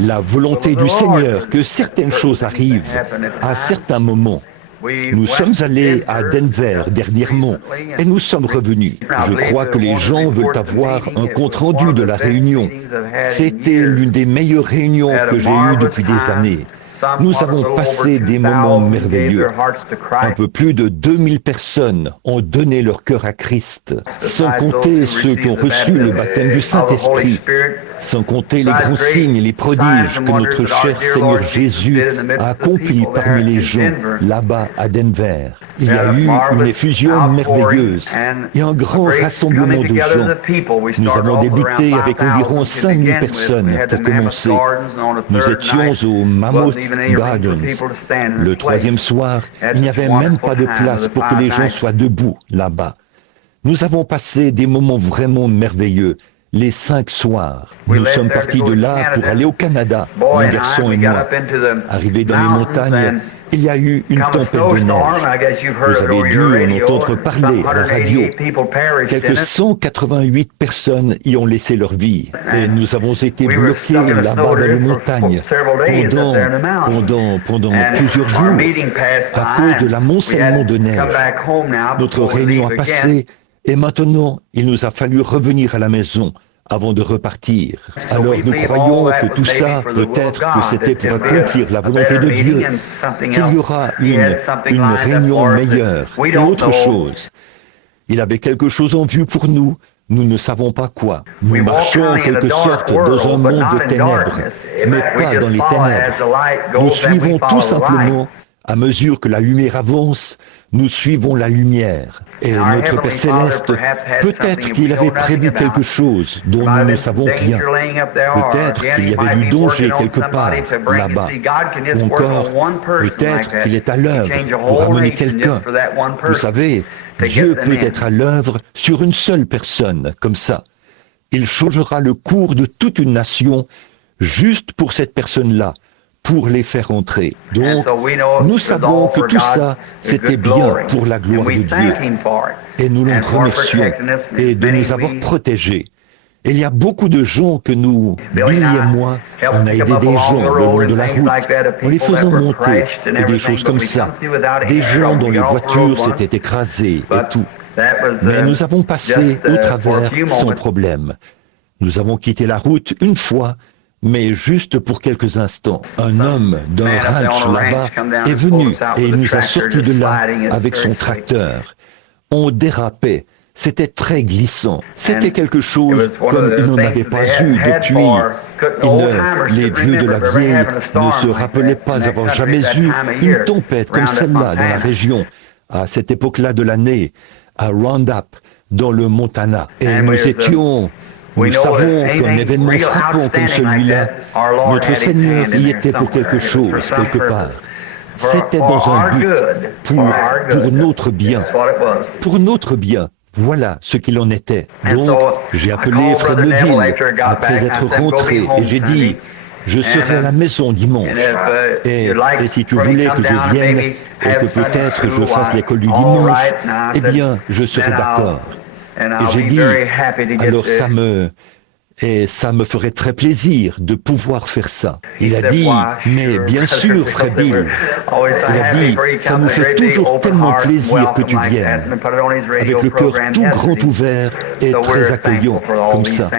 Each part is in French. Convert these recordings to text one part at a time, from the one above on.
la volonté du Seigneur que certaines choses arrivent à certains moments. Nous sommes allés à Denver dernièrement et nous sommes revenus. Je crois que les gens veulent avoir un compte-rendu de la réunion. C'était l'une des meilleures réunions que j'ai eues depuis des années. Nous avons passé des moments merveilleux. Un peu plus de 2000 personnes ont donné leur cœur à Christ, sans compter ceux qui ont reçu le baptême du Saint-Esprit, sans compter les grands signes et les prodiges que notre cher Seigneur Jésus a accomplis parmi les gens là-bas à Denver. Il y a eu une effusion merveilleuse et un grand rassemblement de gens. Nous avons débuté avec environ 5000 personnes pour commencer. Nous étions au Mammoth Gardens. Le troisième soir, il n'y avait même pas de place pour que les gens soient debout là-bas. Nous avons passé des moments vraiment merveilleux. Les 5 soirs, nous sommes partis de là pour aller au Canada, mon garçon et moi. Arrivés dans les montagnes, il y a eu une tempête de neige. Vous avez dû en entendre parler à la radio. Quelques 188 personnes y ont laissé leur vie. Et nous avons été bloqués là-bas dans les montagnes pendant plusieurs jours à cause de l'amoncellement de neige. Notre réunion a passé et maintenant, il nous a fallu revenir à la maison avant de repartir. Alors nous croyons que tout ça, peut-être que c'était pour accomplir la volonté de Dieu, qu'il y aura une réunion meilleure et autre chose. Il avait quelque chose en vue pour nous, nous ne savons pas quoi. Nous marchons en quelque sorte dans un monde de ténèbres, mais pas dans les ténèbres. Nous suivons tout simplement, à mesure que la lumière avance, nous suivons la lumière. Et notre Père Céleste, peut-être qu'il avait prévu quelque chose dont nous ne savons rien. Peut-être qu'il y avait du danger quelque part là-bas. Ou encore, peut-être qu'il est à l'œuvre pour amener quelqu'un. Vous savez, Dieu peut être à l'œuvre sur une seule personne, comme ça. Il changera le cours de toute une nation juste pour cette personne-là, pour les faire entrer. Donc, nous savons que tout ça, c'était bien pour la gloire de Dieu. Et nous l'en remercions et de nous avoir protégés. Et il y a beaucoup de gens que nous, Billy et moi, on a aidé des gens le long de la route, en les faisant monter, et des choses comme ça. Des gens dont les voitures s'étaient écrasées et tout. Mais nous avons passé au travers sans problème. Nous avons quitté la route une fois, mais juste pour quelques instants. Un homme d'un ranch là-bas est venu et il nous a sortis de là avec son tracteur. On dérapait. C'était très glissant. C'était quelque chose comme il n'en avait pas eu depuis. Les vieux de la vieille ne se rappelaient pas avoir jamais eu une tempête comme celle-là dans la région, à cette époque-là de l'année, à Roundup, dans le Montana. Et nous savons qu'un événement frappant comme celui-là, notre Seigneur y était pour quelque chose, quelque part. C'était dans un but, pour notre bien. Pour notre bien. Voilà ce qu'il en était. Donc, j'ai appelé Fred Neville après être rentré et j'ai dit, je serai à la maison dimanche. Et si tu voulais que je vienne et que peut-être je fasse l'école du dimanche, eh bien, je serai d'accord. Et j'ai dit, alors ça me ferait très plaisir de pouvoir faire ça. Il a dit, mais bien sûr, Frère Bill. Il a dit, ça nous fait toujours tellement plaisir que tu viennes, avec le cœur tout grand ouvert et très accueillant, comme ça.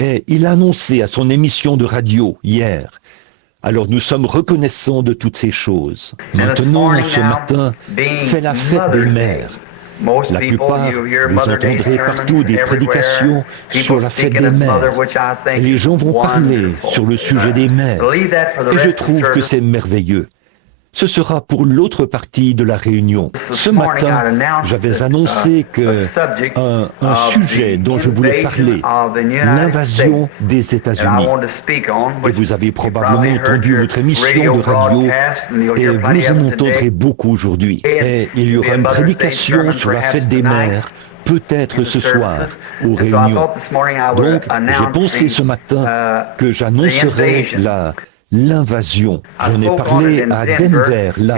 Et il a annoncé à son émission de radio hier. Alors nous sommes reconnaissants de toutes ces choses. Maintenant, ce matin, c'est la fête des mères. La plupart, vous entendrez partout des prédications sur la fête des mères. Et les gens vont parler sur le sujet des mères. Et je trouve que c'est merveilleux. Ce sera pour l'autre partie de la réunion. Ce matin, j'avais annoncé un sujet dont je voulais parler, l'invasion des États-Unis. Et vous avez probablement entendu votre émission de radio et vous en entendrez beaucoup aujourd'hui. Et il y aura une prédication sur la fête des mères, peut-être ce soir, aux réunions. Donc, j'ai pensé ce matin que j'annoncerai l'invasion. J'en ai parlé à Denver, là.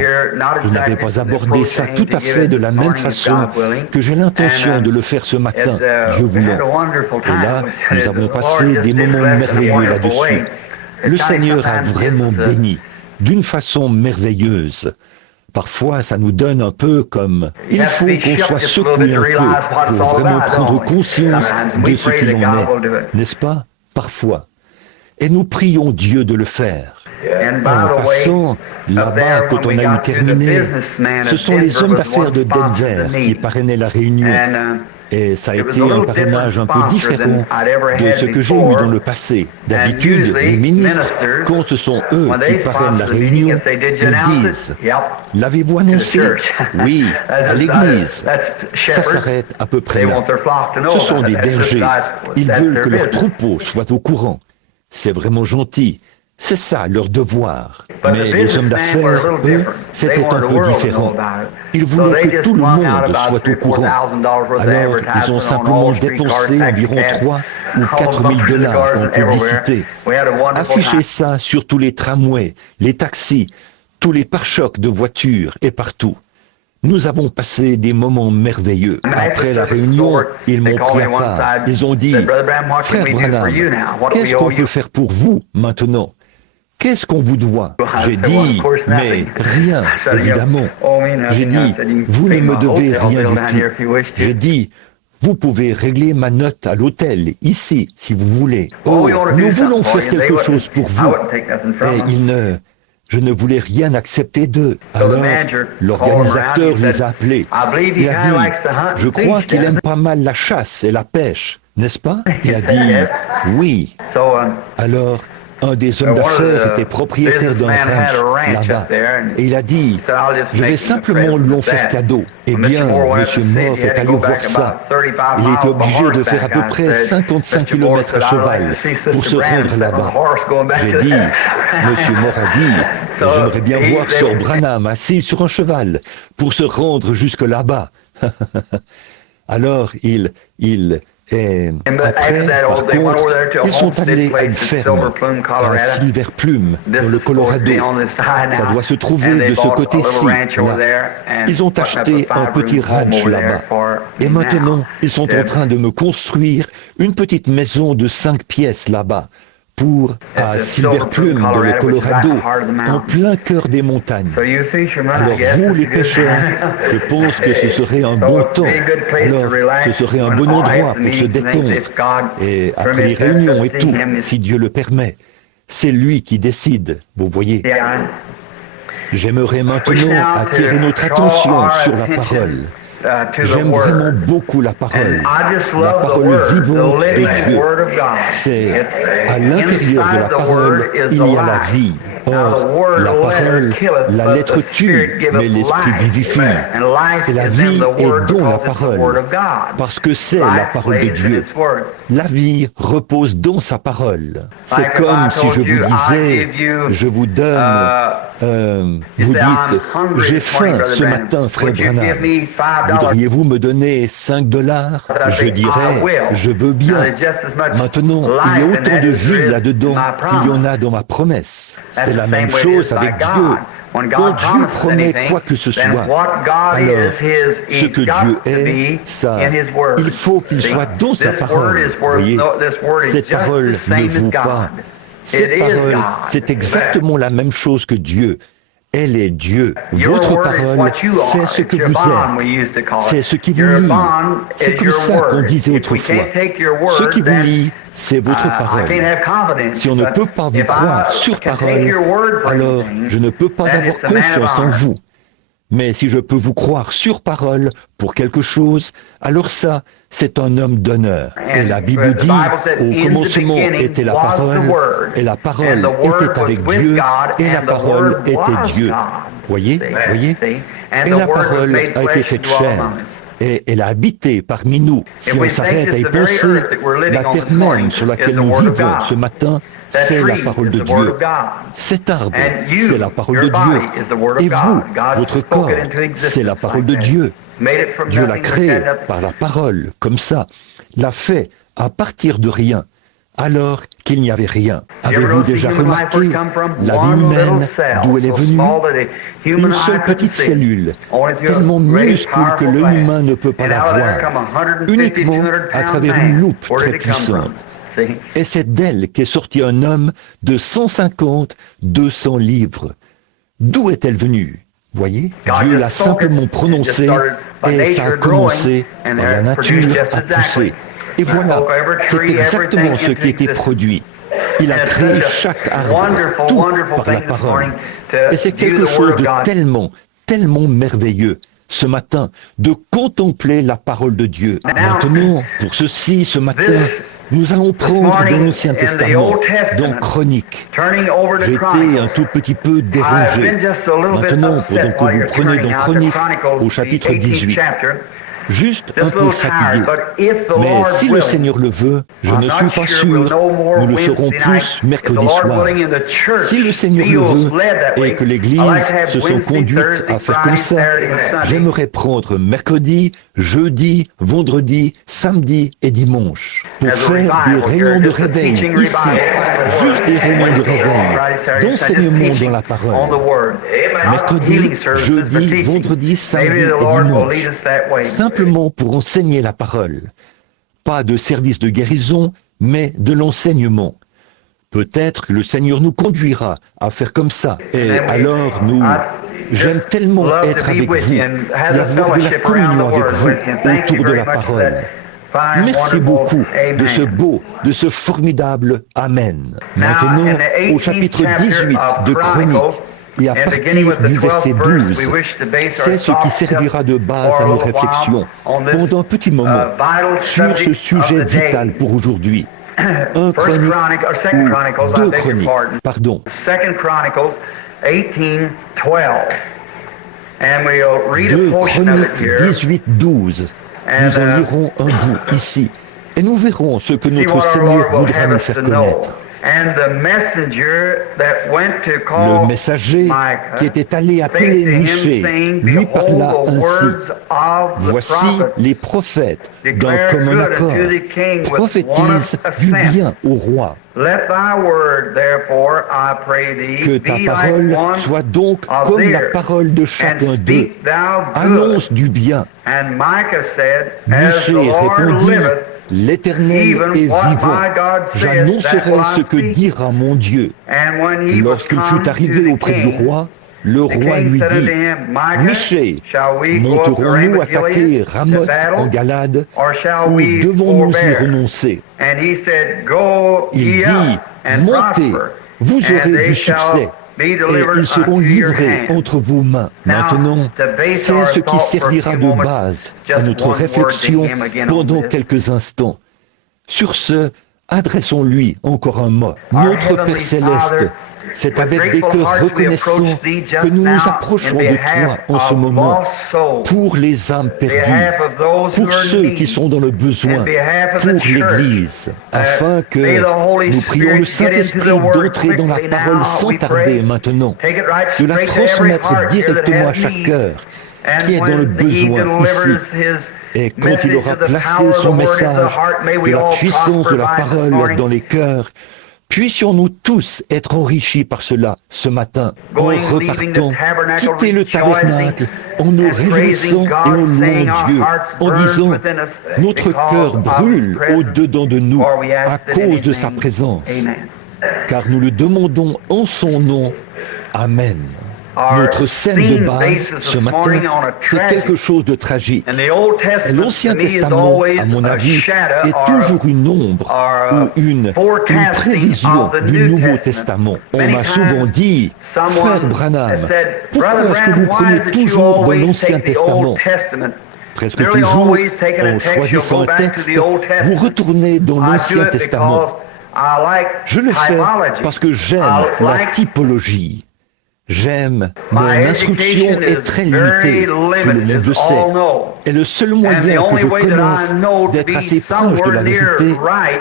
Je n'avais pas abordé ça tout à fait de la même façon que j'ai l'intention de le faire ce matin, Dieu voulant. Et là, nous avons passé des moments merveilleux là-dessus. Le Seigneur a vraiment béni d'une façon merveilleuse. Parfois, ça nous donne un peu comme... Il faut qu'on soit secoué un peu pour vraiment prendre conscience de ce qu'il en est, n'est-ce pas? Parfois. Et nous prions Dieu de le faire. En passant, là-bas, quand on a eu terminé, ce sont les hommes d'affaires de Denver qui parrainaient la réunion. Et ça a été un parrainage un peu différent de ce que j'ai eu dans le passé. D'habitude, les ministres, quand ce sont eux qui parrainent la réunion, ils disent « L'avez-vous annoncé ?» Oui, à l'église. Ça s'arrête à peu près là. Ce sont des bergers. Ils veulent que leur troupeau soit au courant. C'est vraiment gentil. C'est ça, leur devoir. Mais les hommes d'affaires, eux, c'était un peu différent. Ils voulaient que tout le monde soit au courant. Alors, ils ont simplement dépensé environ 3 ou 4 000 $ en publicité. Affiché ça sur tous les tramways, les taxis, tous les pare-chocs de voitures et partout. Nous avons passé des moments merveilleux. Après la réunion, ils m'ont pris à part. Ils ont dit, « Frère Branham, qu'est-ce qu'on peut faire pour vous maintenant ? Qu'est-ce qu'on vous doit ?» J'ai dit, « Mais rien, évidemment. » J'ai dit, « Vous ne me devez rien du tout. » J'ai dit, « Vous pouvez régler ma note à l'hôtel, ici, si vous voulez. Oh, nous voulons faire quelque chose pour vous. » Et je ne voulais rien accepter d'eux. Alors, l'organisateur les a appelés. Il a dit, « Je crois qu'il aime pas mal la chasse et la pêche, n'est-ce pas ?» Il a dit, « Oui. » Alors, un des hommes d'affaires était propriétaire d'un ranch là-bas. Et il a dit, je vais simplement lui en faire cadeau. Eh bien, M. Moore est allé voir ça. Il était obligé de faire à peu près 55 km à cheval pour se rendre là-bas. J'ai dit, M. Moore a dit, j'aimerais bien voir Sir Branham assis sur un cheval pour se rendre jusque là-bas. Alors, et après, par contre, ils sont allés à une ferme, à Silver Plume, dans le Colorado. Ça doit se trouver de ce côté-ci, là. Ils ont acheté un petit ranch là-bas. Et maintenant, ils sont en train de me construire une petite maison de 5 pièces là-bas, à Silver Plume, dans le Colorado, en plein cœur des montagnes. Alors vous, les pêcheurs, je pense que ce serait un bon temps. Alors, ce serait un bon endroit pour se détendre. Et après les réunions et tout, si Dieu le permet, c'est lui qui décide, vous voyez. J'aimerais maintenant attirer notre attention sur la parole. J'aime vraiment beaucoup la parole vivante de Dieu. C'est à l'intérieur de la parole, il y a la vie. Or, la parole, la lettre tue, mais l'esprit vivifie. Et la vie est dans la parole, parce que c'est la parole de Dieu. La vie repose dans sa parole. C'est comme si je vous disais, je vous donne, vous dites, j'ai faim ce matin, frère Branham. Voudriez-vous me donner 5 $? Je dirais, je veux bien. Maintenant, il y a autant de vie là-dedans qu'il y en a dans ma promesse. C'est la même chose avec Dieu. Quand Dieu promet quoi que ce soit, alors ce que Dieu est, ça, il faut qu'il soit dans sa parole. Voyez, cette parole ne vaut pas. Cette parole, c'est exactement la même chose que Dieu. Elle est Dieu. Votre parole, c'est ce que vous êtes. C'est ce qui vous lie. C'est comme ça qu'on disait autrefois. Ce qui vous lie, c'est votre parole. Si on ne peut pas vous croire sur parole, alors je ne peux pas avoir confiance en vous. Mais si je peux vous croire sur parole pour quelque chose, alors ça, c'est un homme d'honneur. Et la Bible dit, au commencement était la parole, et la parole était avec Dieu, et la parole était Dieu. Voyez? Et la parole a été faite chair. Et elle a habité parmi nous. Si on s'arrête à y penser, la terre même sur laquelle nous vivons ce matin, c'est la parole de Dieu. Cet arbre, c'est la parole de Dieu. Et vous, votre corps, c'est la parole de Dieu. Dieu l'a créé par la parole, comme ça, l'a fait à partir de rien, alors qu'il n'y avait rien. Avez-vous déjà remarqué la vie humaine, d'où elle est venue? Une seule petite cellule, tellement minuscule que l'œil humain ne peut pas la voir, uniquement à travers une loupe très puissante. Et c'est d'elle qu'est sorti un homme de 150, 200 livres. D'où est-elle venue? Voyez, Dieu l'a simplement prononcé et ça a commencé, et la nature a poussé. Et voilà, c'est exactement ce qui était produit. Il a créé chaque arbre, tout par la parole. Et c'est quelque chose de tellement, tellement merveilleux, ce matin, de contempler la parole de Dieu. Maintenant, pour ceci, ce matin, nous allons prendre dans l'Ancien Testament, dans Chroniques. J'ai été un tout petit peu dérangé. Maintenant, pendant que vous prenez dans Chroniques, au chapitre 18, juste un peu fatigué. Mais si le Seigneur le veut, je ne suis pas sûr, nous le ferons plus mercredi soir. Si le Seigneur le veut et que l'Église se sent conduite à faire comme ça, j'aimerais prendre mercredi, jeudi, vendredi, samedi et dimanche pour faire des réunions de réveil ici, juste des réunions de réveil, d'enseignement dans la parole. Mercredi, jeudi, vendredi, samedi et dimanche. Simplement pour enseigner la parole. Pas de service de guérison, mais de l'enseignement. Peut-être que le Seigneur nous conduira à faire comme ça. Et alors j'aime tellement être avec vous et avoir de la communion avec vous autour de la parole. Merci beaucoup de ce beau, de ce formidable Amen. Maintenant, au chapitre 18 de Chroniques, et à partir du verset 12, c'est ce qui servira de base à nos réflexions pendant un petit moment sur ce sujet vital pour aujourd'hui. Un chronique ou deux chroniques, pardon. 2 Chroniques 18, 12. Nous en lirons un bout ici et nous verrons ce que notre Seigneur voudra nous faire connaître. Le messager qui était allé appeler Michée lui parla ainsi. Voici les prophètes d'un commun accord prophétisent du bien au roi. Que ta parole soit donc comme la parole de chacun d'eux. Annonce du bien. Michée répondit, l'Éternel est vivant. J'annoncerai ce que dira mon Dieu. Lorsqu'il fut arrivé auprès du roi, le roi lui dit, Michée, monterons-nous attaquer Ramoth en Galade ou devons-nous y renoncer? Il dit, montez, vous aurez du succès. Et ils seront livrés entre vos mains. Maintenant, c'est ce qui servira de base à notre réflexion pendant quelques instants. Sur ce, adressons-lui encore un mot. Notre Père Céleste, c'est avec des cœurs reconnaissants que nous nous approchons de toi en ce moment pour les âmes perdues, pour ceux qui sont dans le besoin, pour l'Église, afin que nous prions le Saint-Esprit d'entrer dans la parole sans tarder maintenant, de la transmettre directement à chaque cœur qui est dans le besoin ici. Et quand il aura placé son message de la puissance de la parole dans les cœurs, puissions-nous tous être enrichis par cela ce matin, en repartant, quitter le tabernacle, en nous réjouissant et en louant Dieu, en disant « Notre cœur brûle au-dedans de nous à cause de sa présence, car nous le demandons en son nom. Amen. » Notre scène de base ce matin, c'est quelque chose de tragique. L'Ancien Testament, à mon avis, est toujours une ombre ou une prévision du Nouveau Testament. On m'a souvent dit, frère Branham, pourquoi est-ce que vous prenez toujours de l'Ancien Testament? Presque toujours, en choisissant un texte, vous retournez dans l'Ancien Testament. Je le fais parce que j'aime la typologie. J'aime, mon instruction est très limitée, tout le monde le sait. Et le seul moyen que je connaisse d'être assez proche de la vérité,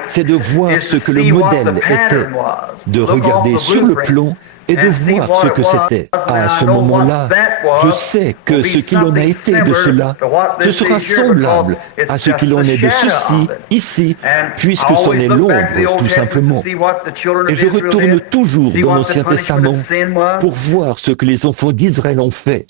c'est de voir ce que le modèle était, de regarder sur le plan et de voir ce que c'était. À ce moment-là, je sais que ce qu'il en a été de cela, ce sera semblable à ce qu'il en est de ceci, ici, puisque c'en est l'ombre, tout simplement. Et je retourne toujours dans l'Ancien Testament pour voir ce que les enfants d'Israël ont fait,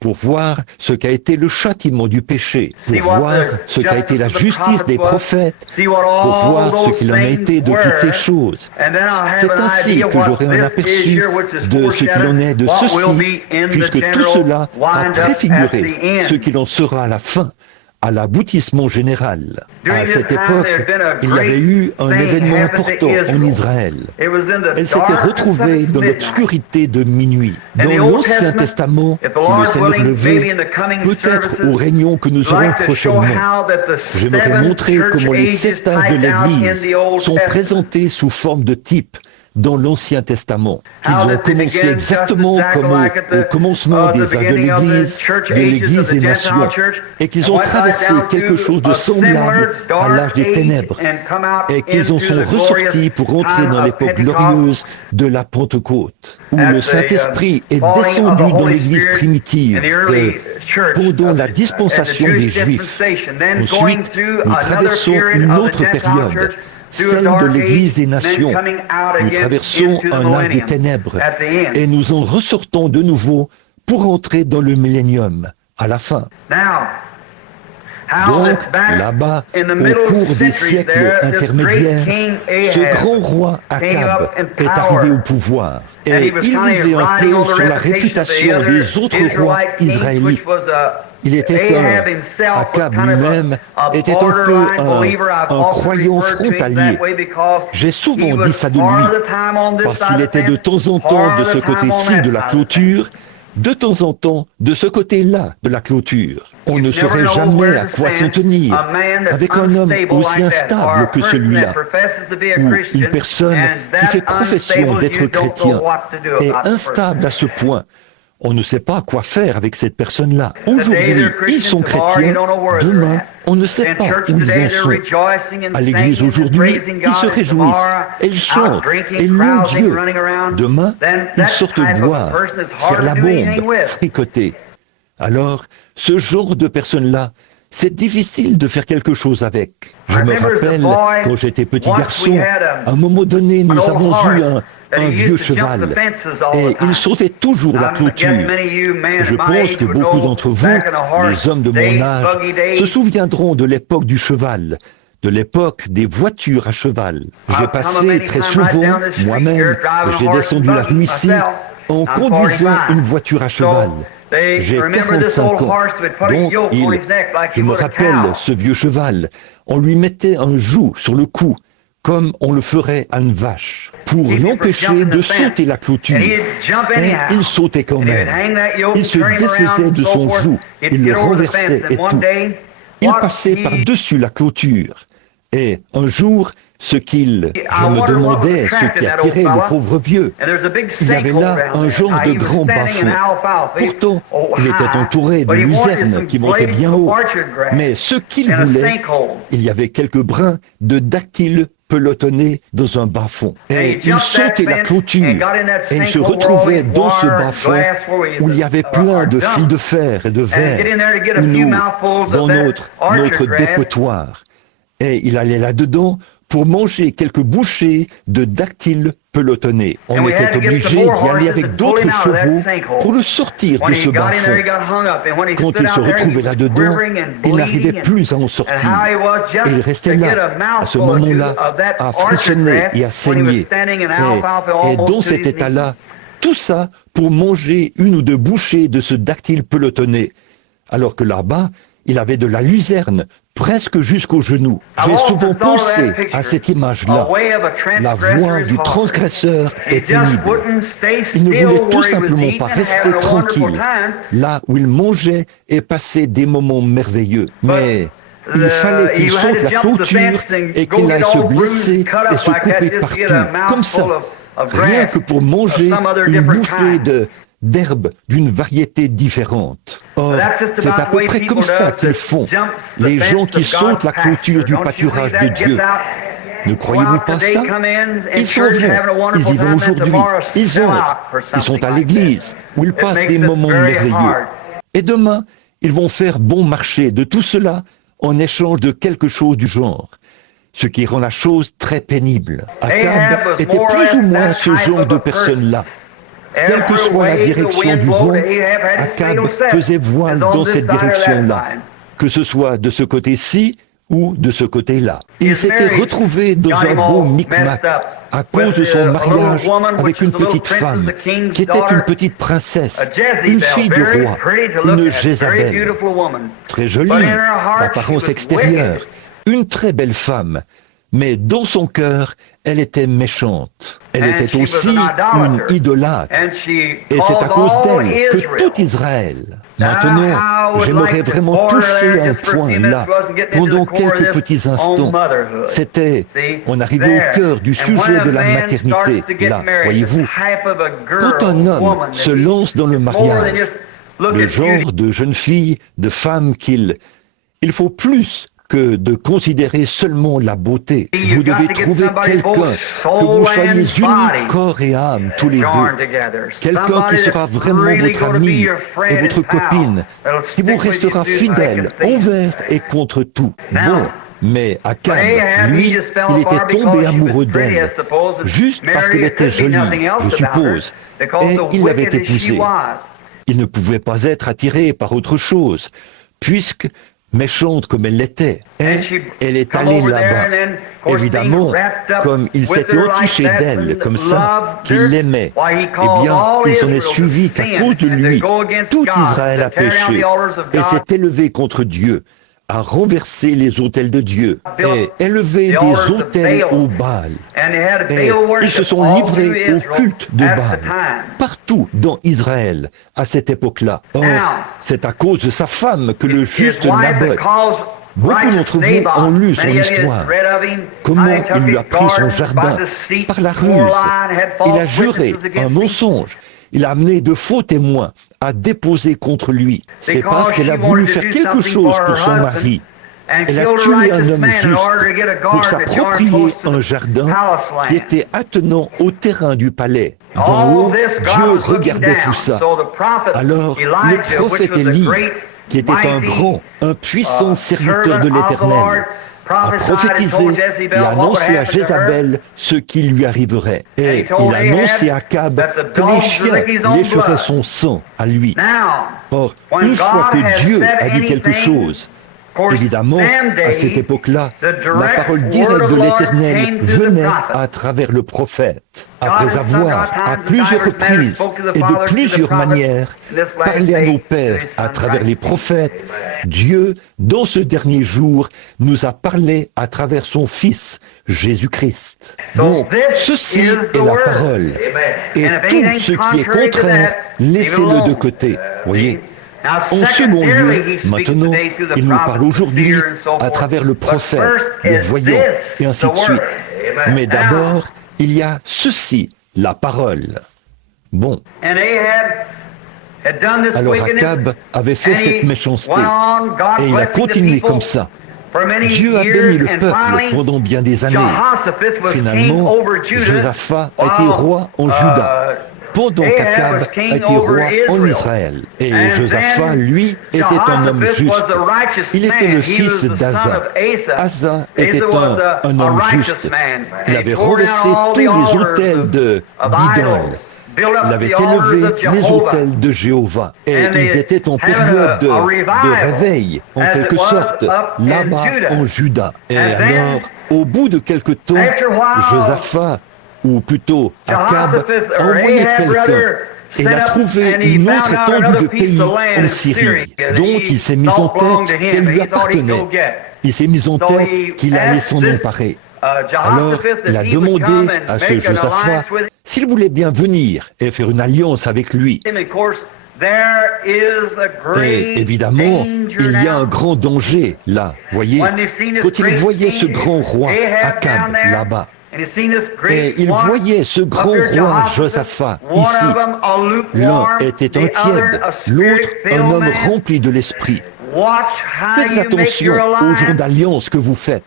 pour voir ce qu'a été le châtiment du péché, pour voir ce qu'a été la justice des prophètes, pour voir ce qu'il en a été de toutes ces choses. C'est ainsi que j'aurai un aperçu de ce qu'il en est de ceci, puisque tout cela a préfiguré ce qu'il en sera à la fin, à l'aboutissement général. À cette époque, il y avait eu un événement important en Israël. Elle s'était retrouvée dans l'obscurité de minuit. Dans l'Ancien Testament, si le Seigneur le veut, peut-être aux réunions que nous aurons prochainement, j'aimerais montrer comment les 7 âges de l'Église sont présentés sous forme de type dans l'Ancien Testament. Ils ont commencé exactement comme au commencement des âges de l'Église des nations, et qu'ils ont traversé quelque chose de semblable à l'âge des ténèbres, et qu'ils en sont ressortis pour entrer dans l'époque glorieuse de la Pentecôte, où le Saint-Esprit est descendu dans l'Église primitive pendant la dispensation des Juifs. Ensuite, nous traversons une autre période, celle de l'Église des nations. Nous traversons un âge des ténèbres et nous en ressortons de nouveau pour entrer dans le millénium, à la fin. Donc, là-bas, au cours des siècles intermédiaires, ce grand roi Akab est arrivé au pouvoir. Et il vivait un peu sur la réputation des autres rois israélites. Il était Akab lui-même était un peu un croyant frontalier. J'ai souvent dit ça de lui, parce qu'il était de temps en temps de ce côté-ci de la clôture, de temps en temps de ce côté-là de la clôture. On ne saurait jamais à quoi s'en tenir avec un homme aussi instable que celui-là, ou une personne qui fait profession d'être chrétien est instable à ce point. On ne sait pas quoi faire avec cette personne-là. Aujourd'hui, ils sont chrétiens. Demain, on ne sait pas où ils en sont. À l'église aujourd'hui, ils se réjouissent et ils chantent et louent Dieu. Demain, ils sortent boire, faire la bombe, fricoter. Alors, ce genre de personnes-là, c'est difficile de faire quelque chose avec. Je me rappelle, quand j'étais petit garçon, à un moment donné, nous avons eu un vieux cheval, et il sautait toujours la clôture. Je pense que beaucoup d'entre vous, les hommes de mon âge, se souviendront de l'époque du cheval, de l'époque des voitures à cheval. J'ai passé très souvent, moi-même, j'ai descendu la rue ici, en conduisant une voiture à cheval. J'ai 45 ans, donc je me rappelle ce vieux cheval, on lui mettait un joug sur le cou, comme on le ferait à une vache, pour l'empêcher de sauter la clôture. Et il sautait quand même. Il se défaisait de son joug, il le renversait et tout. Il passait par-dessus la clôture. Et un jour, je me demandais ce qui attirait le pauvre vieux. Il y avait là un genre de grand bas-fond. Pourtant, il était entouré de luzernes qui montaient bien haut. Mais ce qu'il voulait, il y avait quelques brins de dactyles pelotonnés dans un bas-fond. Et il sautait la clôture et il se retrouvait dans ce bas-fond où il y avait plein de fils de fer et de verre, où nous, dans notre dépotoir. Et il allait là-dedans pour manger quelques bouchées de dactyles pelotonnés. On était obligé d'y aller avec d'autres chevaux pour le sortir de ce bas-fond. Quand il se retrouvait là-dedans, il n'arrivait plus à en sortir. Et il restait là, à ce moment-là, à frissonner et à saigner. Et dans cet état-là, tout ça pour manger une ou deux bouchées de ce dactyle pelotonné. Alors que là-bas, il avait de la luzerne presque jusqu'aux genoux. J'ai souvent pensé à cette image-là. La voix du transgresseur est pénible. Il ne voulait tout simplement pas rester tranquille, là où il mangeait et passait des moments merveilleux. Mais il fallait qu'il saute la clôture et qu'il aille se blesser et se couper partout, comme ça, rien que pour manger une bouchée d'herbes d'une variété différente. Or, c'est à peu près comme ça qu'ils font, les gens qui sautent la clôture du pâturage de Dieu. Ne croyez-vous pas ça? Ils s'en vont, ils y vont aujourd'hui, ils entrent, ils sont à l'église, où ils passent des moments merveilleux. Et demain, ils vont faire bon marché de tout cela en échange de quelque chose du genre. Ce qui rend la chose très pénible. Akab était plus ou moins ce genre de personne-là. Quelle que soit la direction du vent, Akab faisait voile dans cette direction-là, que ce soit de ce côté-ci ou de ce côté-là. Il s'était retrouvé dans un beau micmac à cause de son mariage avec une petite femme, qui était une petite princesse, une fille de roi, une Jézabel, très jolie d'apparence extérieure, une très belle femme, mais dans son cœur, elle était méchante. Elle était aussi une idolâtre. Et c'est à cause d'elle que tout Israël... Maintenant, j'aimerais vraiment toucher un point là, pendant quelques petits instants. C'était, on arrivait au cœur du sujet de la maternité, là, voyez-vous. Quand un homme se lance dans le mariage, le genre de jeune fille, de femme il faut plus que de considérer seulement la beauté. Vous devez trouver quelqu'un, que vous soyez unis corps et âme, tous les deux. Quelqu'un qui sera vraiment votre ami et votre copine, qui vous restera fidèle envers et contre tout. Bon, mais Akab, lui, il était tombé amoureux d'elle, juste parce qu'elle était jolie, je suppose, et il l'avait épousée. Il ne pouvait pas être attiré par autre chose, puisque méchante comme elle l'était, et elle est allée là-bas. Évidemment, comme il s'était entiché d'elle, comme ça, qu'il l'aimait, eh bien, il s'en est suivi qu'à cause de lui, tout Israël a péché et s'est élevé contre Dieu, a renversé les autels de Dieu et élevé des autels au Baal. Et ils se sont livrés au culte de Baal, partout dans Israël, à cette époque-là. Or, c'est à cause de sa femme que le juste Naboth, beaucoup d'entre vous ont lu son histoire, comment il lui a pris son jardin par la ruse. Il a juré un mensonge. Il a amené de faux témoins à déposer contre lui. C'est parce qu'elle a voulu faire quelque chose pour son mari. Elle a tué un homme juste pour s'approprier un jardin qui était attenant au terrain du palais. D'en haut, Dieu regardait tout ça. Alors, le prophète Élie, qui était un grand, un puissant serviteur de l'Éternel, a prophétisé et annoncé à Jézabel ce qui lui arriverait. Et il a annoncé à Akab que les chiens lécheraient son sang à lui. Or, une fois que Dieu a dit quelque chose, évidemment, à cette époque-là, la parole directe de l'Éternel venait à travers le prophète. Après avoir, à plusieurs reprises et de plusieurs manières, parlé à nos pères à travers les prophètes, Dieu, dans ce dernier jour, nous a parlé à travers son Fils, Jésus-Christ. Donc, ceci est la parole. Et tout ce qui est contraire, laissez-le de côté. Voyez ? En second lieu, maintenant, il nous parle aujourd'hui à travers le prophète, le voyant, et ainsi de suite. Mais d'abord, il y a ceci, la parole. Bon. Alors Akab avait fait cette méchanceté, et il a continué comme ça. Dieu a béni le peuple pendant bien des années. Finalement, Josaphat a été roi en Juda, pendant qu'Akab a été roi en Israël. Et Josaphat, lui, était un homme juste. Il était le fils d'Asa. Asa était un homme juste. Il avait renversé tous les autels d'idoles. Il avait élevé les autels de Jéhovah. Et ils étaient en période de réveil, en quelque sorte, là-bas en Juda. Et alors, au bout de quelque temps, Josaphat, ou plutôt Akab, a envoyé quelqu'un et il a trouvé une autre étendue de pays en Syrie. Donc il s'est mis en tête qu'elle lui appartenait. Il s'est mis en tête qu'il allait s'en emparer. Alors il a demandé à ce Josaphat s'il voulait bien venir et faire une alliance avec lui. Et évidemment, il y a un grand danger là, voyez, quand il voyait ce grand roi Akab là-bas. Et il voyait ce grand roi Josaphat ici. L'un était un tiède, l'autre un homme rempli de l'esprit. Faites attention aux gens d'alliance que vous faites.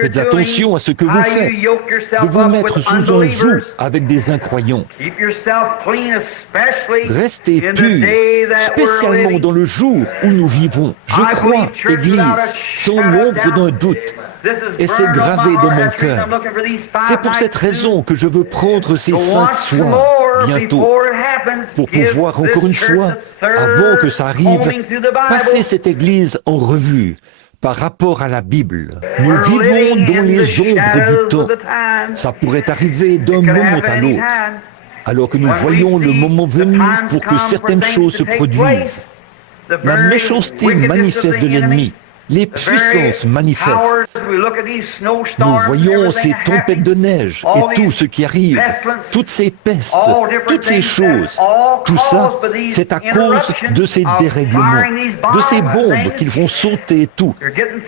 Faites attention à ce que vous faites, de vous mettre sous un joug avec des incroyants. Restez purs, spécialement dans le jour où nous vivons. Je crois, Église, sans l'ombre d'un doute. Et c'est gravé dans mon cœur. C'est pour cette raison que je veux prendre ces 5 soirs. bientôt pour pouvoir, encore une fois, avant que ça arrive, passer cette Église en revue par rapport à la Bible. Nous vivons dans les ombres du temps. Ça pourrait arriver d'un moment à l'autre, alors que nous voyons le moment venu pour que certaines choses se produisent. La méchanceté manifeste de l'ennemi, les puissances manifestent. Nous voyons ces tempêtes de neige et tout ce qui arrive, toutes ces pestes, toutes ces choses. Tout ça, c'est à cause de ces dérèglements, de ces bombes qu'ils font sauter et tout.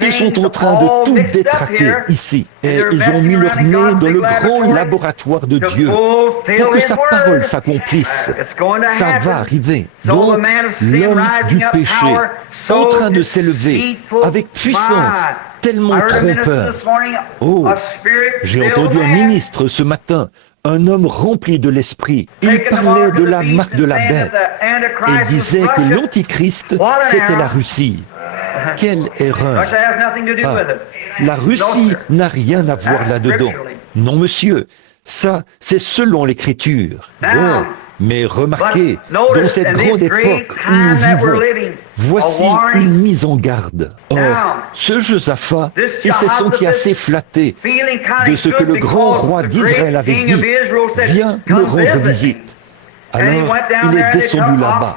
Ils sont en train de tout détraquer ici. Et ils ont mis leur nez dans le grand laboratoire de Dieu pour que sa parole s'accomplisse. Ça va arriver. Donc, l'homme du péché, en train de s'élever avec puissance, tellement trompeur. Oh, j'ai entendu un ministre ce matin, un homme rempli de l'esprit. Il parlait de la marque de la bête. Et il disait que l'Antichrist, c'était la Russie. Quelle erreur! Ah, la Russie n'a rien à voir là-dedans. Non, monsieur, ça, c'est selon l'Écriture. Bon, mais remarquez, dans cette grande époque où nous vivons, voici une mise en garde. Or, ce Josaphat, il s'est senti assez flatté de ce que le grand roi d'Israël avait dit. Viens me rendre visite. Alors, il est descendu là-bas.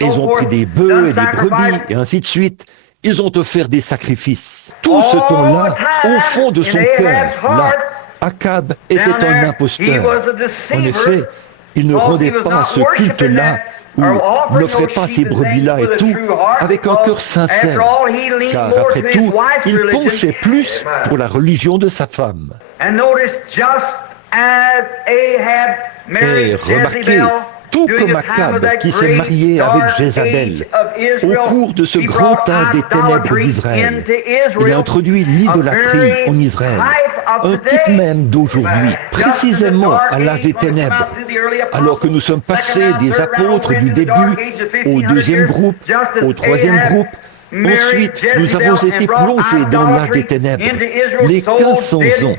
Ils ont pris des bœufs et des brebis, et ainsi de suite. Ils ont offert des sacrifices. Tout ce temps-là, au fond de son cœur, là, Akab était un imposteur. En effet, il ne rendait pas ce culte-là ou n'offrait pas ces brebis-là et tout avec un cœur sincère. Car après tout, il penchait plus pour la religion de sa femme. Et remarquez, tout comme Akab qui s'est marié avec Jézabel, au cours de ce grand temps des ténèbres d'Israël, il a introduit l'idolâtrie en Israël, un type même d'aujourd'hui, précisément à l'âge des ténèbres, alors que nous sommes passés des apôtres du début au deuxième groupe, au troisième groupe. Ensuite, nous avons été plongés dans l'âge des ténèbres, les 1500 ans.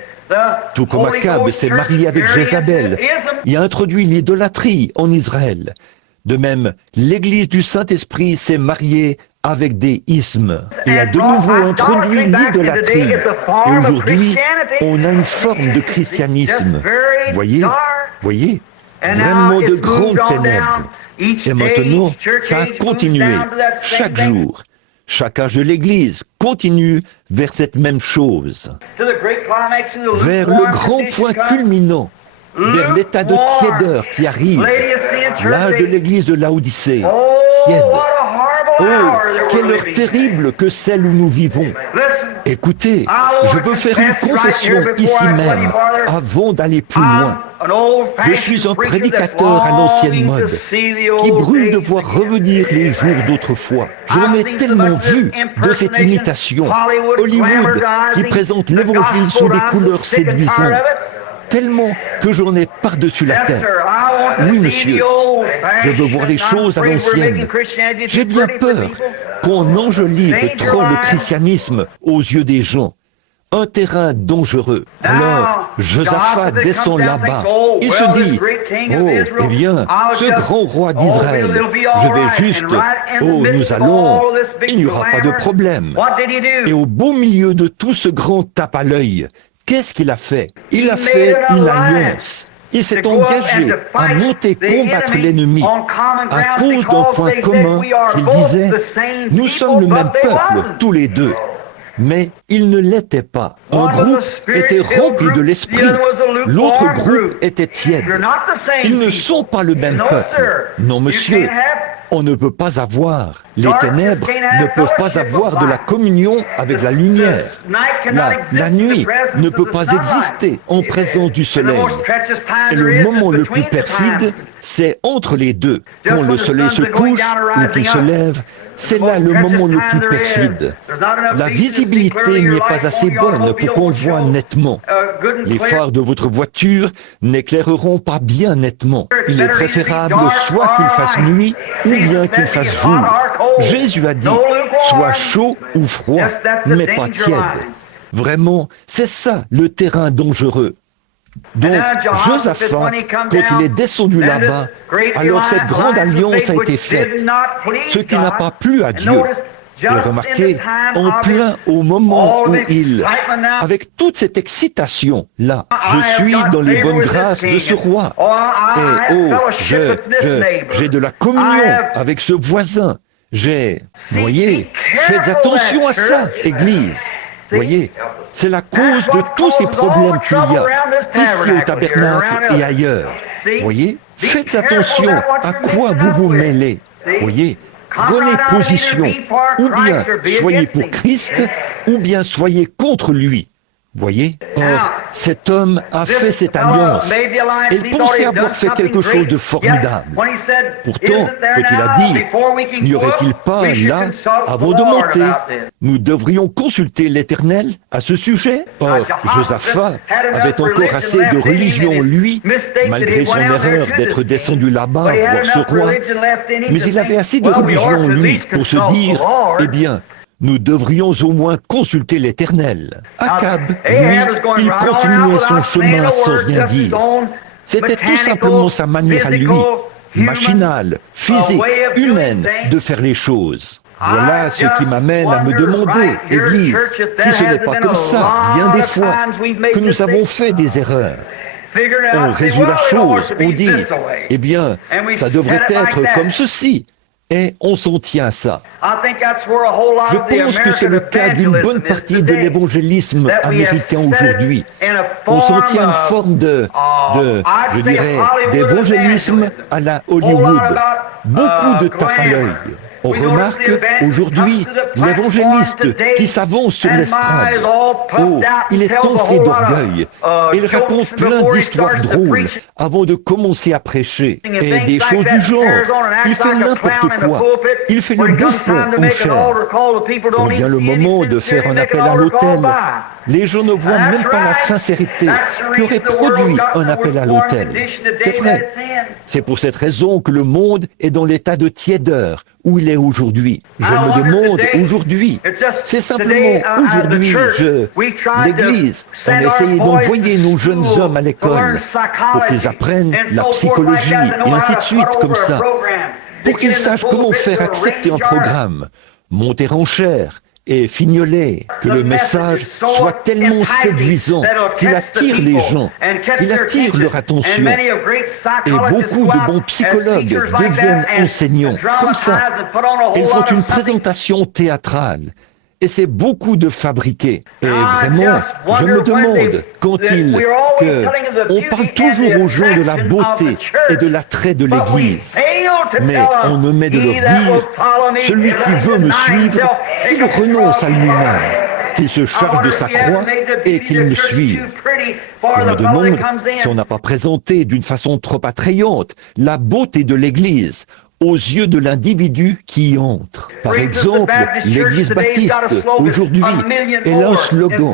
Tout comme Akab s'est marié avec Jézabel et a introduit l'idolâtrie en Israël. De même, l'Église du Saint-Esprit s'est mariée avec des ismes et a de nouveau introduit l'idolâtrie. Et aujourd'hui, on a une forme de christianisme. Voyez, vraiment de grandes ténèbres. Et maintenant, ça a continué chaque jour. Chaque âge de l'Église continue vers cette même chose, vers le grand point culminant, vers l'état de tiédeur qui arrive, l'âge de l'Église de Laodicée, tiède. Oh, quelle heure terrible que celle où nous vivons. Écoutez, je veux faire une confession ici même, avant d'aller plus loin. Je suis un prédicateur à l'ancienne mode, qui brûle de voir revenir les jours d'autrefois. J'en ai tellement vu de cette imitation. Hollywood, qui présente l'évangile sous des couleurs séduisantes. Tellement que j'en ai par-dessus la tête. Oui, monsieur, je veux voir les choses à l'ancienne. J'ai bien peur qu'on enjolive trop le christianisme aux yeux des gens. Un terrain dangereux. Alors, Josaphat descend là-bas. Il se dit, oh, eh bien, ce grand roi d'Israël, je vais juste, oh, nous allons, il n'y aura pas de problème. Et au beau milieu de tout ce grand tape à l'œil, qu'est-ce qu'il a fait? Il a fait une alliance. Il s'est engagé à monter combattre l'ennemi à cause d'un point commun qu'il disait, nous sommes le même peuple, tous les deux. Mais il ne l'était pas. Un groupe était rempli de l'esprit, l'autre groupe était tiède. Ils ne sont pas le même peuple. Non, monsieur, on ne peut pas avoir. Les ténèbres ne peuvent pas avoir de la communion avec la lumière. La nuit ne peut pas exister en présence du soleil. Et le moment le plus perfide, c'est entre les deux. Quand le soleil se couche ou qu'il se lève, c'est là le moment le plus perfide. La visibilité n'y est pas assez bonne pour qu'on voit nettement. Les phares de votre voiture n'éclaireront pas bien nettement. Il est préférable soit qu'il fasse nuit ou bien qu'il fasse jour. Jésus a dit, soit chaud ou froid, mais pas tiède. Vraiment, c'est ça le terrain dangereux. Donc, Josaphat, quand il est descendu là-bas, alors cette grande alliance a été faite, ce qui n'a pas plu à Dieu. Et remarquez, en plein au moment où il, avec toute cette excitation, là, je suis dans les bonnes grâces de ce roi. Et j'ai de la communion avec ce voisin. Vous voyez, faites attention à ça, Église. Vous voyez, c'est la cause de tous ces problèmes qu'il y a, ici au tabernacle et ailleurs. Vous voyez, faites attention à quoi vous vous mêlez. Vous voyez, prenez position, ou bien soyez pour Christ, ou bien soyez contre lui. Vous voyez? Or, cet homme a fait cette alliance. Il pensait avoir fait quelque chose de formidable. Pourtant, quand il a dit, n'y aurait-il pas là, avant de monter, nous devrions consulter l'Éternel à ce sujet? Or, Josaphat avait encore assez de religion, lui, malgré son erreur d'être descendu là-bas voir ce roi. Mais il avait assez de religion, lui, pour se dire, eh bien, nous devrions au moins consulter l'Éternel. Akab, lui, il continuait son chemin sans rien dire. C'était tout simplement sa manière à lui, machinale, physique, humaine, de faire les choses. Voilà ce qui m'amène à me demander, Église, si ce n'est pas comme ça, bien des fois, que nous avons fait des erreurs. On résout la chose, on dit, eh bien, ça devrait être comme ceci. Et on s'en tient à ça. Je pense que c'est le cas d'une bonne partie de l'évangélisme américain aujourd'hui. On s'en tient à une forme je dirais, d'évangélisme à la Hollywood. Beaucoup de tape à l'œil. On remarque aujourd'hui l'évangéliste qui s'avance sur l'estrade. Oh, il est enflé d'orgueil. Il raconte plein d'histoires drôles avant de commencer à prêcher. Et des choses du genre. Il fait n'importe quoi. Il fait le bouffon en chair. Quand vient le moment de faire un appel à l'autel, les gens ne voient même pas la sincérité qui aurait produit un appel à l'autel. C'est vrai. C'est pour cette raison que le monde est dans l'état de tiédeur où il est aujourd'hui. Je me demande aujourd'hui, c'est simplement aujourd'hui, l'Église, on a essayé d'envoyer nos jeunes hommes à l'école pour qu'ils apprennent la psychologie et ainsi de suite comme ça, pour qu'ils sachent comment faire accepter un programme, monter en chair et fignoler, que le message soit tellement séduisant qu'il attire les gens, qu'il attire leur attention. Et beaucoup de bons psychologues deviennent enseignants, comme ça. Ils font une présentation théâtrale. Et c'est beaucoup de fabriqué. Et vraiment, je me demande, on parle toujours aux gens de la beauté et de l'attrait de l'Église. Mais on omet de leur dire, celui qui veut me suivre, qu'il renonce à lui-même, qu'il se charge de sa croix et qu'il me suive. Je me demande si on n'a pas présenté d'une façon trop attrayante la beauté de l'Église aux yeux de l'individu qui y entre. Par exemple, l'Église baptiste, aujourd'hui, elle a un slogan,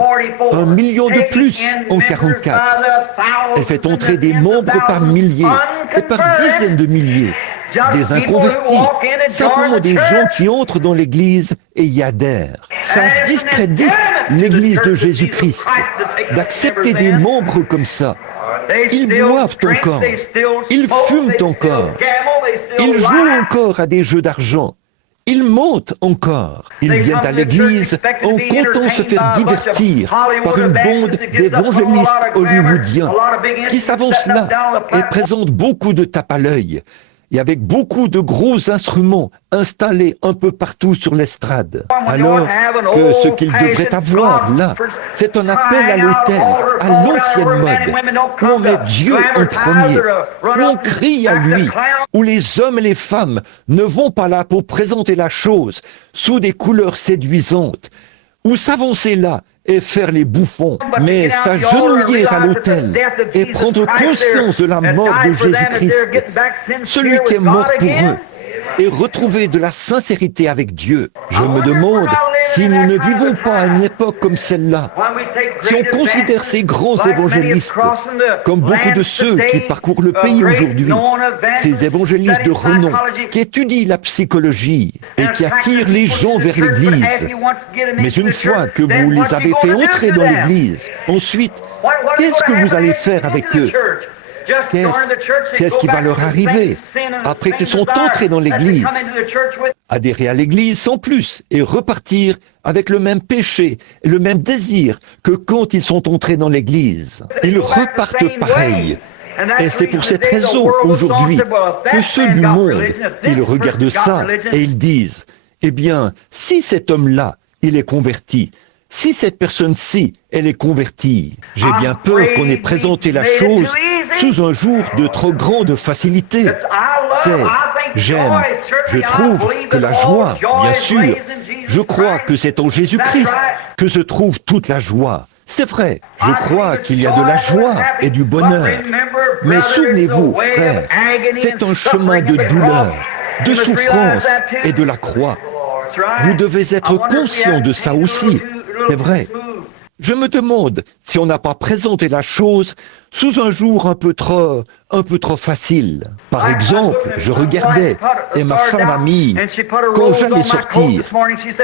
1 million de plus en 44. Elle fait entrer des membres par milliers et par dizaines de milliers. Des inconvertis, simplement des gens qui entrent dans l'Église et y adhèrent. Ça discrédite l'Église de Jésus-Christ d'accepter des membres comme ça. Ils boivent encore, ils fument encore, ils jouent encore à des jeux d'argent, ils mentent encore. Ils viennent à l'église en comptant se faire divertir par une bande d'évangélistes hollywoodiens qui s'avancent là et présentent beaucoup de tape à l'œil et avec beaucoup de gros instruments installés un peu partout sur l'estrade. Alors que ce qu'ils devraient avoir là, c'est un appel à l'autel, à l'ancienne mode, où on met Dieu en premier, où on crie à lui, où les hommes et les femmes ne vont pas là pour présenter la chose sous des couleurs séduisantes, ou s'avancer là et faire les bouffons, mais s'agenouiller à l'autel et prendre conscience de la mort de Jésus-Christ, celui qui est mort pour eux, et retrouver de la sincérité avec Dieu. Je me demande si nous ne vivons pas à une époque comme celle-là, si on considère ces grands évangélistes comme beaucoup de ceux qui parcourent le pays aujourd'hui, ces évangélistes de renom qui étudient la psychologie et qui attirent les gens vers l'Église. Mais une fois que vous les avez fait entrer dans l'Église, ensuite, Qu'est-ce que vous allez faire avec eux? Qu'est-ce qui va leur arriver après qu'ils sont entrés dans l'Église? Adhérer à l'Église sans plus et repartir avec le même péché et le même désir que quand ils sont entrés dans l'Église. Ils repartent pareil. Et c'est pour cette raison, aujourd'hui, que ceux du monde, ils regardent ça et ils disent, eh bien, si cet homme-là, il est converti, si cette personne-ci, elle est convertie, j'ai bien peur qu'on ait présenté la chose sous un jour de trop grande facilité. Je trouve que la joie, bien sûr, je crois que c'est en Jésus-Christ que se trouve toute la joie. C'est vrai, je crois qu'il y a de la joie et du bonheur. Mais souvenez-vous, frères, c'est un chemin de douleur, de souffrance et de la croix. Vous devez être conscient de ça aussi, c'est vrai. Je me demande si on n'a pas présenté la chose sous un jour un peu trop facile. Par exemple, je regardais et ma femme a mis, quand j'allais sortir,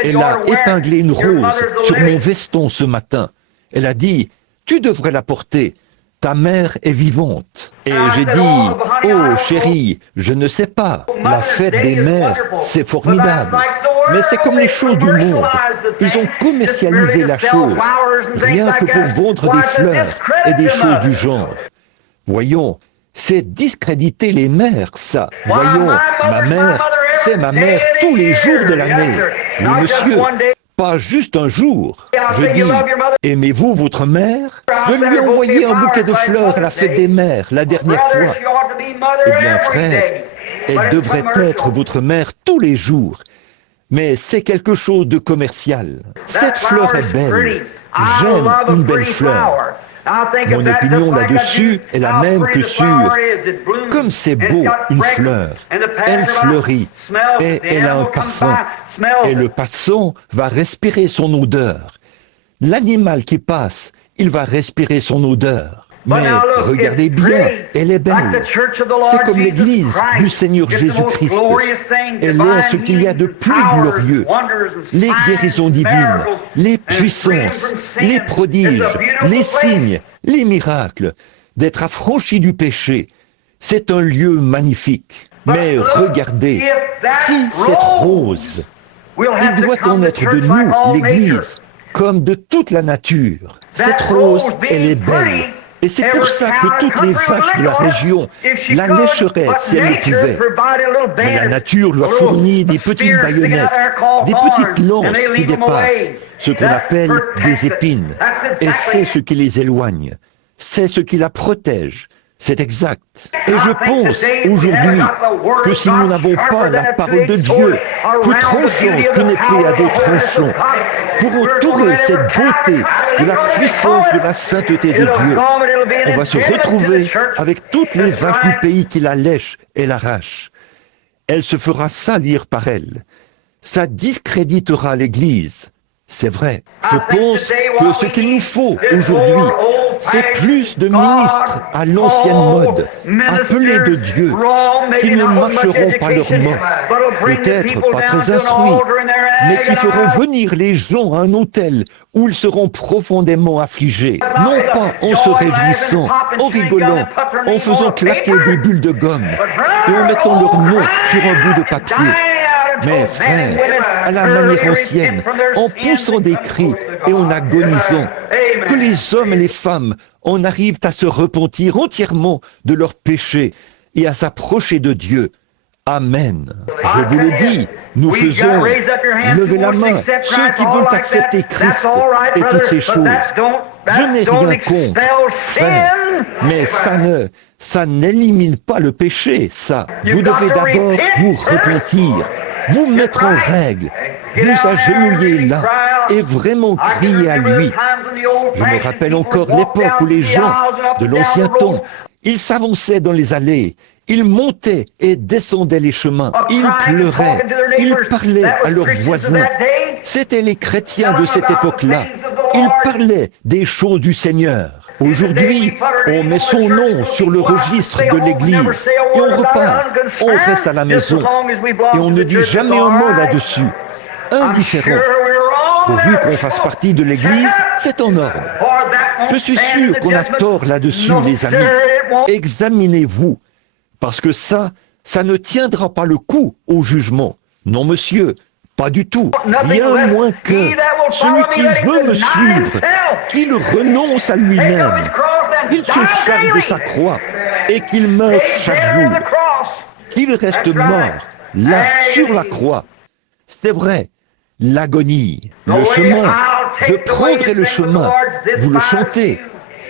elle a épinglé une rose sur mon veston ce matin. Elle a dit, tu devrais la porter. Ta mère est vivante. Et j'ai dit, oh chérie, je ne sais pas, la fête des mères, c'est formidable. Mais c'est comme les choses du monde. Ils ont commercialisé la chose, rien que pour vendre des fleurs et des choses du genre. Voyons, c'est discréditer les mères, ça. Voyons, ma mère, c'est ma mère tous les jours de l'année. Oui, monsieur. Pas juste un jour. Je dis, aimez-vous votre mère? Je lui ai envoyé un bouquet de fleurs à la fête des mères, la dernière fois. Eh bien, frère, elle devrait être votre mère tous les jours. Mais c'est quelque chose de commercial. Cette fleur est belle. J'aime une belle fleur. Mon opinion là-dessus est la même que sur « Comme c'est beau une fleur, elle fleurit et elle a un parfum, et le passant va respirer son odeur. L'animal qui passe, il va respirer son odeur. Mais regardez bien, elle est belle. C'est comme l'Église du Seigneur Jésus-Christ. Elle est ce qu'il y a de plus glorieux. Les guérisons divines, les puissances, les prodiges, les signes, les miracles, d'être affranchi du péché. C'est un lieu magnifique. Mais regardez, si cette rose, il doit en être de nous, l'Église, comme de toute la nature. Cette rose, elle est belle. Et c'est pour ça que toutes les vaches de la région la lécheraient si elles le pouvaient. Mais la nature lui a fourni des petites baïonnettes, des petites lances qui dépassent, ce qu'on appelle des épines. Et c'est ce qui les éloigne, c'est ce qui la protège. C'est exact. Et je pense aujourd'hui que si nous n'avons pas la parole de Dieu, plus tranchant qu'une épée à deux tranchants, pour entourer cette beauté de la puissance de la sainteté de Dieu, on va se retrouver avec toutes les vaches du pays qui la lèchent et l'arrachent. Elle se fera salir par elle. Ça discréditera l'Église. C'est vrai. Je pense que ce qu'il nous faut aujourd'hui, c'est plus de ministres à l'ancienne mode, appelés de Dieu, qui ne marcheront pas leurs mots, peut-être pas très instruits, mais qui feront venir les gens à un autel où ils seront profondément affligés, non pas en se réjouissant, en rigolant, en faisant claquer des bulles de gomme et en mettant leur nom sur un bout de papier. Mais frère, à la manière ancienne, en poussant des cris et en agonisant, que les hommes et les femmes en arrivent à se repentir entièrement de leurs péchés et à s'approcher de Dieu. Amen. Je vous le dis, nous faisons, levez la main, ceux qui veulent accepter Christ et toutes ces choses. Je n'ai rien contre, frère, mais ça n'élimine pas le péché, ça. Vous devez d'abord vous repentir, vous mettre en règle, vous agenouiller là et vraiment crier à lui. Je me rappelle encore l'époque où les gens de l'ancien temps, ils s'avançaient dans les allées, ils montaient et descendaient les chemins, ils pleuraient, ils parlaient à leurs voisins. C'étaient les chrétiens de cette époque-là. Ils parlaient des choses du Seigneur. Aujourd'hui, on met son nom sur le registre de l'Église et on repart, on reste à la maison et on ne dit jamais un mot là-dessus. Indifférent. Pourvu qu'on fasse partie de l'Église, c'est en ordre. Je suis sûr qu'on a tort là-dessus, les amis. Examinez-vous, parce que ça ne tiendra pas le coup au jugement. Non, monsieur, pas du tout. Rien moins que celui qui veut me suivre, qu'il renonce à lui-même, qu'il se charge de sa croix et qu'il meure chaque jour, qu'il reste mort, là, sur la croix. C'est vrai, l'agonie, le chemin, je prendrai le chemin, vous le chantez,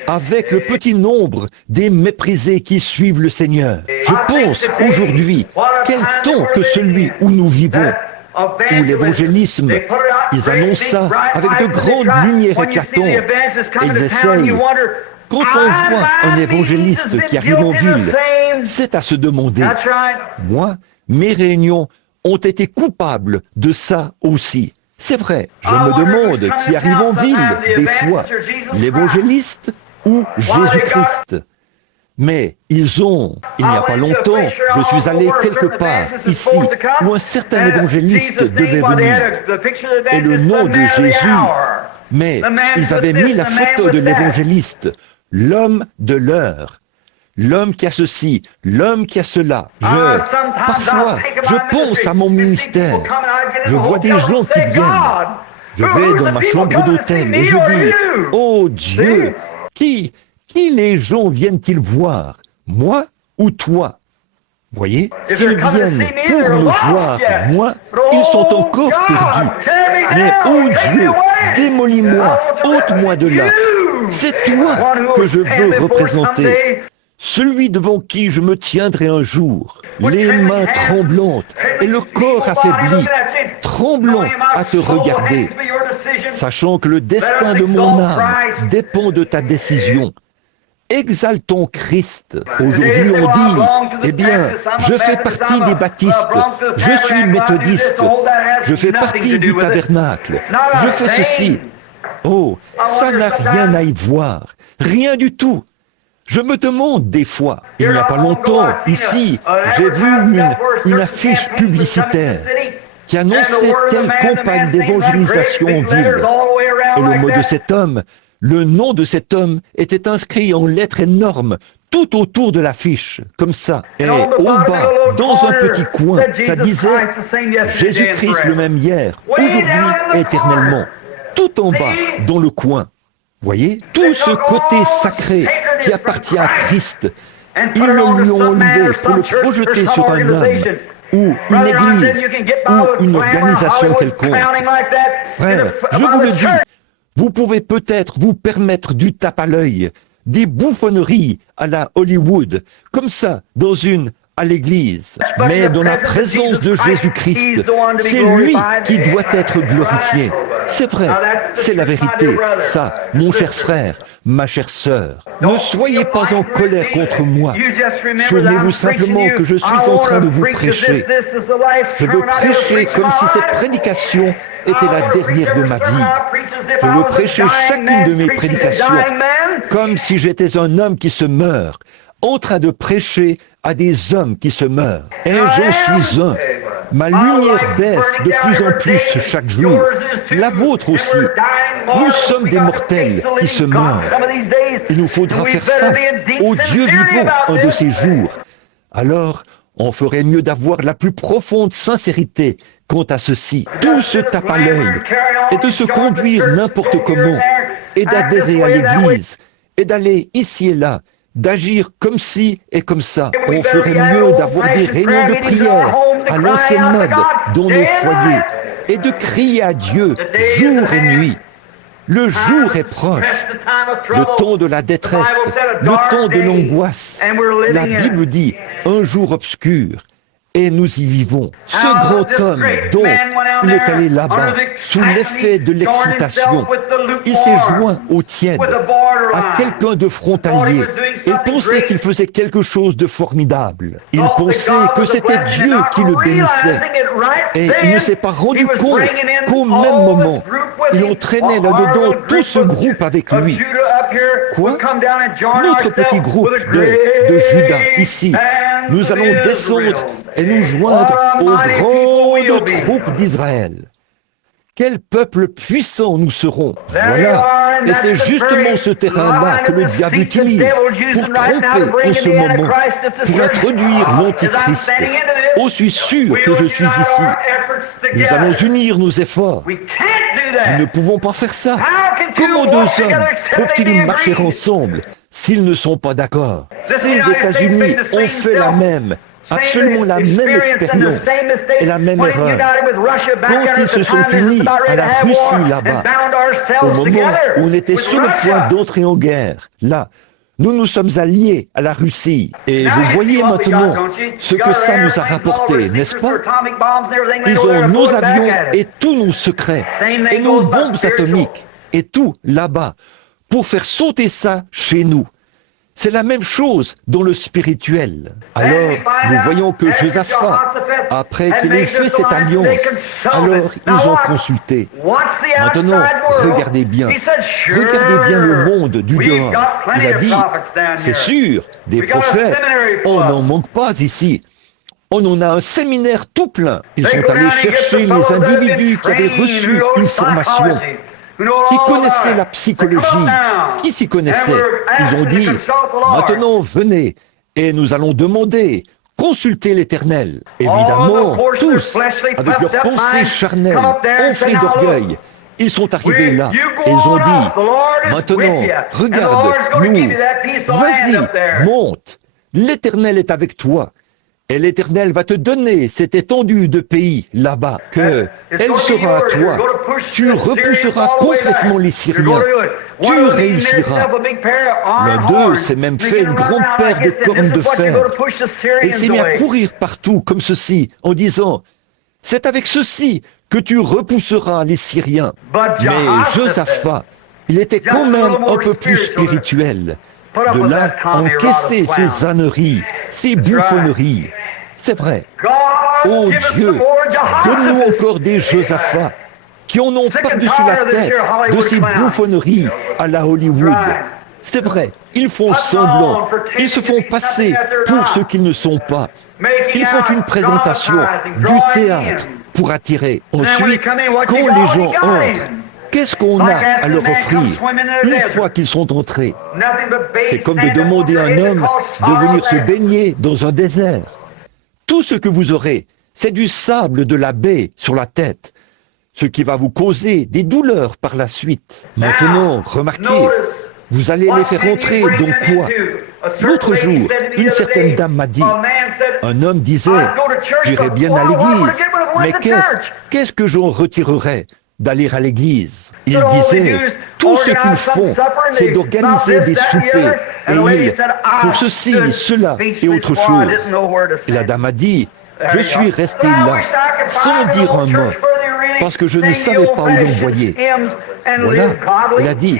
avec le petit nombre des méprisés qui suivent le Seigneur. Je pense aujourd'hui, quel temps que celui où nous vivons, où l'évangélisme, ils annoncent ça avec de grandes lumières éclatantes. Et ils essayent. Quand on voit un évangéliste qui arrive en ville, c'est à se demander. Moi, mes réunions ont été coupables de ça aussi. C'est vrai, je me demande qui arrive en ville, des fois, l'évangéliste ou Jésus-Christ. Mais il n'y a pas longtemps, je suis allé quelque part, ici, où un certain évangéliste devait venir. Et le nom de Jésus, mais ils avaient mis la photo de l'évangéliste, l'homme de l'heure. L'homme qui a ceci, l'homme qui a cela. Parfois, je pense à mon ministère. Je vois des gens qui viennent. Je vais dans ma chambre d'hôtel et je dis, « Oh Dieu, qui les gens viennent-ils voir, moi ou toi ?» Voyez, s'ils viennent pour me voir, moi, ils sont encore perdus. Mais oh Dieu, démolis-moi, ôte-moi de là. C'est toi que je veux représenter. Celui devant qui je me tiendrai un jour, les mains tremblantes et le corps affaibli, tremblant à te regarder, sachant que le destin de mon âme dépend de ta décision. Exaltons Christ. Aujourd'hui on dit, eh bien, je fais partie des baptistes, je suis méthodiste, je fais partie du tabernacle, je fais ceci. Oh, ça n'a rien à y voir, rien du tout. Je me demande des fois, il n'y a pas longtemps, ici, j'ai vu une affiche publicitaire qui annonçait telle campagne d'évangélisation en ville. Et le nom de cet homme était inscrit en lettres énormes tout autour de l'affiche, comme ça. Et au bas, dans un petit coin, ça disait « Jésus-Christ le même hier, aujourd'hui et éternellement ». Tout en bas, dans le coin. Voyez, tout ce côté sacré qui appartient à Christ, ils le lui ont enlevé pour le projeter sur un homme, ou une église, ou une organisation quelconque. Frère, je vous le dis, vous pouvez peut-être vous permettre du tape à l'œil, des bouffonneries à la Hollywood, comme ça, à l'église. Mais dans la présence de Jésus-Christ, c'est lui qui doit être glorifié. C'est vrai, c'est la vérité. Ça, mon cher frère, ma chère sœur, ne soyez pas en colère contre moi. Souvenez-vous simplement que je suis en train de vous prêcher. Je veux prêcher comme si cette prédication était la dernière de ma vie. Je veux prêcher chacune de mes prédications comme si j'étais un homme qui se meurt, en train de prêcher à des hommes qui se meurent. Et j'en suis un. Ma lumière baisse de plus en plus chaque jour. La vôtre aussi. Nous sommes des mortels qui se meurent. Il nous faudra faire face au Dieu vivant un de ces jours. Alors, on ferait mieux d'avoir la plus profonde sincérité quant à ceci. Tout se tape à l'œil et de se conduire n'importe comment et d'adhérer à l'Église et d'aller ici et là, d'agir comme ci et comme ça. On ferait mieux d'avoir des réunions de prière à l'ancienne mode dans nos foyers et de crier à Dieu jour et nuit. Le jour est proche, le temps de la détresse, le temps de l'angoisse. La Bible dit un jour obscur. Et nous y vivons. Ce grand homme, donc, il est allé là-bas, sous l'effet de l'excitation. Il s'est joint au tiède, à quelqu'un de frontalier. Il pensait qu'il faisait quelque chose de formidable. Il pensait que c'était Dieu qui le bénissait. Et il ne s'est pas rendu compte qu'au même moment, il entraînait là-dedans tout ce groupe avec lui. Quoi? Notre petit groupe de Judas, ici. Nous allons descendre et nous joindre aux grandes troupes d'Israël. Quel peuple puissant nous serons. Voilà. Et c'est justement ce terrain-là que le diable utilise pour tromper en ce moment, pour introduire l'Antichrist. Oh, je suis sûr que je suis ici. Nous allons unir nos efforts. Nous ne pouvons pas faire ça. Comment deux hommes peuvent-ils marcher ensemble s'ils ne sont pas d'accord? Ces États-Unis ont fait absolument la même expérience et la même erreur. Quand ils se sont unis à la Russie là-bas, au moment où on était sur le point d'entrer en guerre, là, nous nous sommes alliés à la Russie. Et vous voyez maintenant ce que ça nous a rapporté, n'est-ce pas? Ils ont nos avions et tous nos secrets, et nos bombes atomiques, et tout là-bas, pour faire sauter ça chez nous. C'est la même chose dans le spirituel. Alors, nous voyons que Josaphat, après qu'il ait fait cette alliance, alors ils ont consulté. Maintenant, regardez bien le monde du dehors. Il a dit, c'est sûr, des prophètes, on n'en manque pas ici. On en a un séminaire tout plein. Ils sont allés chercher les individus qui avaient reçu une formation, qui connaissaient la psychologie, qui s'y connaissaient. Ils ont dit, maintenant venez, et nous allons demander, consulter l'Éternel. Évidemment, tous, avec leurs pensées charnelles, enflées d'orgueil, ils sont arrivés là, et ils ont dit, maintenant, regarde-nous, vas-y, monte, l'Éternel est avec toi. Et l'Éternel va te donner cette étendue de pays là-bas, qu'elle sera à toi. Tu repousseras complètement les Syriens. Tu réussiras. L'un d'eux s'est même fait une grande paire de cornes de fer. Et il s'est mis à courir partout comme ceci, en disant, c'est avec ceci que tu repousseras les Syriens. Mais Josaphat, il était quand même un peu plus spirituel. De là, encaisser ces âneries, ces bouffonneries. C'est vrai. Oh Dieu, donne-nous encore des Josaphats qui en ont par-dessus la tête de ces bouffonneries à la Hollywood. C'est vrai, ils font semblant, ils se font passer pour ce qu'ils ne sont pas. Ils font une présentation du théâtre pour attirer. Ensuite, quand les gens entrent, qu'est-ce qu'on a à leur offrir une fois qu'ils sont entrés? C'est comme de demander à un homme de venir se baigner dans un désert. Tout ce que vous aurez, c'est du sable de la baie sur la tête, ce qui va vous causer des douleurs par la suite. Maintenant, remarquez, vous allez les faire entrer dans quoi? L'autre jour, une certaine dame m'a dit, un homme disait, j'irai bien à l'église, mais qu'est-ce que j'en retirerais d'aller à l'église? Il disait, tout ce qu'ils font, c'est d'organiser des soupers, et ils, pour ceci, cela et autre chose. Et la dame a dit, je suis resté là, sans dire un mot, parce que je ne savais pas où l'envoyer. Voilà, elle a dit,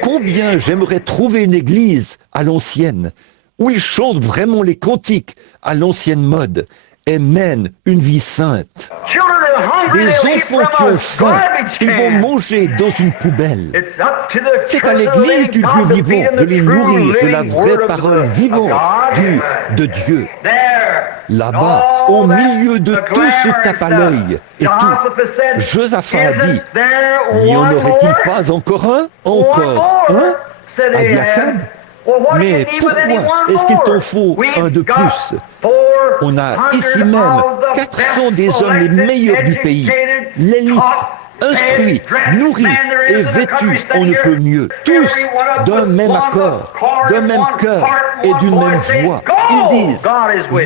combien j'aimerais trouver une église à l'ancienne, où ils chantent vraiment les cantiques à l'ancienne mode, et mènent une vie sainte. Des enfants qui ont faim, ils vont manger dans une poubelle. C'est à l'église du Dieu vivant de les nourrir de la vraie parole vivante de Dieu. Là-bas, au milieu de tout ce tape à l'œil et tout, Josaphat a dit, n'y en aurait-il pas encore un? Encore un? A dit Akab. Mais pourquoi est-ce qu'il t'en faut un de plus? On a ici même 400 des hommes les meilleurs du pays, l'élite, instruits, nourris et vêtus, on ne peut mieux, tous d'un même accord, d'un même cœur et d'une même voix. Ils disent,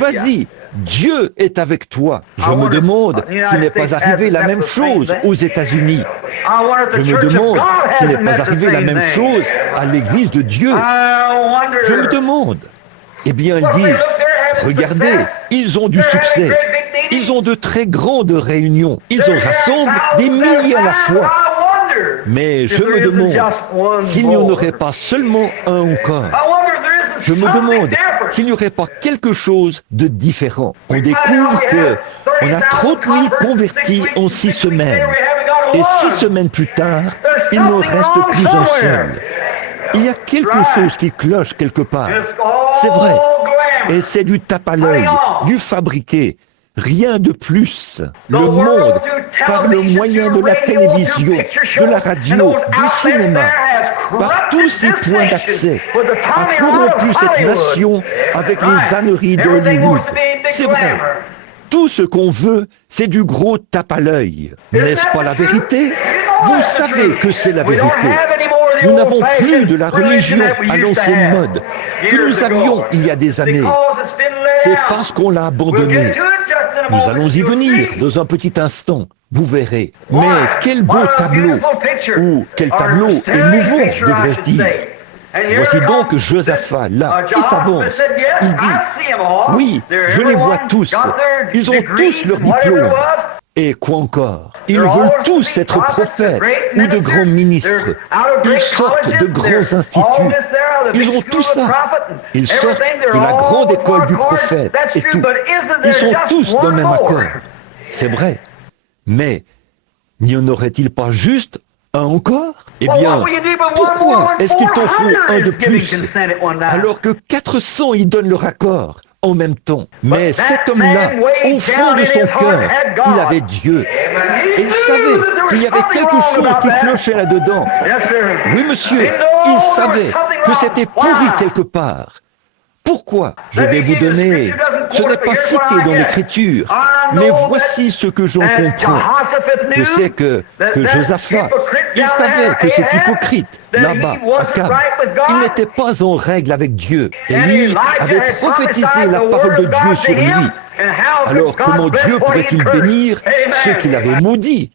vas-y, Dieu est avec toi. Je me demande s'il n'est pas arrivé la même chose aux États-Unis. Je me demande s'il n'est pas arrivé la même chose à l'Église de Dieu. Je me demande. Eh bien, ils disent, regardez, ils ont du succès. Ils ont de très grandes réunions. Ils en rassemblent des milliers à la fois. Mais je me demande s'il n'y en aurait pas seulement un encore. Je me demande s'il n'y aurait pas quelque chose de différent. On découvre qu'on a 30 000 convertis en 6 semaines. Et 6 semaines plus tard, il n'en reste plus un seul. Il y a quelque chose qui cloche quelque part. C'est vrai. Et c'est du tape à l'œil, du fabriqué. Rien de plus. Le monde par le moyen de la télévision, de la radio, du cinéma, par tous ces points d'accès, a corrompu cette nation avec les âneries de Hollywood. C'est vrai. Tout ce qu'on veut, c'est du gros tape à l'œil. N'est-ce pas la vérité? Vous savez que c'est la vérité. Nous n'avons plus de la religion à l'ancienne mode que nous avions il y a des années. C'est parce qu'on l'a abandonnée. Nous allons y venir dans un petit instant, vous verrez. Mais quel beau tableau, ou quel tableau émouvant, devrais-je dire. Voici donc Josaphat, là, qui s'avance. Il dit, oui, je les vois tous. Ils ont tous leur diplôme. Et quoi encore? Ils veulent tous être prophètes ou de grands ministres. Ils sortent de grands instituts. Ils ont tout ça. Ils sortent de la grande école du prophète et tout. Ils sont tous d'un même accord. C'est vrai. Mais n'y en aurait-il pas juste un encore? Eh bien, pourquoi est-ce qu'il t'en faut un de plus alors que 400 y donnent leur accord en même temps? Mais cet homme-là, au fond de son cœur, il avait Dieu. Et il savait qu'il y avait quelque chose qui clochait là-dedans. Oui, monsieur, il savait que c'était pourri quelque part. Pourquoi? Je vais vous donner, ce n'est pas cité dans l'Écriture, mais voici ce que j'en comprends. Je sais que Josaphat, il savait que cet hypocrite, là-bas, Akab, il n'était pas en règle avec Dieu. Élie avait prophétisé la parole de Dieu sur lui. Alors comment Dieu pourrait-il bénir ceux qu'il avait maudits?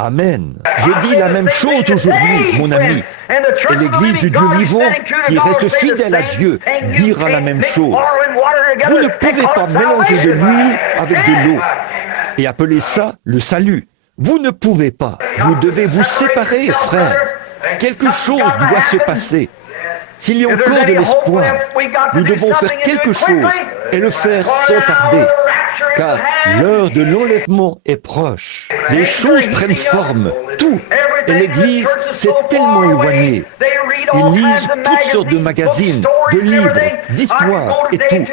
Amen. Je dis la même chose aujourd'hui, mon ami. Et l'Église du Dieu vivant, qui reste fidèle à Dieu, dira la même chose. Vous ne pouvez pas mélanger de l'huile avec de l'eau et appeler ça le salut. Vous ne pouvez pas. Vous devez vous séparer, frères. Quelque chose doit se passer. S'il y a encore de l'espoir, nous devons faire quelque chose et le faire sans tarder. Car l'heure de l'enlèvement est proche. Les choses prennent forme, tout. Et l'Église s'est tellement éloignée. Ils lisent toutes sortes de magazines, de livres, d'histoires et tout.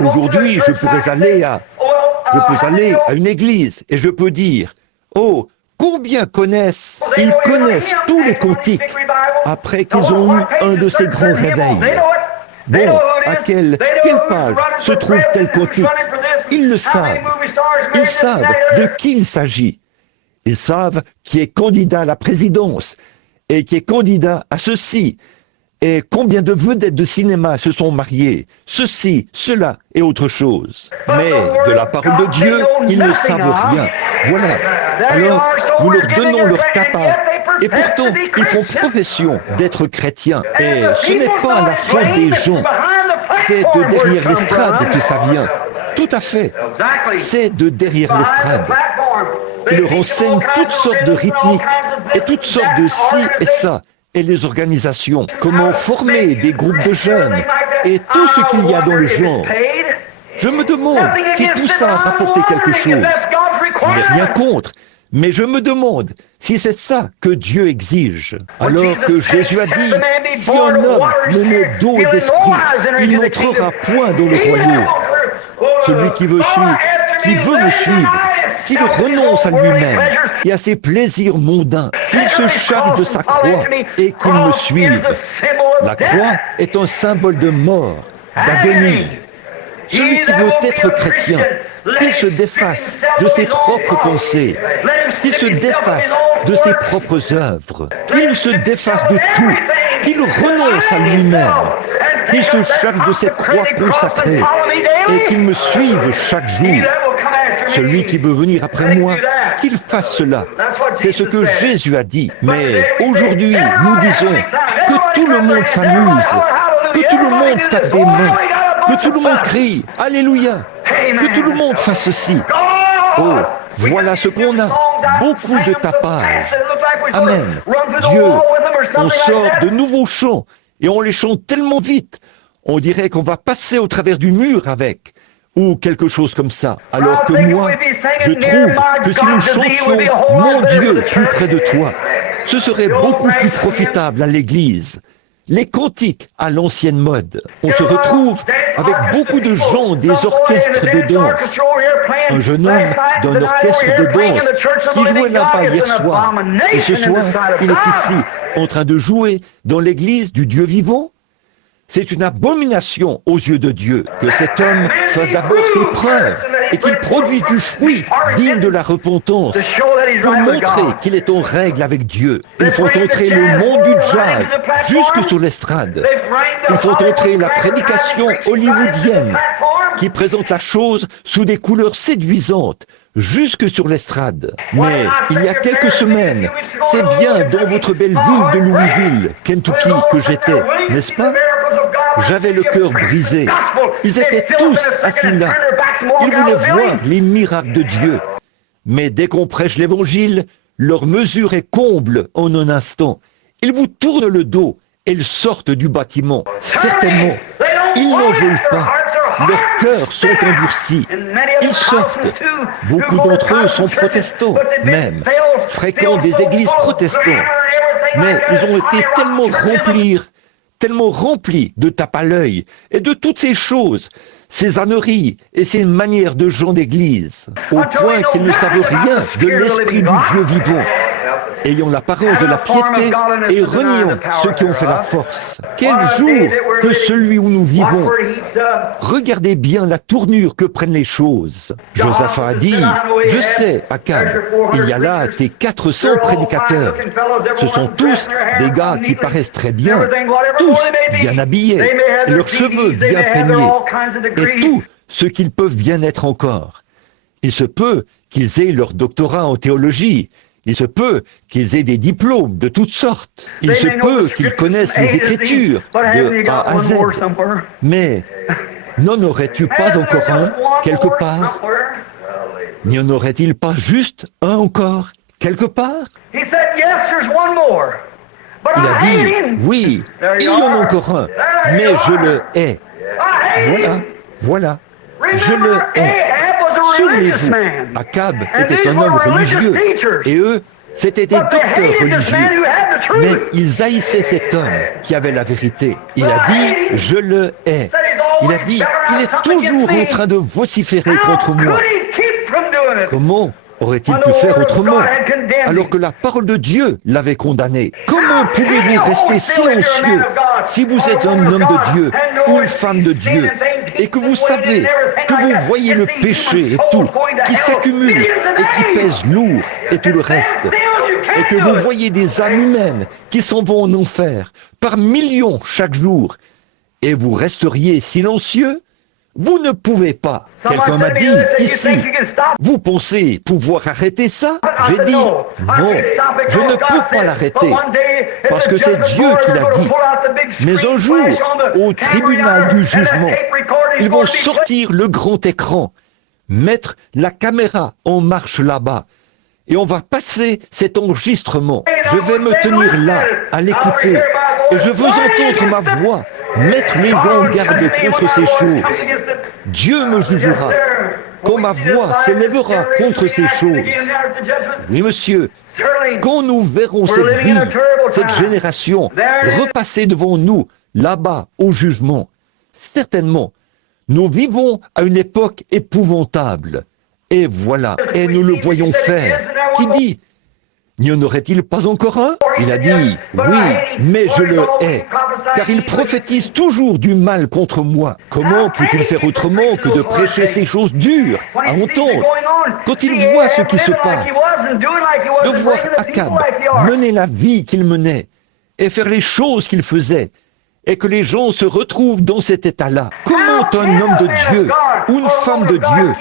Aujourd'hui, je peux aller à une église et je peux dire, oh, combien connaissent? Ils connaissent tous les cantiques après qu'ils ont eu un de ces grands réveils. Bon, à quelle page se trouve tel cantique? Ils le savent. Ils savent de qui il s'agit. Ils savent qui est candidat à la présidence et qui est candidat à ceci. Et combien de vedettes de cinéma se sont mariées, ceci, cela et autre chose. Mais de la parole de Dieu, ils ne savent rien. Voilà. Alors, nous leur donnons leur tapas. Et pourtant, ils font profession d'être chrétiens. Et ce n'est pas la faute des gens. C'est de derrière l'estrade que ça vient. Tout à fait. C'est de derrière l'estrade. Ils leur enseignent toutes sortes de rythmiques et toutes sortes de ci et ça. Et les organisations, comment former des groupes de jeunes et tout ce qu'il y a dans le genre. Je me demande si tout ça a rapporté quelque chose. Je n'ai rien contre, mais je me demande si c'est ça que Dieu exige. Alors que Jésus a dit, si un homme ne naît d'eau et d'esprit, il n'entrera point dans le royaume. Celui qui veut me suivre, qu'il renonce à lui-même et à ses plaisirs mondains, qu'il se charge de sa croix et qu'il me suive. La croix est un symbole de mort, d'agonie. Celui qui veut être chrétien, qu'il se défasse de ses propres pensées, qu'il se défasse de ses propres œuvres, qu'il se défasse de tout, qu'il renonce à lui-même, qu'il se charge de cette croix consacrée et qu'il me suive chaque jour. Celui qui veut venir après moi, qu'il fasse cela. C'est ce que Jésus a dit. Mais aujourd'hui, nous disons que tout le monde s'amuse, que tout le monde tape des mains, que tout le monde crie « Alléluia », que tout le monde fasse ceci. Oh, voilà ce qu'on a, beaucoup de tapage. Amen. Dieu, on sort de nouveaux chants et on les chante tellement vite, on dirait qu'on va passer au travers du mur avec. Ou quelque chose comme ça. Alors que moi, je trouve que si nous chantions « Mon Dieu, plus près de toi », ce serait beaucoup plus profitable à l'Église. les cantiques à l'ancienne mode. On se retrouve avec beaucoup de gens des orchestres de danse. Un jeune homme d'un orchestre de danse qui jouait là-bas hier soir. Et ce soir, il est ici en train de jouer dans l'église du Dieu vivant. C'est une abomination aux yeux de Dieu que cet homme fasse d'abord ses preuves et qu'il produise du fruit digne de la repentance pour montrer qu'il est en règle avec Dieu. Ils font entrer le monde du jazz jusque sur l'estrade. Ils font entrer la prédication hollywoodienne qui présente la chose sous des couleurs séduisantes jusque sur l'estrade. Mais il y a quelques semaines, c'est bien dans votre belle ville de Louisville, Kentucky, que j'étais, n'est-ce pas? J'avais le cœur brisé. Ils étaient tous assis là. Ils voulaient voir les miracles de Dieu. Mais dès qu'on prêche l'évangile, leur mesure est comble en un instant. Ils vous tournent le dos et ils sortent du bâtiment. Certainement, ils n'en veulent pas. Leurs cœurs sont endurcis. Ils sortent. Beaucoup d'entre eux sont protestants, même, fréquentent des églises protestantes. Mais ils ont été tellement remplis de tape à l'œil et de toutes ces choses, ces âneries et ces manières de gens d'église, au point qu'ils ne savent rien de l'esprit du Dieu vivant, ayant l'apparence de la piété et reniant ceux qui ont fait la force. Quel jour que celui où nous vivons! Regardez bien la tournure que prennent les choses. Josaphat a dit, je sais, Akab, il y a là tes 400 prédicateurs. Ce sont tous des gars qui paraissent très bien, tous bien habillés, et leurs cheveux bien peignés, et tout ce qu'ils peuvent bien être encore. Il se peut qu'ils aient leur doctorat en théologie. Il se peut qu'ils aient des diplômes de toutes sortes. Il se peut qu'ils connaissent les Écritures de A à Z. Mais n'en aurais-tu pas encore un quelque part? N'y en aurait-il pas juste un encore quelque part? Il a dit, oui, il y en a encore un, mais je le hais. Voilà, je le hais. Souvenez-vous, Akab était un homme religieux, et eux, c'étaient des docteurs religieux. Mais ils haïssaient cet homme qui avait la vérité. Il a dit, je le hais. Il a dit, il est toujours en train de vociférer contre moi. Comment aurait-il pu faire autrement, alors que la parole de Dieu l'avait condamné? Comment pouvez-vous rester silencieux si vous êtes un homme de Dieu ou une femme de Dieu et que vous savez, que vous voyez le péché et tout qui s'accumule et qui pèse lourd et tout le reste, et que vous voyez des âmes humaines qui s'en vont en enfer par millions chaque jour, et vous resteriez silencieux? Vous ne pouvez pas. Quelqu'un m'a dit, ici, vous pensez pouvoir arrêter ça? J'ai dit, non, je ne peux pas l'arrêter, parce que c'est Dieu qui l'a dit. Mais un jour, au tribunal du jugement, ils vont sortir le grand écran, mettre la caméra en marche là-bas, et on va passer cet enregistrement. Je vais me tenir là, à l'écouter, et je veux entendre ma voix, mettre les gens en garde contre ces choses. Dieu me jugera quand ma voix s'élèvera contre ces choses. Oui, monsieur, quand nous verrons cette vie, cette génération repasser devant nous, là-bas, au jugement, certainement, nous vivons à une époque épouvantable. Et voilà, et nous le voyons faire. Qui dit, n'y en aurait-il pas encore un? Il a dit, oui, mais je le hais, car il prophétise toujours du mal contre moi. Comment peut-il faire autrement que de prêcher ces choses dures à entendre quand il voit ce qui se passe? De voir Akab mener la vie qu'il menait et faire les choses qu'il faisait, et que les gens se retrouvent dans cet état-là. Comment un homme de Dieu ou une femme de Dieu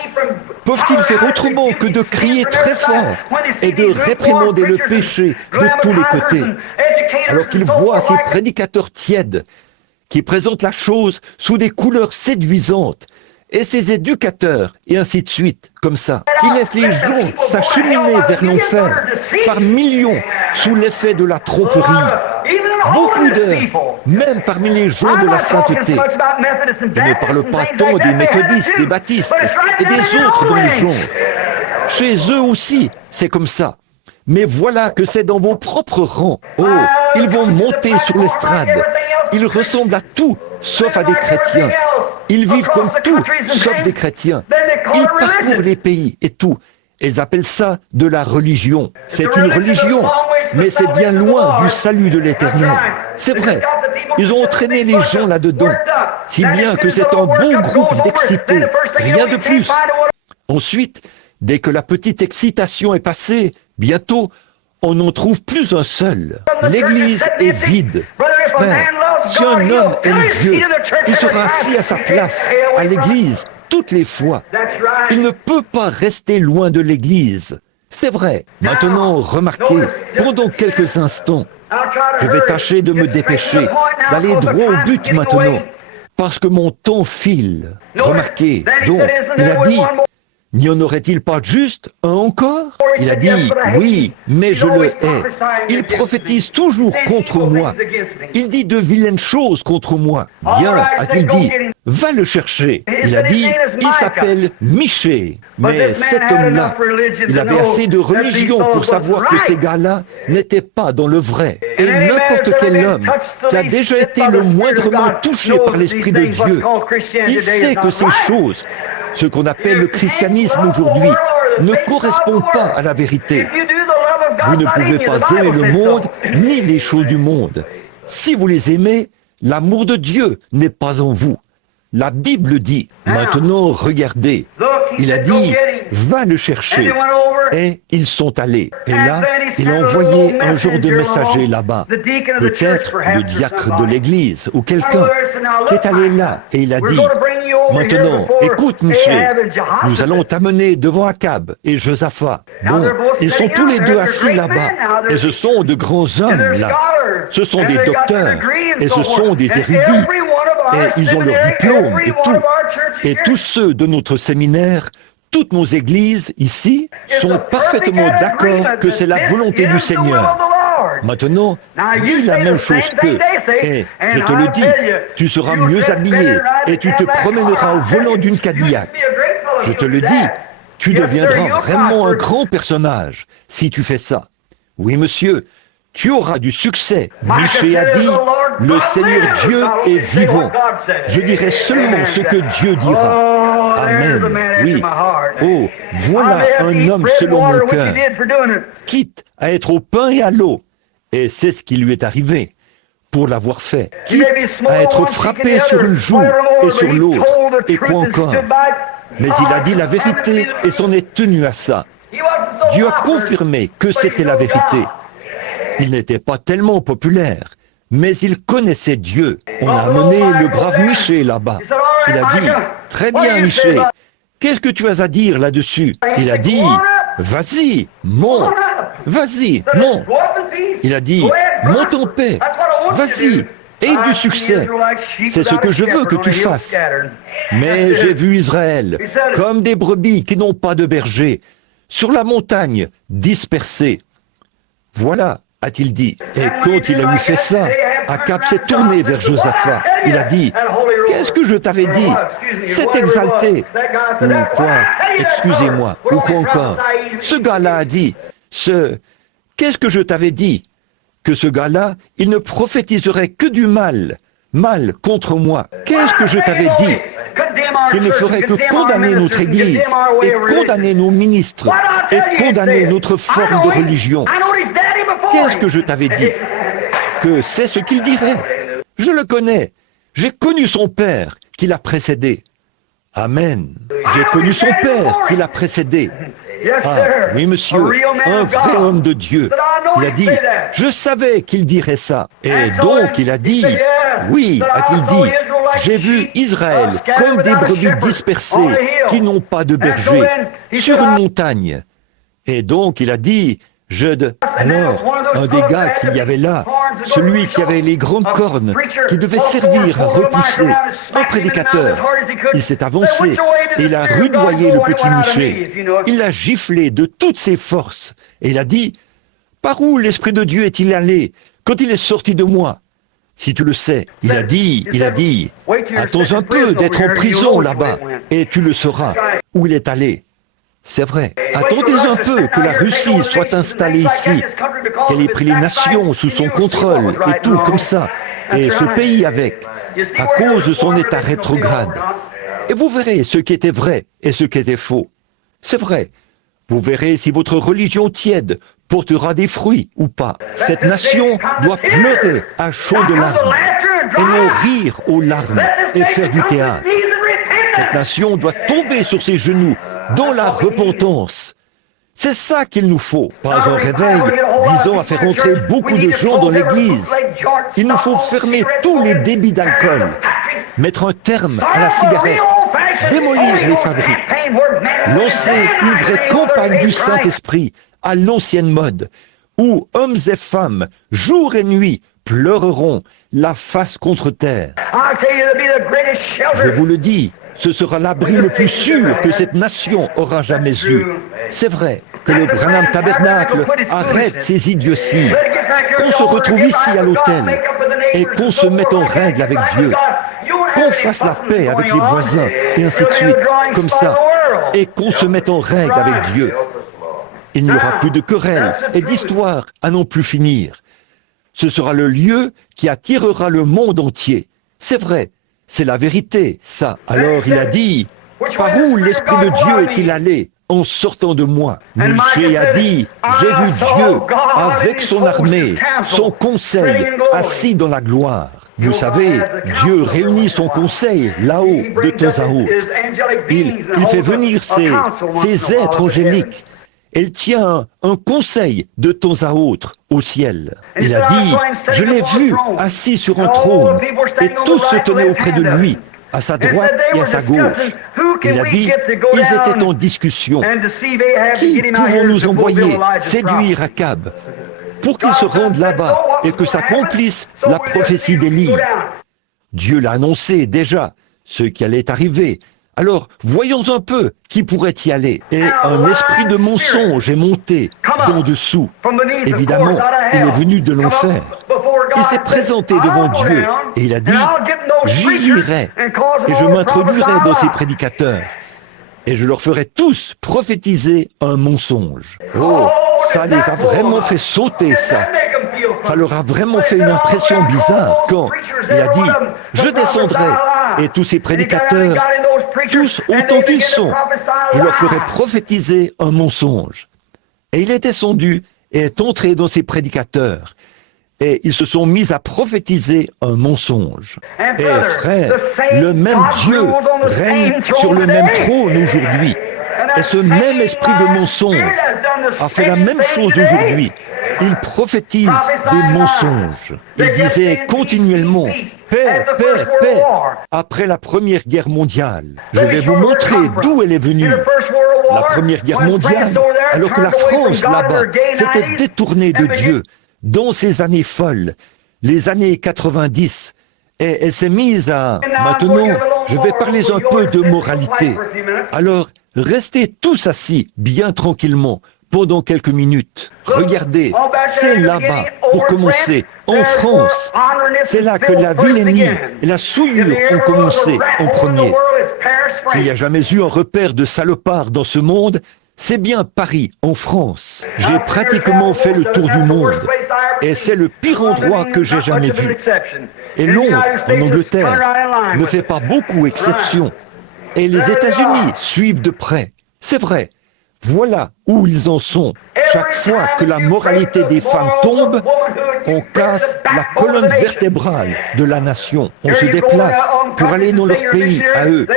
peuvent-ils faire autrement que de crier très fort et de réprimander le péché de tous les côtés, alors qu'ils voient ces prédicateurs tièdes qui présentent la chose sous des couleurs séduisantes, et ces éducateurs, et ainsi de suite, comme ça, qui laissent les gens s'acheminer vers l'enfer par millions sous l'effet de la tromperie. Beaucoup d'heures, même parmi les gens de la sainteté. Je ne parle pas tant des méthodistes, des baptistes et des autres dans le genre. Chez eux aussi, c'est comme ça. Mais voilà que c'est dans vos propres rangs. Oh, ils vont monter sur l'estrade Ils ressemblent à tout, sauf à des chrétiens. Ils vivent comme tout, sauf des chrétiens. Ils parcourent les pays et tout. Ils appellent ça de la religion. C'est une religion, mais c'est bien loin du salut de l'Éternel. C'est vrai. Ils ont entraîné les gens là-dedans, si bien que c'est un beau groupe d'excités, rien de plus. Ensuite, dès que la petite excitation est passée, bientôt, on n'en trouve plus un seul. L'Église est vide. Frère, si un homme aime Dieu, il sera assis à sa place, à l'Église, toutes les fois. Il ne peut pas rester loin de l'Église. C'est vrai. Maintenant, remarquez, pendant quelques instants, je vais tâcher de me dépêcher, d'aller droit au but maintenant, parce que mon temps file. Remarquez, donc, il a dit, n'y en aurait-il pas juste un encore? Il a dit, oui, mais je le hais. Il prophétise toujours contre moi. Il dit de vilaines choses contre moi. Bien, a-t-il dit, va le chercher. Il a dit, il s'appelle Michée. Mais cet homme-là, il avait assez de religion pour savoir que ces gars-là n'étaient pas dans le vrai. Et n'importe quel homme qui a déjà été le moindrement touché par l'Esprit de Dieu, il sait que ces choses, ce qu'on appelle le christianisme aujourd'hui, ne correspond pas à la vérité. Vous ne pouvez pas aimer le monde ni les choses du monde. Si vous les aimez, l'amour de Dieu n'est pas en vous. La Bible dit, maintenant regardez, il a dit, va le chercher. Et ils sont allés. Et là, il a envoyé un genre de messager là-bas, peut-être le diacre de l'église ou quelqu'un qui est allé là. Et il a dit, maintenant, écoute Michel, nous allons t'amener devant Akab et Josaphat. Bon, ils sont tous les deux assis là-bas. Et ce sont de grands hommes là. Ce sont des docteurs et ce sont des érudits. Et ils ont leur diplôme et tout. Et tous ceux de notre séminaire, toutes nos églises ici sont parfaitement d'accord que c'est la volonté du Seigneur. Maintenant, dis la même chose qu'eux. Et je te le dis, tu seras mieux habillé et tu te promèneras au volant d'une Cadillac. Je te le dis, tu deviendras vraiment un grand personnage si tu fais ça. Oui, monsieur, tu auras du succès. Michée a dit, le Seigneur Dieu est vivant. Je dirai seulement ce que Dieu dira. Amen. Oui. Oh, voilà un homme selon mon cœur, quitte à être au pain et à l'eau. Et c'est ce qui lui est arrivé pour l'avoir fait. Quitte à être frappé sur une joue et sur l'autre. Et quoi encore? Mais il a dit la vérité et s'en est tenu à ça. Dieu a confirmé que c'était la vérité. Il n'était pas tellement populaire, mais il connaissait Dieu. On a amené le brave Michée là-bas. Il a dit, très bien Michée, qu'est-ce que tu as à dire là-dessus? Il a dit, vas-y, monte, vas-y, monte. Il a dit, monte en paix, vas-y, aie du succès. C'est ce que je veux que tu fasses. Mais j'ai vu Israël comme des brebis qui n'ont pas de berger, sur la montagne, dispersés. Voilà, a-t-il dit. Et quand il a eu fait ça, Akab s'est tourné vers Josaphat. Il a dit, qu'est-ce que je t'avais dit? C'est exalté. Ou quoi? Excusez-moi. Ou quoi encore? Ce gars-là a dit, qu'est-ce que je t'avais dit? Que ce gars-là, il ne prophétiserait que du mal. Mal contre moi. Qu'est-ce que je t'avais dit? Qu'il ne ferait que condamner notre Église, et condamner nos ministres, et condamner notre forme de religion. Qu'est-ce que je t'avais dit? Que c'est ce qu'il dirait. Je le connais. J'ai connu son père qui l'a précédé. Amen. J'ai connu son père qui l'a précédé. Ah, oui, monsieur, un vrai homme de Dieu. Il a dit, je savais qu'il dirait ça. Et donc, il a dit, oui, a-t-il dit, j'ai vu Israël comme des brebis dispersées qui n'ont pas de berger sur une montagne. Et donc, il a dit, alors, un des gars qu'il y avait là, celui qui avait les grandes cornes, qui devait servir à repousser, un prédicateur, il s'est avancé et il a rudoyé le petit Michée. Il l'a giflé de toutes ses forces et il a dit, par où l'Esprit de Dieu est-il allé quand il est sorti de moi? Si tu le sais, il a dit, attends un peu d'être en prison là-bas et tu le sauras où il est allé. C'est vrai. Attendez un peu que la Russie soit installée ici, qu'elle ait pris les nations sous son contrôle et tout comme ça. et ce pays avec, à cause de son état rétrograde. Et vous verrez ce qui était vrai et ce qui était faux. C'est vrai. Vous verrez si votre religion tiède portera des fruits ou pas. Cette nation doit pleurer à chaudes larmes et non rire aux larmes et faire du théâtre. Cette nation doit tomber sur ses genoux dans la repentance. C'est ça qu'il nous faut, pas un réveil visant à faire entrer beaucoup de gens dans l'église. Il nous faut fermer tous les débits d'alcool, mettre un terme à la cigarette, démolir les fabriques, lancer une vraie campagne du Saint-Esprit à l'ancienne mode, où hommes et femmes, jour et nuit, pleureront la face contre terre. Je vous le dis, ce sera l'abri le plus sûr que cette nation aura jamais eu. C'est vrai que le Branham Tabernacle arrête ces idioties, qu'on se retrouve ici à l'hôtel et qu'on se mette en règle avec Dieu, qu'on fasse la paix avec les voisins et ainsi de suite, comme ça, et qu'on se mette en règle avec Dieu. Il n'y aura plus de querelles et d'histoires à non plus finir. Ce sera le lieu qui attirera le monde entier. C'est vrai, c'est la vérité, ça. Alors il a dit, par où l'Esprit de Dieu est-il allé en sortant de moi? Michée a dit, j'ai vu Dieu avec son armée, son conseil, assis dans la gloire. Vous savez, Dieu réunit son conseil là-haut de temps à autre. Il fait venir ces êtres angéliques. Elle tient un conseil de temps à autre au ciel. Il a dit, je l'ai vu assis sur un trône, et tous se tenaient auprès de lui, à sa droite et à sa gauche. Il a dit, ils étaient en discussion. Qui pouvons-nous envoyer séduire Akab pour qu'il se rende là-bas et que s'accomplisse la prophétie d'Élie? Dieu l'a annoncé déjà, ce qui allait arriver. Alors, voyons un peu qui pourrait y aller. Et un esprit de mensonge est monté d'en dessous. Évidemment, il est venu de l'enfer. Il s'est présenté devant Dieu et il a dit, j'y irai et je m'introduirai dans ces prédicateurs. Et je leur ferai tous prophétiser un mensonge. Oh, ça les a vraiment fait sauter, ça. Ça leur a vraiment fait une impression bizarre quand il a dit, je descendrai et tous ces prédicateurs, tous autant qu'ils sont, je leur ferai prophétiser un mensonge. Et il est descendu et est entré dans ces prédicateurs. Et ils se sont mis à prophétiser un mensonge. Et frère, le même Dieu règne sur le même trône aujourd'hui. Et ce même esprit de mensonge a fait la même chose aujourd'hui. Il prophétise des mensonges. Il disait continuellement « Paix, paix, paix » après la Première Guerre mondiale. Je vais vous montrer d'où elle est venue. La Première Guerre mondiale, alors que la France là-bas s'était détournée de Dieu dans ces années folles, les années 90, et elle s'est mise à... Maintenant, je vais parler un peu de moralité. Alors, restez tous assis, bien tranquillement, pendant quelques minutes. Regardez, c'est là-bas, pour commencer, en France. C'est là que la vilainie et la souillure ont commencé en premier. S'il n'y a jamais eu un repère de salopards dans ce monde, c'est bien Paris, en France. J'ai pratiquement fait le tour du monde. Et c'est le pire endroit que j'ai jamais vu. Et Londres, en Angleterre, ne fait pas beaucoup exception. Et les États-Unis suivent de près. C'est vrai. Voilà où ils en sont. Chaque fois que la moralité des femmes tombe, on casse la colonne vertébrale de la nation. On se déplace pour aller dans leur pays, à eux.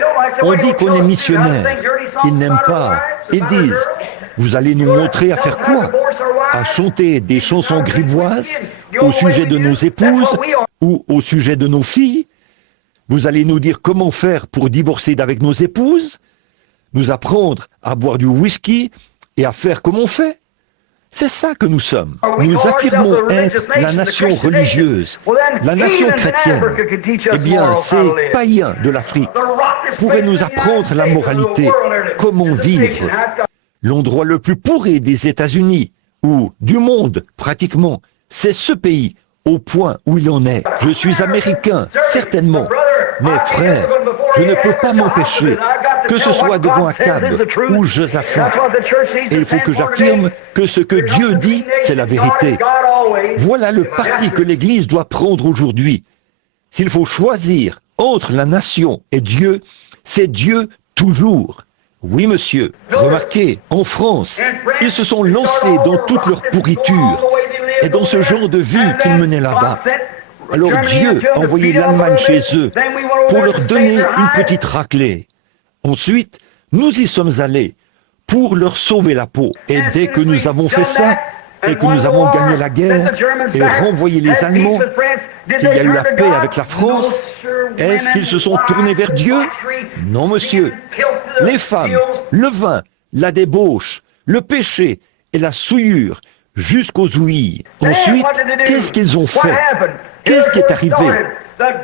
On dit qu'on est missionnaire. Ils n'aiment pas. Ils disent, vous allez nous montrer à faire quoi? À chanter des chansons grivoises au sujet de nos épouses ou au sujet de nos filles? Vous allez nous dire comment faire pour divorcer d'avec nos épouses? Nous apprendre à boire du whisky et à faire comme on fait? C'est ça que nous sommes. Nous affirmons être la nation religieuse, la nation chrétienne. Eh bien, ces païens de l'Afrique pourraient nous apprendre la moralité, comment vivre. L'endroit le plus pourri des États-Unis, ou du monde pratiquement, c'est ce pays, au point où il en est. Je suis américain, certainement. Mais frère, je ne peux pas m'empêcher, que ce soit devant Akab ou Josaphat. Et il faut que j'affirme que ce que Dieu dit, c'est la vérité. Voilà le parti que l'Église doit prendre aujourd'hui. S'il faut choisir entre la nation et Dieu, c'est Dieu toujours. Oui, monsieur. Remarquez, en France, ils se sont lancés dans toute leur pourriture et dans ce genre de vie qu'ils menaient là-bas. Alors Dieu a envoyé l'Allemagne chez eux pour leur donner une petite raclée. Ensuite, nous y sommes allés pour leur sauver la peau. Et dès que nous avons fait ça, et que nous avons gagné la guerre et renvoyé les Allemands, qu'il y a eu la paix avec la France, est-ce qu'ils se sont tournés vers Dieu? Non, monsieur. Les femmes, le vin, la débauche, le péché et la souillure jusqu'aux ouïes. Ensuite, qu'est-ce qu'ils ont fait? Qu'est-ce qui est arrivé?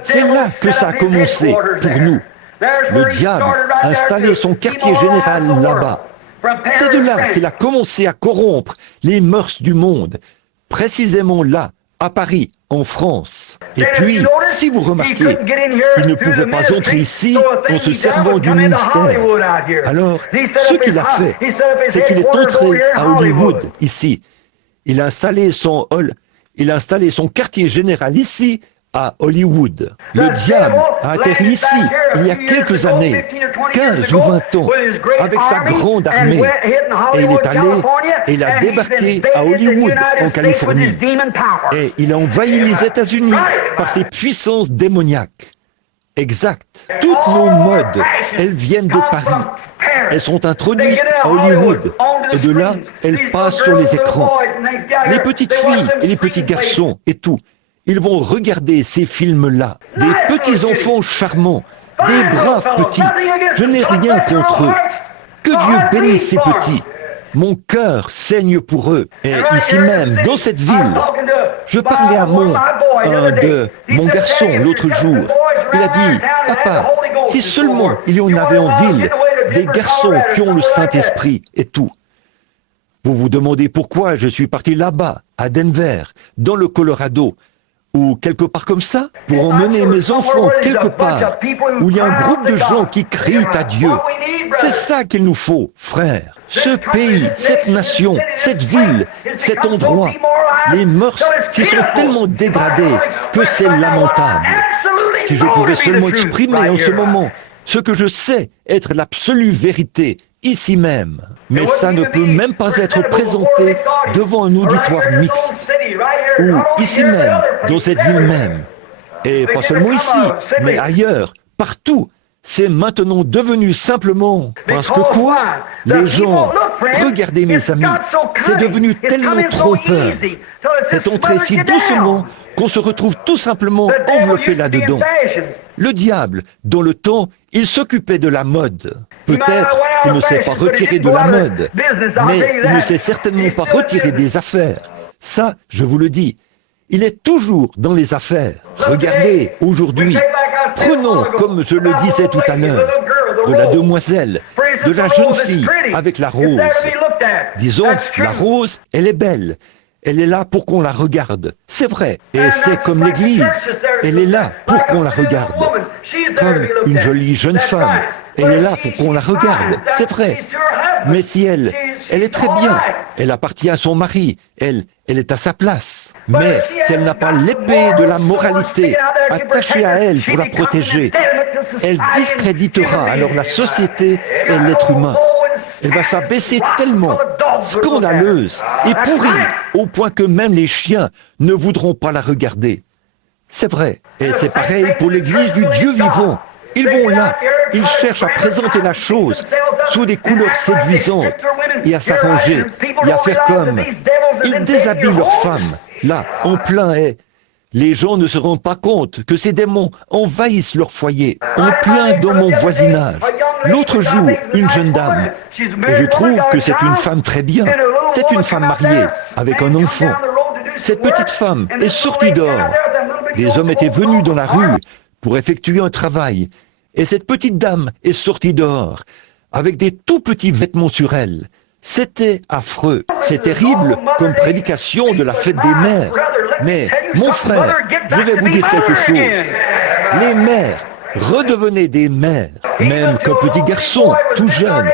C'est là que ça a commencé pour nous. Le diable a installé son quartier général là-bas. C'est de là qu'il a commencé à corrompre les mœurs du monde, précisément là, à Paris, en France. Et puis, si vous remarquez, il ne pouvait pas entrer ici en se servant du ministère. Alors, ce qu'il a fait, c'est qu'il est entré à Hollywood, ici. Il a installé son quartier général ici, à Hollywood. Le diable a atterri ici, il y a quelques années, 15 ou 20 ans, avec sa grande armée. Et il est allé et il a débarqué à Hollywood, en Californie. Et il a envahi les États-Unis par ses puissances démoniaques. Exact. Toutes nos modes, elles viennent de Paris. Elles sont introduites à Hollywood. Et de là, elles passent sur les écrans. Les petites filles et les petits garçons et tout. Ils vont regarder ces films-là. Des petits enfants charmants, des braves petits. Je n'ai rien contre eux. Que Dieu bénisse ces petits. Mon cœur saigne pour eux. Et ici même, dans cette ville, je parlais à mon garçon l'autre jour. Il a dit, « Papa, si seulement il y en avait en ville des garçons qui ont le Saint-Esprit et tout. » Vous vous demandez pourquoi je suis parti là-bas, à Denver, dans le Colorado, ou quelque part comme ça, pour emmener mes enfants quelque part, où il y a un groupe de gens qui crient à Dieu. C'est ça qu'il nous faut, frères. Ce pays, cette nation, cette ville, cet endroit, les mœurs s'y sont tellement dégradées que c'est lamentable. Si je pouvais seulement exprimer en ce moment ce que je sais être l'absolue vérité, ici même. Mais ça ne peut même pas être présenté devant un auditoire mixte, ou ici même, dans cette ville même. Et pas seulement ici, mais ailleurs, partout. C'est maintenant devenu simplement parce que quoi? Les gens, regardez mes amis, c'est devenu tellement trompeur. C'est entré si doucement qu'on se retrouve tout simplement enveloppé là-dedans. Le diable, dans le temps, il s'occupait de la mode. Peut-être qu'il ne s'est pas retiré de la mode, mais il ne s'est certainement pas retiré des affaires. Ça, je vous le dis, il est toujours dans les affaires. Regardez, aujourd'hui, prenons, comme je le disais tout à l'heure, de la demoiselle, de la jeune fille avec la rose. Disons, la rose, elle est belle. Elle est là pour qu'on la regarde. C'est vrai. Et c'est comme l'Église. Elle est là pour qu'on la regarde. Comme une jolie jeune femme. Elle est là pour qu'on la regarde. C'est vrai. Mais si elle est très bien. Elle appartient à son mari. Elle est à sa place. Mais si elle n'a pas l'épée de la moralité attachée à elle pour la protéger, elle discréditera alors la société et l'être humain. Elle va s'abaisser tellement, scandaleuse et pourrie, au point que même les chiens ne voudront pas la regarder. C'est vrai. Et c'est pareil pour l'Église du Dieu vivant. Ils vont là, ils cherchent à présenter la chose sous des couleurs séduisantes et à s'arranger et à faire comme. Ils déshabillent leurs femmes, là, en plein air. Les gens ne se rendent pas compte que ces démons envahissent leur foyer, en plein dans mon voisinage. L'autre jour, une jeune dame, et je trouve que c'est une femme très bien, c'est une femme mariée, avec un enfant. Cette petite femme est sortie dehors. Des hommes étaient venus dans la rue pour effectuer un travail, et cette petite dame est sortie dehors, avec des tout petits vêtements sur elle. C'était affreux. C'est terrible comme prédication de la fête des mères. Mais, mon frère, je vais vous dire quelque chose. Les mères, redevenez des mères. Même qu'un petit garçon, tout jeune,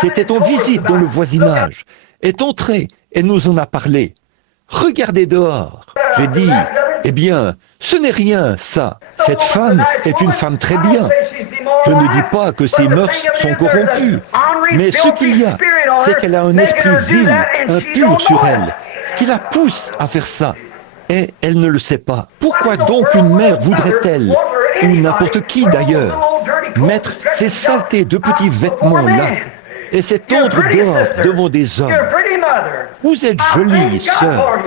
qui était en visite dans le voisinage, est entré et nous en a parlé. Regardez dehors. J'ai dit, eh bien, Ce n'est rien, ça. Cette femme est une femme très bien. Je ne dis pas que ses mœurs sont corrompues, mais ce qu'il y a, c'est qu'elle a un esprit vil, impur sur elle, qui la pousse à faire ça. Et elle ne le sait pas. Pourquoi donc une mère voudrait-elle, ou n'importe qui d'ailleurs, mettre ces saletés de petits vêtements-là et s'étendre dehors devant des hommes? Vous êtes jolies, sœurs.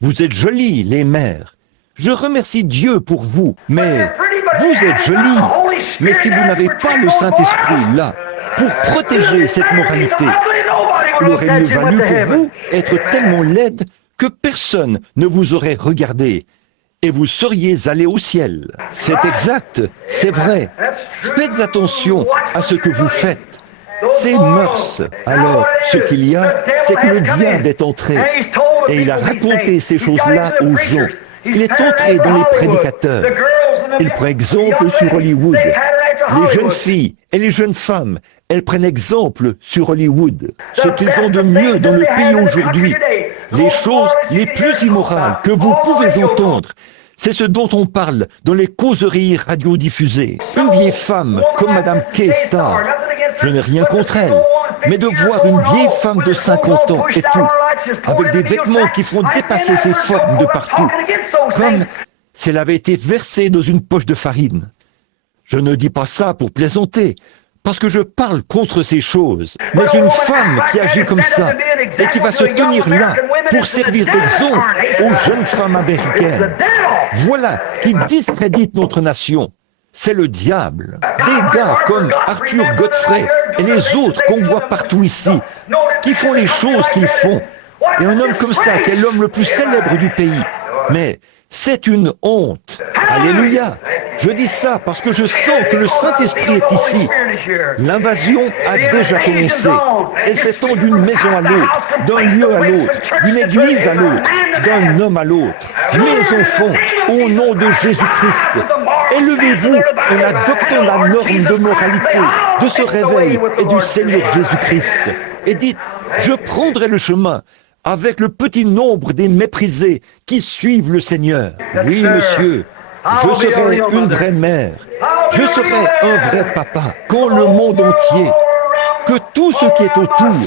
Vous êtes jolies, les mères. Je remercie Dieu pour vous, mais vous êtes jolies. Mais si vous n'avez pas le Saint-Esprit là, pour protéger cette moralité, il aurait mieux valu pour vous être tellement laide que personne ne vous aurait regardé et vous seriez allés au ciel. C'est exact, c'est vrai. Faites attention à ce que vous faites. Ces mœurs. Alors, ce qu'il y a, c'est que le diable est entré et il a raconté ces choses-là aux gens. Il est entré dans les prédicateurs. Il prend exemple sur Hollywood. Les jeunes filles et les jeunes femmes, elles prennent exemple sur Hollywood. Ce qu'ils font de mieux dans le pays aujourd'hui, les choses les plus immorales que vous pouvez entendre, c'est ce dont on parle dans les causeries radiodiffusées. Une vieille femme comme Madame K-Star, je n'ai rien contre elle, mais de voir une vieille femme de 50 ans et tout, avec des vêtements qui font dépasser ses formes de partout, comme si elle avait été versée dans une poche de farine. Je ne dis pas ça pour plaisanter, parce que je parle contre ces choses. Mais une femme qui agit comme ça, et qui va se tenir là pour servir d'exemple aux jeunes femmes américaines, voilà qui discrédite notre nation. C'est le diable. Des gars comme Arthur Godfrey et les autres qu'on voit partout ici, qui font les choses qu'ils font. Et un homme comme ça, qui est l'homme le plus célèbre du pays. Mais c'est une honte. Alléluia. Je dis ça parce que je sens que le Saint-Esprit est ici. L'invasion a déjà commencé. Elle s'étend d'une maison à l'autre, d'un lieu à l'autre, d'une église à l'autre, d'un homme à l'autre. Mes enfants, au nom de Jésus-Christ, élevez-vous en adoptant la norme de moralité, de ce réveil et du Seigneur Jésus-Christ. Et dites, je prendrai le chemin avec le petit nombre des méprisés qui suivent le Seigneur. Oui, monsieur. Je serai une vraie mère. Je serai un vrai papa. Quand le monde entier, que tout ce qui est autour,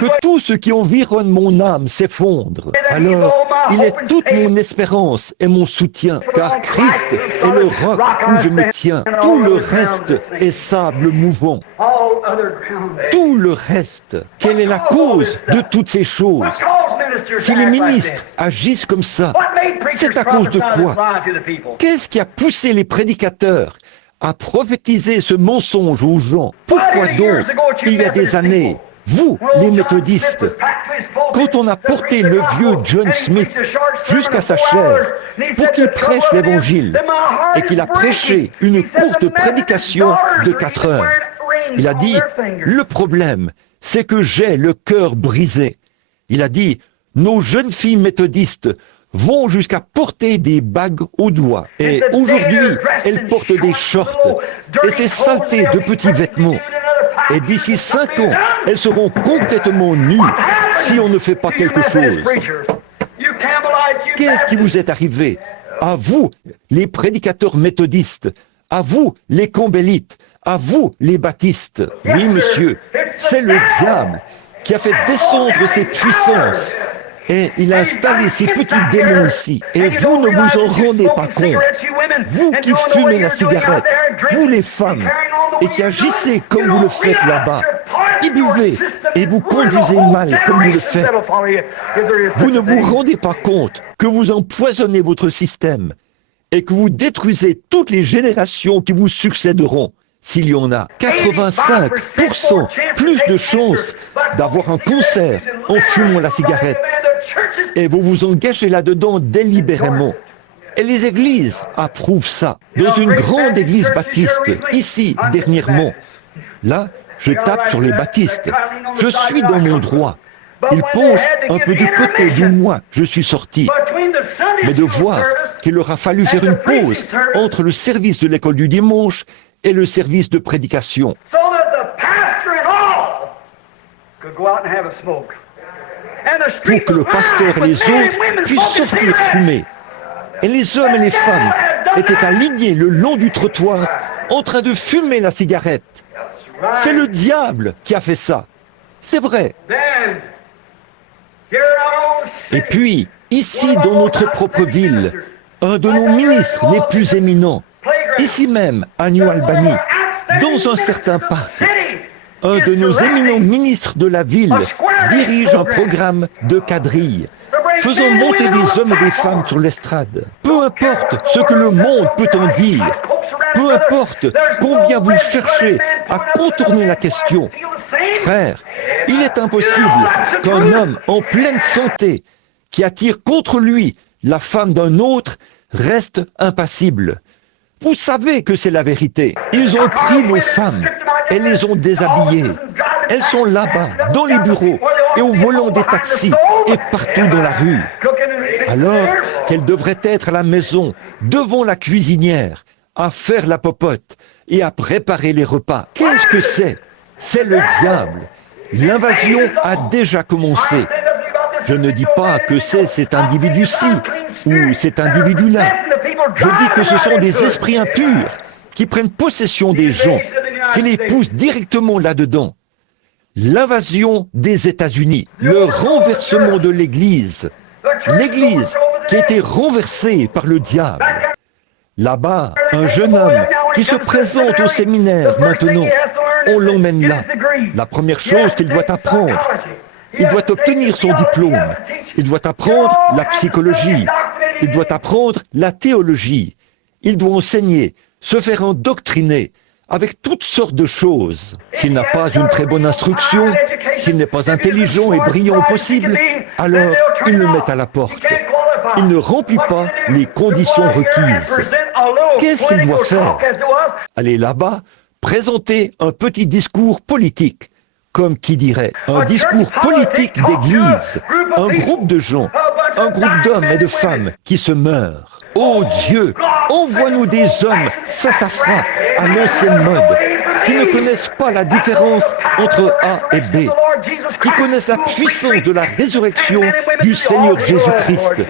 que tout ce qui environne mon âme s'effondre, alors il est toute mon espérance et mon soutien, car Christ est le roc où je me tiens. Tout le reste est sable mouvant. Tout le reste. Quelle est la cause de toutes ces choses? Si les ministres agissent comme ça, c'est à cause de quoi? Qu'est-ce qui a poussé les prédicateurs à prophétiser ce mensonge aux gens? Pourquoi donc, il y a des années, vous, les méthodistes, quand on a porté le vieux John Smith jusqu'à sa chair pour qu'il prêche l'évangile et qu'il a prêché une courte prédication de 4 heures, il a dit, le problème, c'est que j'ai le cœur brisé. Il a dit, nos jeunes filles méthodistes vont jusqu'à porter des bagues aux doigts. Et aujourd'hui, elles portent des shorts et ces saletés de petits vêtements. Et d'ici 5 ans, elles seront complètement nues si on ne fait pas quelque chose. Qu'est-ce qui vous est arrivé? À vous, les prédicateurs méthodistes, à vous, les combélites, à vous, les baptistes. Oui, monsieur, c'est le diable qui a fait descendre ses puissances. Et il a installé ces petits démons ici. Et vous ne vous en rendez pas compte. Vous qui fumez la cigarette, vous les femmes, et qui agissez comme vous le faites là-bas, qui buvez et vous conduisez mal comme vous le faites, vous ne vous rendez pas compte que vous empoisonnez votre système et que vous détruisez toutes les générations qui vous succéderont. S'il y en a 85% plus de chances d'avoir un cancer en fumant la cigarette. Et vous vous engagez là-dedans délibérément. Et les églises approuvent ça. Dans une grande église baptiste, ici, dernièrement, là, je tape sur les baptistes. Je suis dans mon droit. Ils penchent un peu du côté d'où moi je suis sorti. Mais de voir qu'il leur a fallu faire une pause entre le service de l'école du dimanche et le service de prédication. Pour que le pasteur et les autres puissent sortir fumer. Et les hommes et les femmes étaient alignés le long du trottoir en train de fumer la cigarette. C'est le diable qui a fait ça. C'est vrai. Et puis, ici, dans notre propre ville, un de nos ministres les plus éminents, ici même, à New Albany, dans un certain parc, un de nos éminents ministres de la ville dirige un programme de quadrille, faisant monter des hommes et des femmes sur l'estrade. Peu importe ce que le monde peut en dire, peu importe combien vous cherchez à contourner la question, frère, il est impossible qu'un homme en pleine santé qui attire contre lui la femme d'un autre reste impassible. Vous savez que c'est la vérité. Ils ont pris nos femmes et les ont déshabillées. Elles sont là-bas, dans les bureaux et au volant des taxis et partout dans la rue. Alors qu'elles devraient être à la maison, devant la cuisinière, à faire la popote et à préparer les repas. Qu'est-ce que c'est? C'est le diable. L'invasion a déjà commencé. Je ne dis pas que c'est cet individu-ci ou cet individu-là. Je dis que ce sont des esprits impurs qui prennent possession des gens, qui les poussent directement là-dedans. L'invasion des États-Unis, le renversement de l'Église. L'Église qui a été renversée par le diable. Là-bas, un jeune homme qui se présente au séminaire maintenant, on l'emmène là. La première chose qu'il doit apprendre, il doit obtenir son diplôme. Il doit apprendre la psychologie. Il doit apprendre la théologie. Il doit enseigner, se faire endoctriner avec toutes sortes de choses. S'il n'a pas une très bonne instruction, s'il n'est pas intelligent et brillant possible, alors il le met à la porte. Il ne remplit pas les conditions requises. Qu'est-ce qu'il doit faire? Aller là-bas, présenter un petit discours politique. Comme qui dirait, un discours politique d'église, un groupe de gens, un groupe d'hommes et de femmes qui se meurent. Oh Dieu, envoie-nous des hommes sassafras à l'ancienne mode, qui ne connaissent pas la différence entre A et B, qui connaissent la puissance de la résurrection du Seigneur Jésus-Christ,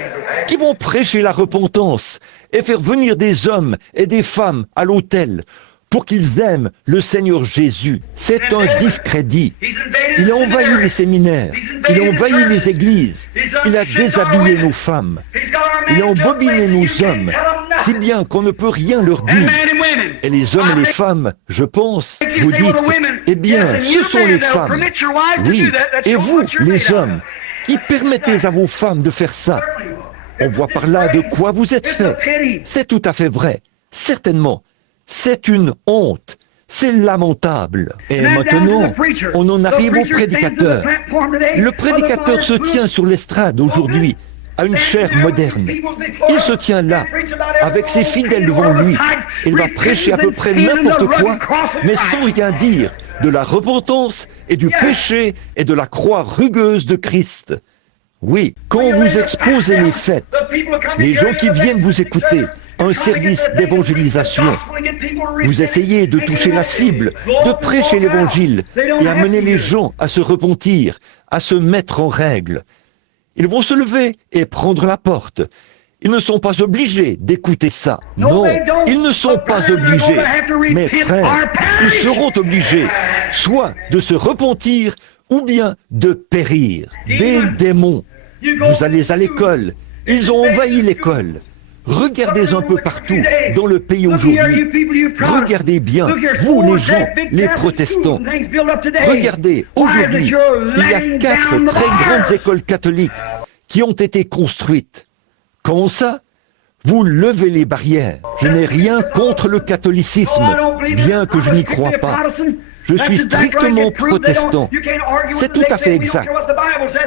qui vont prêcher la repentance et faire venir des hommes et des femmes à l'autel, pour qu'ils aiment le Seigneur Jésus. C'est un discrédit. Il a envahi les séminaires, il a envahi les églises, il a déshabillé nos femmes, il a embobiné nos hommes, si bien qu'on ne peut rien leur dire. Et les hommes et les femmes, je pense, vous dites, eh bien, ce sont les femmes. Oui, et vous, les hommes, qui permettez à vos femmes de faire ça. On voit par là de quoi vous êtes faits. C'est tout à fait vrai, certainement. C'est une honte, c'est lamentable. Et maintenant, on en arrive au prédicateur. Le prédicateur se tient sur l'estrade aujourd'hui, à une chaire moderne. Il se tient là, avec ses fidèles devant lui. Il va prêcher à peu près n'importe quoi, mais sans rien dire de la repentance et du péché et de la croix rugueuse de Christ. Oui, quand vous exposez les faits, les gens qui viennent vous écouter, un service d'évangélisation. Vous essayez de toucher la cible, de prêcher l'évangile et amener les gens à se repentir, à se mettre en règle. Ils vont se lever et prendre la porte. Ils ne sont pas obligés d'écouter ça. Non, ils ne sont pas obligés. Mais frères, ils seront obligés soit de se repentir ou bien de périr. Des démons. Vous allez à l'école. Ils ont envahi l'école. Regardez un peu partout dans le pays aujourd'hui. Regardez bien, vous les gens, les protestants. Regardez, aujourd'hui, il y a 4 très grandes écoles catholiques qui ont été construites. Comment ça? Vous levez les barrières. Je n'ai rien contre le catholicisme, bien que je n'y crois pas. Je suis strictement protestant. C'est tout à fait exact.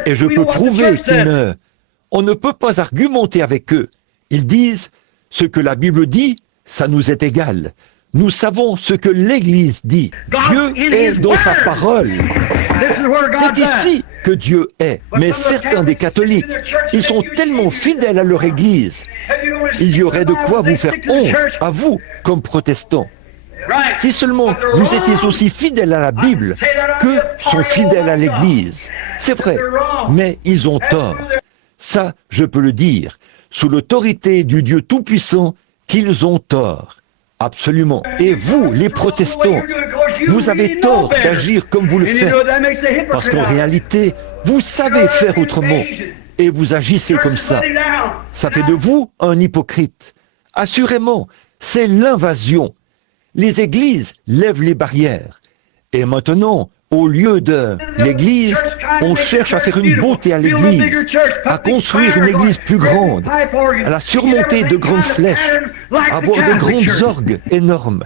Et je peux prouver on ne peut pas argumenter avec eux. Ils disent, ce que la Bible dit, ça nous est égal. Nous savons ce que l'Église dit. Dieu est dans sa parole. C'est ici que Dieu est. Mais certains des catholiques, ils sont tellement fidèles à leur Église. Il y aurait de quoi vous faire honte, à vous, comme protestants. Si seulement vous étiez aussi fidèles à la Bible que sont fidèles à l'Église. C'est vrai, mais ils ont tort. Ça, je peux le dire. sous l'autorité du Dieu Tout-Puissant qu'ils ont tort. Absolument. Et vous, les protestants, vous avez tort d'agir comme vous le faites, parce qu'en réalité, vous savez faire autrement, et vous agissez comme ça. Ça fait de vous un hypocrite. Assurément, c'est l'invasion. Les églises lèvent les barrières. Et maintenant, au lieu de l'église, on cherche à faire une beauté à l'église, à construire une église plus grande, à la surmonter de grandes flèches, à avoir de grandes orgues énormes,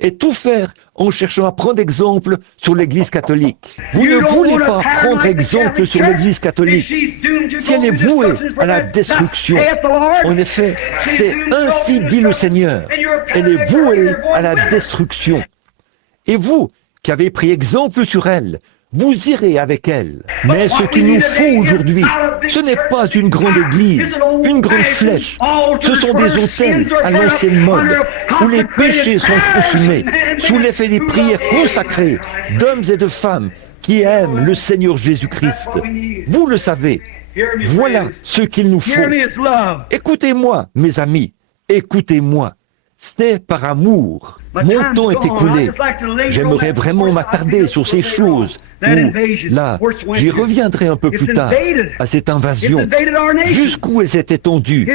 et tout faire en cherchant à prendre exemple sur l'église catholique. Vous ne voulez pas prendre exemple sur l'église catholique si elle est vouée à la destruction. En effet, c'est ainsi dit le Seigneur. Elle est vouée à la destruction. Et vous, qui avez pris exemple sur elle, vous irez avec elle. Mais ce qu'il nous faut aujourd'hui, ce n'est pas une grande église, une grande flèche. Ce sont des autels à l'ancienne mode, où les péchés sont consumés, sous l'effet des prières consacrées d'hommes et de femmes qui aiment le Seigneur Jésus-Christ. Vous le savez. Voilà ce qu'il nous faut. Écoutez-moi, mes amis, écoutez-moi. C'est par amour. Mon temps est écoulé. J'aimerais vraiment m'attarder sur ces choses. Là, j'y reviendrai un peu plus tard, à cette invasion. Jusqu'où elle s'est étendue.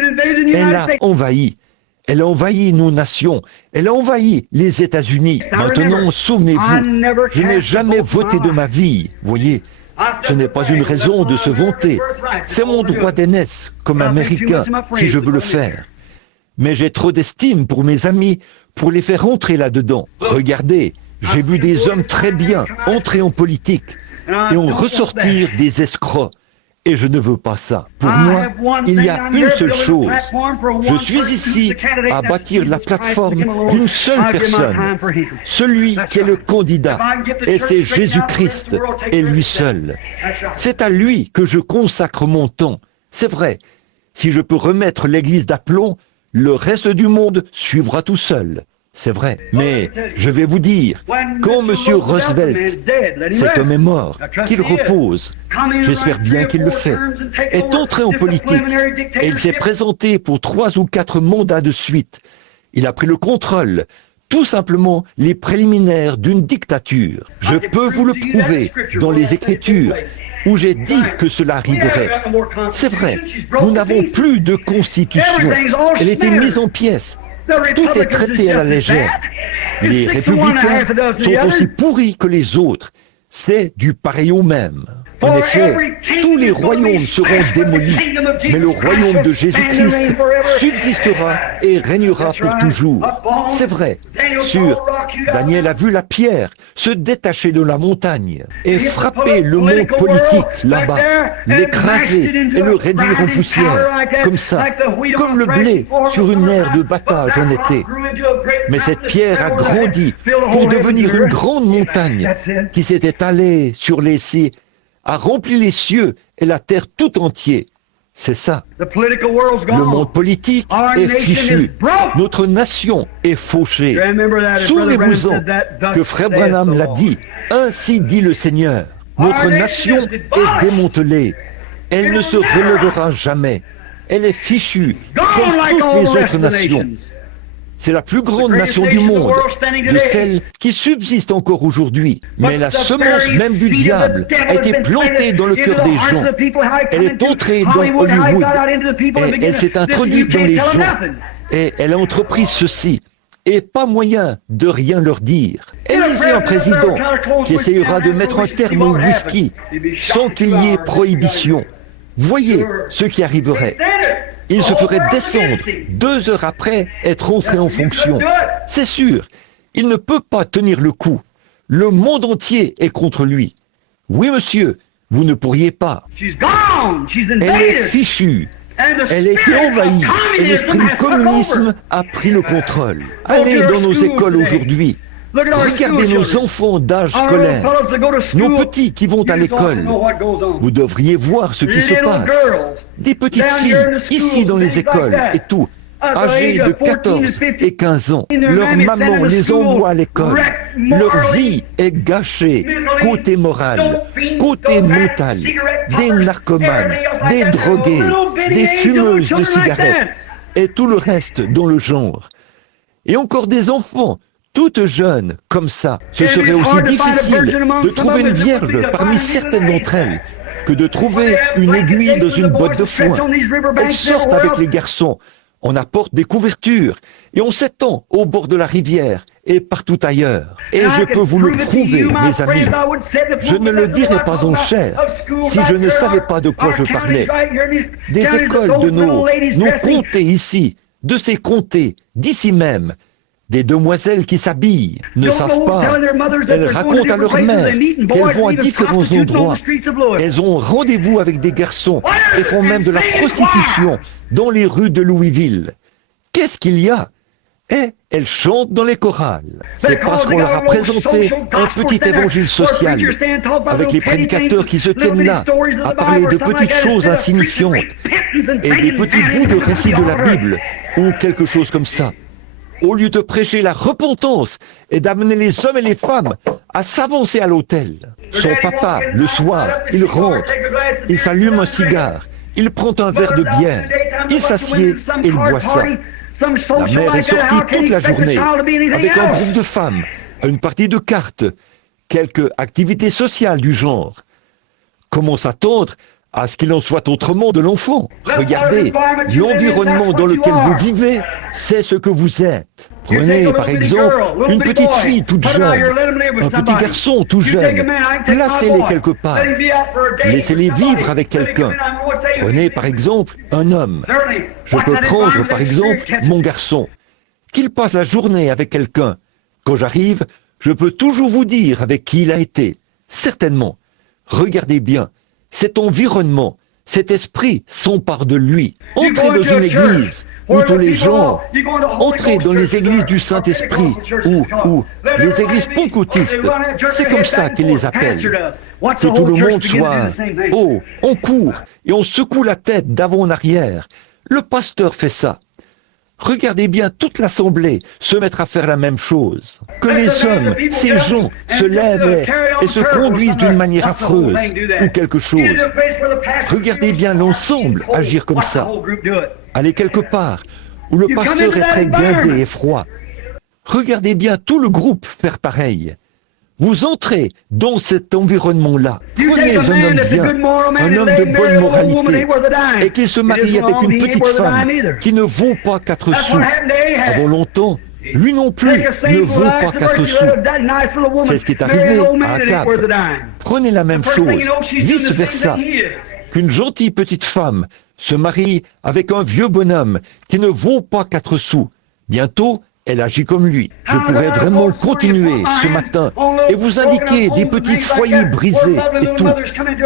Elle a envahi. Elle a envahi nos nations. Elle a envahi les États-Unis. Maintenant, souvenez-vous, je n'ai jamais voté de ma vie. Voyez, ce n'est pas une raison de se vanter. C'est mon droit d'aînesse, comme Américain, si je veux le faire. Mais j'ai trop d'estime pour mes amis pour les faire entrer là-dedans. Regardez, j'ai vu des hommes très bien entrer en politique et en ressortir des escrocs. Et je ne veux pas ça. Pour moi, il y a une seule chose. Je suis ici à bâtir la plateforme d'une seule personne, celui qui est le candidat, et c'est Jésus-Christ, et lui seul. C'est à lui que je consacre mon temps. C'est vrai, si je peux remettre l'église d'aplomb, le reste du monde suivra tout seul. C'est vrai. Mais je vais vous dire, quand M. Roosevelt, cet homme est mort, qu'il repose, j'espère bien qu'il le fait, est entré en politique et il s'est présenté pour 3 ou 4 mandats de suite. Il a pris le contrôle, tout simplement les préliminaires d'une dictature. Je peux vous le prouver dans les Écritures, où j'ai dit que cela arriverait. C'est vrai, nous n'avons plus de constitution. Elle était mise en pièces. Tout est traité à la légère. Les républicains sont aussi pourris que les autres. C'est du pareil au même. En effet, tous les royaumes seront démolis, mais le royaume de Jésus-Christ subsistera et régnera pour toujours. C'est vrai. Daniel a vu la pierre se détacher de la montagne et frapper le monde politique là-bas, l'écraser et le réduire en poussière, comme ça, comme le blé sur une aire de battage en été. Mais cette pierre a grandi pour devenir une grande montagne qui s'est étalée sur les cieux, a rempli les cieux et la terre tout entier. C'est ça. Le monde politique est fichu. Notre nation est fauchée. Souvenez-vous-en que Frère Branham l'a dit. Ainsi dit le Seigneur. Notre nation est démantelée. Elle ne se relèvera jamais. Elle est fichue comme toutes les autres nations. C'est la plus grande nation du monde, de celles qui subsistent encore aujourd'hui. Mais la semence même du diable a été plantée dans le cœur des gens. Elle est entrée dans Hollywood et elle s'est introduite dans les gens. Et elle a entrepris ceci. Et pas moyen de rien leur dire. Élisez un président qui essayera de mettre un terme au whisky sans qu'il y ait prohibition. Voyez ce qui arriverait. Il se ferait descendre 2 heures après être entré en fonction. C'est sûr, il ne peut pas tenir le coup. Le monde entier est contre lui. Oui, monsieur, vous ne pourriez pas. Elle est fichue. Elle a été envahie et l'esprit du communisme a pris le contrôle. Allez dans nos écoles aujourd'hui. Regardez nos enfants d'âge scolaire, nos petits qui vont à l'école. Vous devriez voir ce qui se passe. Des petites filles, ici dans les écoles et tout, âgées de 14 et 15 ans. Leur maman les envoie à l'école. Leur vie est gâchée côté moral, côté mental, des narcomanes, des drogués, des fumeuses de cigarettes et tout le reste dans le genre. Et encore des enfants, toutes jeunes comme ça. Ce serait aussi difficile de trouver une vierge parmi certaines d'entre elles que de trouver une aiguille dans une botte de foin. Elles sortent avec les garçons, on apporte des couvertures et on s'étend au bord de la rivière et partout ailleurs. Et je peux vous le prouver, mes amis. Je ne le dirais pas en chair si je ne savais pas de quoi je parlais. Des écoles de nos comtés ici, de ces comtés, d'ici même, des demoiselles qui s'habillent, ne savent pas. Elles racontent à leur mère qu'elles vont à différents endroits. Elles ont rendez-vous avec des garçons et font même de la prostitution dans les rues de Louisville. Qu'est-ce qu'il y a? Et elles chantent dans les chorales. C'est parce qu'on leur a présenté un petit évangile social, avec les prédicateurs qui se tiennent là à parler de petites choses insignifiantes et des petits bouts de récits de la Bible ou quelque chose comme ça. Au lieu de prêcher la repentance et d'amener les hommes et les femmes à s'avancer à l'autel. Son papa, le soir, il rentre, il s'allume un cigare, il prend un verre de bière, il s'assied et il boit ça. La mère est sortie toute la journée avec un groupe de femmes, une partie de cartes, quelques activités sociales du genre. Comment s'attendre à ce qu'il en soit autrement de l'enfant? Regardez, l'environnement dans lequel vous vivez, c'est ce que vous êtes. Prenez par exemple une petite fille toute jeune, un petit garçon tout jeune, placez-les quelque part, laissez-les vivre avec quelqu'un. Prenez par exemple un homme. Je peux prendre par exemple mon garçon, qu'il passe la journée avec quelqu'un. Quand j'arrive, je peux toujours vous dire avec qui il a été, certainement. Regardez bien. Cet environnement, cet esprit s'empare de lui. Entrez dans une église où tous les gens, entrez dans les églises du Saint-Esprit ou les églises pentecôtistes, c'est comme ça qu'ils les appellent. Que tout le monde soit haut, on court et on secoue la tête d'avant en arrière. Le pasteur fait ça. Regardez bien toute l'assemblée se mettre à faire la même chose. Que les hommes, ces gens, se lèvent et se conduisent d'une manière affreuse ou quelque chose. Regardez bien l'ensemble agir comme ça. Allez quelque part où le pasteur est très guindé et froid. Regardez bien tout le groupe faire pareil. Vous entrez dans cet environnement-là. Prenez un homme bien, un homme de bonne moralité, et qu'il se marie avec une petite femme qui ne vaut pas 4 sous. Avant longtemps, lui non plus ne vaut pas 4 sous. C'est ce qui est arrivé à Akab. Prenez la même chose, vice-versa. Qu'une gentille petite femme se marie avec un vieux bonhomme qui ne vaut pas 4 sous. Bientôt, elle agit comme lui. Je pourrais vraiment continuer ce matin et vous indiquer des petits foyers brisés et tout,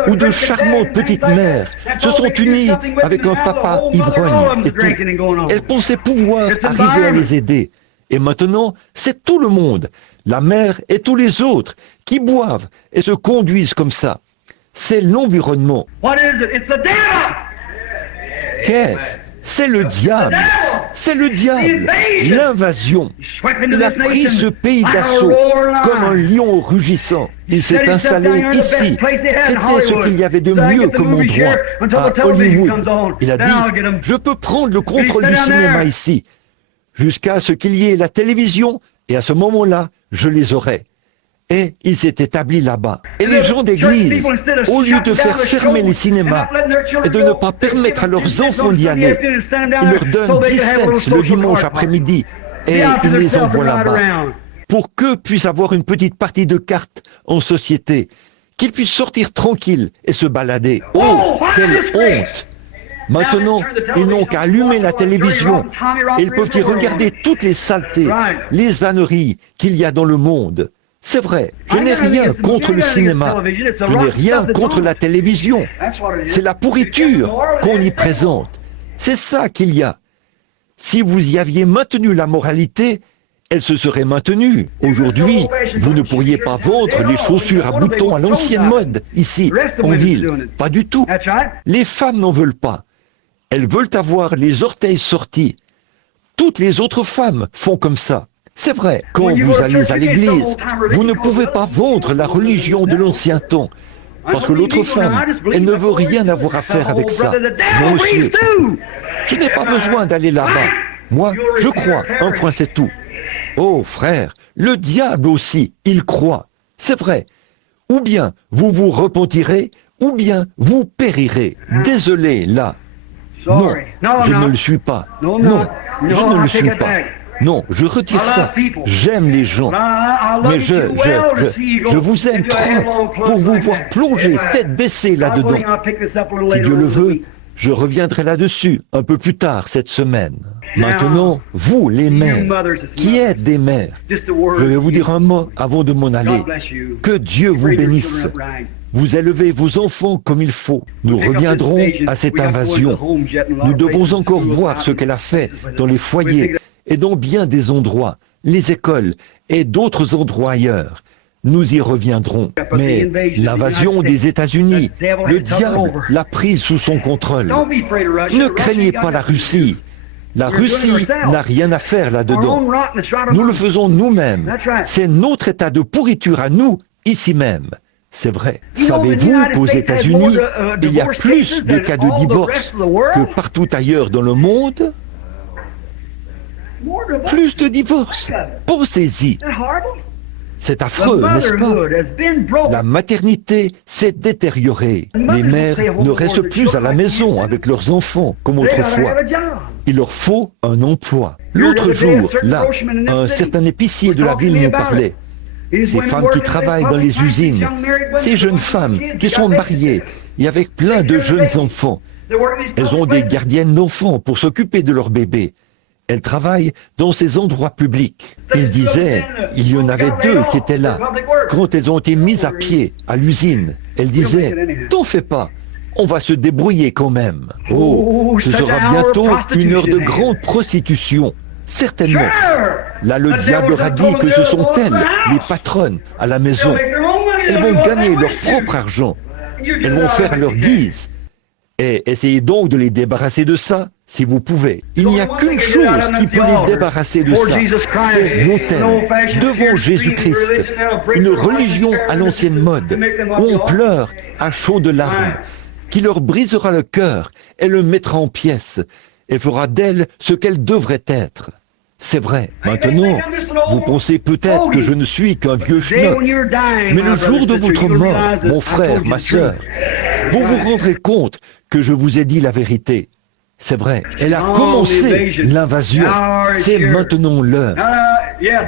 où de charmantes petites mères se sont unies avec un papa ivrogne et tout. Elles pensaient pouvoir arriver à les aider. Et maintenant, c'est tout le monde, la mère et tous les autres, qui boivent et se conduisent comme ça. C'est l'environnement. Qu'est-ce ? C'est le diable. C'est le diable. L'invasion. Il a pris ce pays d'assaut comme un lion rugissant. Il s'est installé ici. C'était ce qu'il y avait de mieux comme endroit à Hollywood. Il a dit, je peux prendre le contrôle du cinéma ici, jusqu'à ce qu'il y ait la télévision, et à ce moment-là, je les aurai. Et il s'est établi là-bas. Et les gens d'église, au lieu de faire fermer les cinémas et de ne pas permettre à leurs enfants d'y aller, ils leur donnent 10 cents le dimanche après-midi et ils les envoient là-bas pour qu'eux puissent avoir une petite partie de cartes en société, qu'ils puissent sortir tranquilles et se balader. Oh, quelle honte! Maintenant, ils n'ont qu'à allumer la télévision et ils peuvent y regarder toutes les saletés, les âneries qu'il y a dans le monde. C'est vrai, je n'ai rien contre le cinéma, je n'ai rien contre la télévision. C'est la pourriture qu'on y présente. C'est ça qu'il y a. Si vous y aviez maintenu la moralité, elle se serait maintenue. Aujourd'hui, vous ne pourriez pas vendre les chaussures à boutons à l'ancienne mode, ici, en ville. Pas du tout. Les femmes n'en veulent pas. Elles veulent avoir les orteils sortis. Toutes les autres femmes font comme ça. C'est vrai, quand vous allez à l'église, vous ne pouvez pas vendre la religion de l'ancien temps. Parce que l'autre femme, elle ne veut rien avoir à faire avec ça. Non, monsieur, je n'ai pas besoin d'aller là-bas. Moi, je crois, un point c'est tout. Oh, frère, le diable aussi, il croit. C'est vrai. Ou bien vous vous repentirez, ou bien vous périrez. Désolé, là. Non, je ne le suis pas. Non, je ne le suis pas. Non, je retire ça. J'aime les gens. Mais je vous aime trop pour vous voir plonger tête baissée là-dedans. Si Dieu le veut, je reviendrai là-dessus un peu plus tard cette semaine. Maintenant, vous, les mères, qui êtes des mères, je vais vous dire un mot avant de m'en aller. Que Dieu vous bénisse. Vous élevez vos enfants comme il faut. Nous reviendrons à cette invasion. Nous devons encore voir ce qu'elle a fait dans les foyers et dans bien des endroits, les écoles et d'autres endroits ailleurs. Nous y reviendrons. Mais l'invasion des États-Unis, le diable l'a prise sous son contrôle. Ne craignez pas la Russie. La Russie n'a rien à faire là-dedans. Nous le faisons nous-mêmes. C'est notre état de pourriture à nous, ici même. C'est vrai. Savez-vous qu'aux États-Unis, il y a plus de cas de divorce que partout ailleurs dans le monde? Plus de divorces. Pensez-y. C'est affreux, n'est-ce pas? La maternité s'est détériorée. Les mères ne restent plus à la maison avec leurs enfants comme autrefois. Il leur faut un emploi. L'autre jour, là, un certain épicier de la ville nous parlait. Ces femmes qui travaillent dans les usines, ces jeunes femmes qui sont mariées et avec plein de jeunes enfants. Elles ont des gardiennes d'enfants pour s'occuper de leurs bébés. Elles travaillent dans ces endroits publics. Il disait, il y en avait 2 qui étaient là. Quand elles ont été mises à pied à l'usine, elles disaient, t'en fais pas, on va se débrouiller quand même. Oh, ce sera bientôt une heure de grande prostitution. Certainement. Là, le diable leur a dit que ce sont elles, les patronnes, à la maison. Elles vont gagner leur propre argent. Elles vont faire à leur guise. Et essayez donc de les débarrasser de ça, si vous pouvez. Il n'y a qu'une chose qui peut les débarrasser de ça. C'est l'autel, devant Jésus-Christ. Une religion à l'ancienne mode, où on pleure à chaudes larmes, qui leur brisera le cœur et le mettra en pièces, et fera d'elle ce qu'elle devrait être. C'est vrai. Maintenant, vous pensez peut-être que je ne suis qu'un vieux schnock. Mais le jour de votre mort, mon frère, ma sœur, vous vous rendrez compte que je vous ai dit la vérité. C'est vrai. Elle a commencé l'invasion. C'est maintenant l'heure.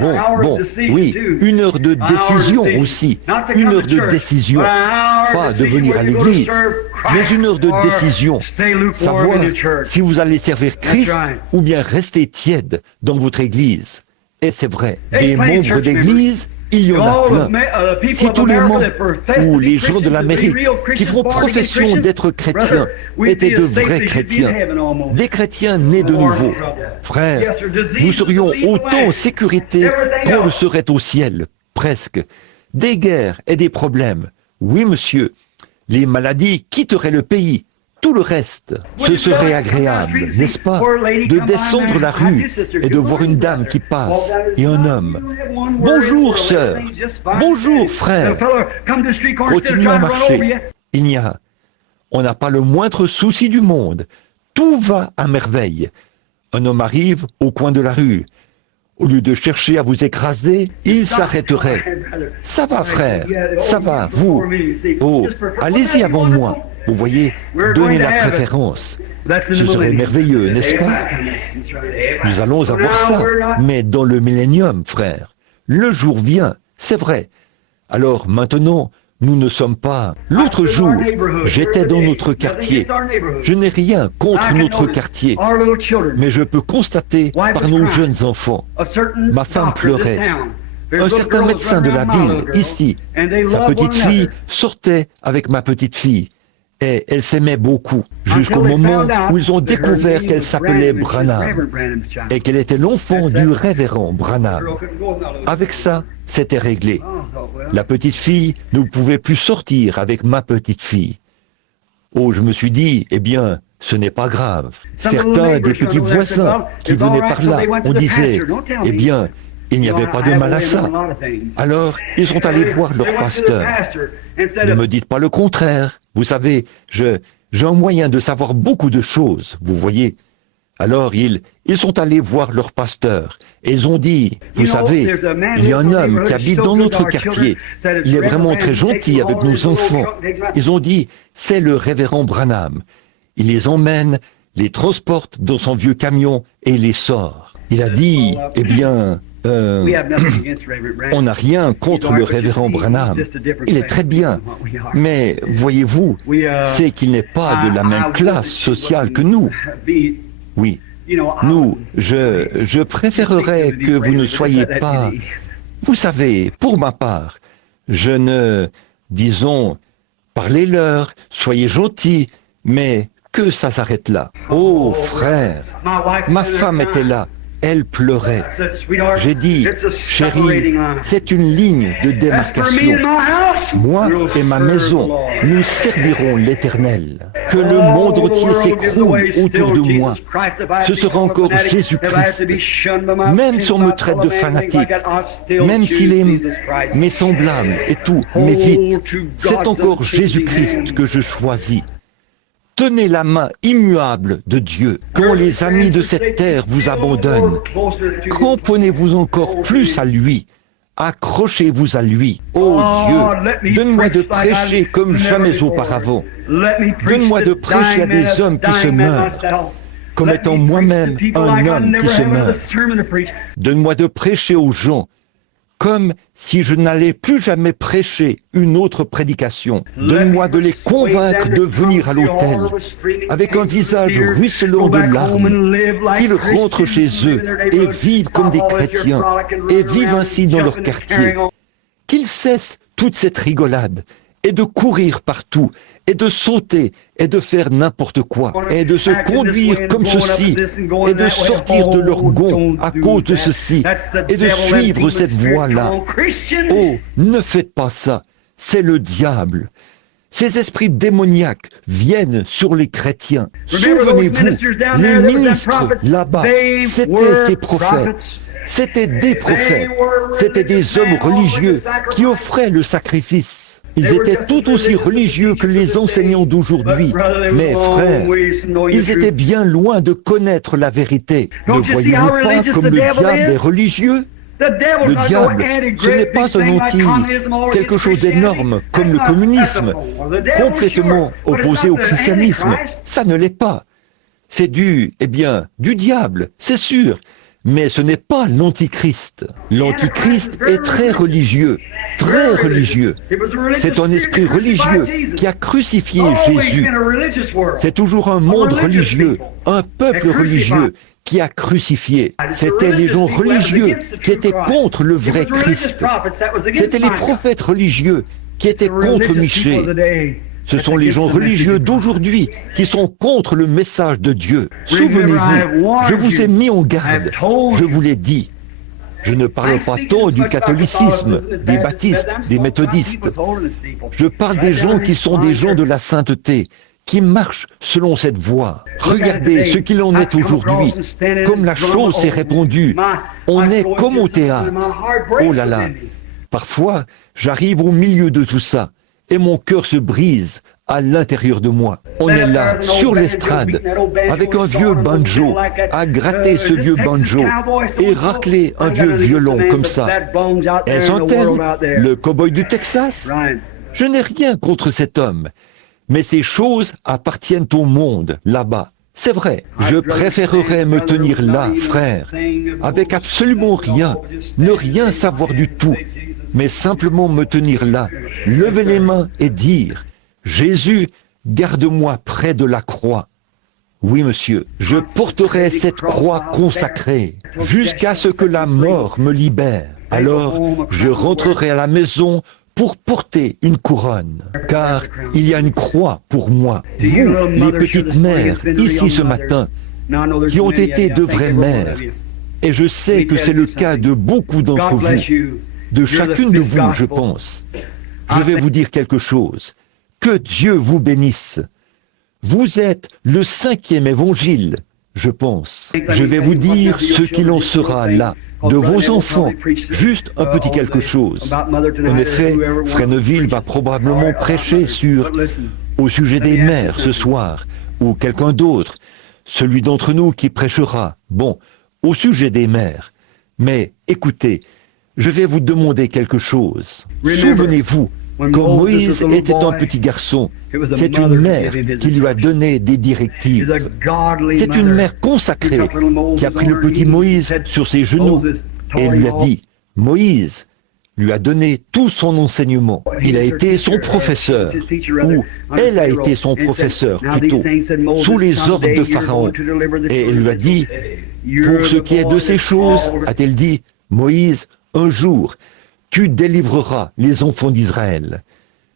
Bon, oui, une heure de décision aussi. Une heure de décision. Pas de venir à l'église, mais une heure de décision. Savoir si vous allez servir Christ ou bien rester tiède dans votre église. Et c'est vrai, des membres d'église, il y en a plein. Si tous les membres ou les gens de l'Amérique qui font profession d'être chrétiens étaient de vrais chrétiens, des chrétiens nés de nouveau, frères, nous serions autant en sécurité qu'on le serait au ciel, presque. Des guerres et des problèmes. Oui, monsieur, les maladies quitteraient le pays. Tout le reste, ce serait agréable, n'est-ce pas, de descendre la rue et de voir une dame qui passe et un homme. Bonjour, sœur. Bonjour, frère. Continuez à marcher. On n'a pas le moindre souci du monde. Tout va à merveille. Un homme arrive au coin de la rue. Au lieu de chercher à vous écraser, il s'arrêterait. Ça va, frère. Ça va, vous. Oh, allez-y avant moi. Vous voyez, donnez la préférence. Ce serait merveilleux, n'est-ce pas? Nous allons avoir ça, mais dans le millénium, frère. Le jour vient, c'est vrai. Alors maintenant, nous ne sommes pas... L'autre jour, j'étais dans notre quartier. Je n'ai rien contre notre quartier, mais je peux constater par nos jeunes enfants. Ma femme pleurait. Un certain médecin de la ville, ici, sa petite fille sortait avec ma petite fille. Et elle s'aimait beaucoup, jusqu'au moment où ils ont découvert qu'elle s'appelait Branham et qu'elle était l'enfant du révérend Branham. Avec ça, c'était réglé. La petite fille ne pouvait plus sortir avec ma petite fille. Oh, je me suis dit, eh bien, ce n'est pas grave. Certains des petits voisins qui venaient par là, on disait, eh bien, Il n'y avait pas de mal à ça. Alors, ils sont allés voir leur pasteur. Ne me dites pas le contraire. Vous savez, j'ai un moyen de savoir beaucoup de choses, vous voyez. Alors, ils sont allés voir leur pasteur et ils ont dit, vous savez, il y a un homme qui habite dans notre quartier. Il est vraiment très gentil avec nos enfants. Ils ont dit, c'est le révérend Branham. Il les emmène, les transporte dans son vieux camion et les sort. Il a dit, eh bien, on n'a rien contre le révérend Branham. Il est très bien. Mais voyez-vous, c'est qu'il n'est pas de la même classe sociale que nous. Oui. Nous, je préférerais que vous ne soyez pas... Vous savez, pour ma part, je ne... Disons, parlez-leur, soyez gentils, mais que ça s'arrête là. Oh, frère, ma femme était là. Elle pleurait. J'ai dit, chérie, c'est une ligne de démarcation. Moi et ma maison, nous servirons l'Éternel. Que le monde entier s'écroule autour de moi. Ce sera encore Jésus-Christ. Même si on me traite de fanatique, même s'il est mes semblables et tout, mais vite, c'est encore Jésus-Christ que je choisis. Tenez la main immuable de Dieu. Quand les amis de cette terre vous abandonnent, cramponnez-vous encore plus à lui. Accrochez-vous à lui. Oh Dieu, donne-moi de prêcher comme jamais auparavant. Donne-moi de prêcher à des hommes qui se meurent, comme étant moi-même un homme qui se meurt. Donne-moi de prêcher aux gens comme si je n'allais plus jamais prêcher une autre prédication. Donne-moi de les convaincre de venir à l'autel, avec un visage ruisselant de larmes, qu'ils rentrent chez eux et vivent comme des chrétiens, et vivent ainsi dans leur quartier. Qu'ils cessent toute cette rigolade, et de courir partout, et de sauter, et de faire n'importe quoi, et de se conduire comme ceci, et de sortir de leur gonds à cause de ceci, et de suivre cette voie-là. Oh, ne faites pas ça, c'est le diable. Ces esprits démoniaques viennent sur les chrétiens. Souvenez-vous, les ministres là-bas, c'étaient ces prophètes. C'étaient des prophètes, c'étaient des hommes religieux qui offraient le sacrifice. Ils étaient tout aussi religieux que les enseignants d'aujourd'hui. Mais frères, ils étaient bien loin de connaître la vérité. Ne voyez-vous pas comme le diable est religieux ? Le diable, ce n'est pas un outil, quelque chose d'énorme comme le communisme, complètement opposé au christianisme. Ça ne l'est pas. C'est du diable, c'est sûr. Mais ce n'est pas l'Antichrist. L'Antichrist est très religieux, très religieux. C'est un esprit religieux qui a crucifié Jésus. C'est toujours un monde religieux, un peuple religieux qui a crucifié. C'étaient les gens religieux qui étaient contre le vrai Christ. C'étaient les prophètes religieux qui étaient contre Michée. Ce sont les gens religieux d'aujourd'hui qui sont contre le message de Dieu. Souvenez-vous, je vous ai mis en garde, je vous l'ai dit. Je ne parle pas tant du catholicisme, des baptistes, des méthodistes. Je parle des gens qui sont des gens de la sainteté, qui marchent selon cette voie. Regardez ce qu'il en est aujourd'hui. Comme la chose s'est répandue, on est comme au théâtre. Oh là là, parfois j'arrive au milieu de tout ça. Et mon cœur se brise à l'intérieur de moi. On est là, sur l'estrade, avec un vieux banjo, à gratter ce vieux banjo et racler un vieux violon comme ça. Est-ce un tel, le cow-boy du Texas? Je n'ai rien contre cet homme, mais ces choses appartiennent au monde, là-bas. C'est vrai, je préférerais me tenir là, frère, avec absolument rien, ne rien savoir du tout, mais simplement me tenir là, lever les mains et dire « Jésus, garde-moi près de la croix ». Oui, monsieur, je porterai cette croix consacrée jusqu'à ce que la mort me libère. Alors, je rentrerai à la maison pour porter une couronne, car il y a une croix pour moi. Vous, les petites mères, ici ce matin, qui ont été de vraies mères, et je sais que c'est le cas de beaucoup d'entre vous, de chacune de vous, je pense. Je vais vous dire quelque chose. Que Dieu vous bénisse. Vous êtes le 5e évangile je pense. Je vais vous dire ce qu'il en sera là, de vos enfants, juste un petit quelque chose. En effet, Frère Neville va probablement prêcher au sujet des mères ce soir, ou quelqu'un d'autre, celui d'entre nous qui prêchera, bon, au sujet des mères. Mais écoutez, je vais vous demander quelque chose. Souvenez-vous, quand Moïse était un petit garçon, c'est une mère qui lui a donné des directives. C'est une mère consacrée qui a pris le petit Moïse sur ses genoux et lui a dit, Moïse lui a donné tout son enseignement. Il a été son professeur, ou elle a été son professeur plutôt, sous les ordres de Pharaon. Et elle lui a dit, pour ce qui est de ces choses, a-t-elle dit, Moïse, un jour, tu délivreras les enfants d'Israël.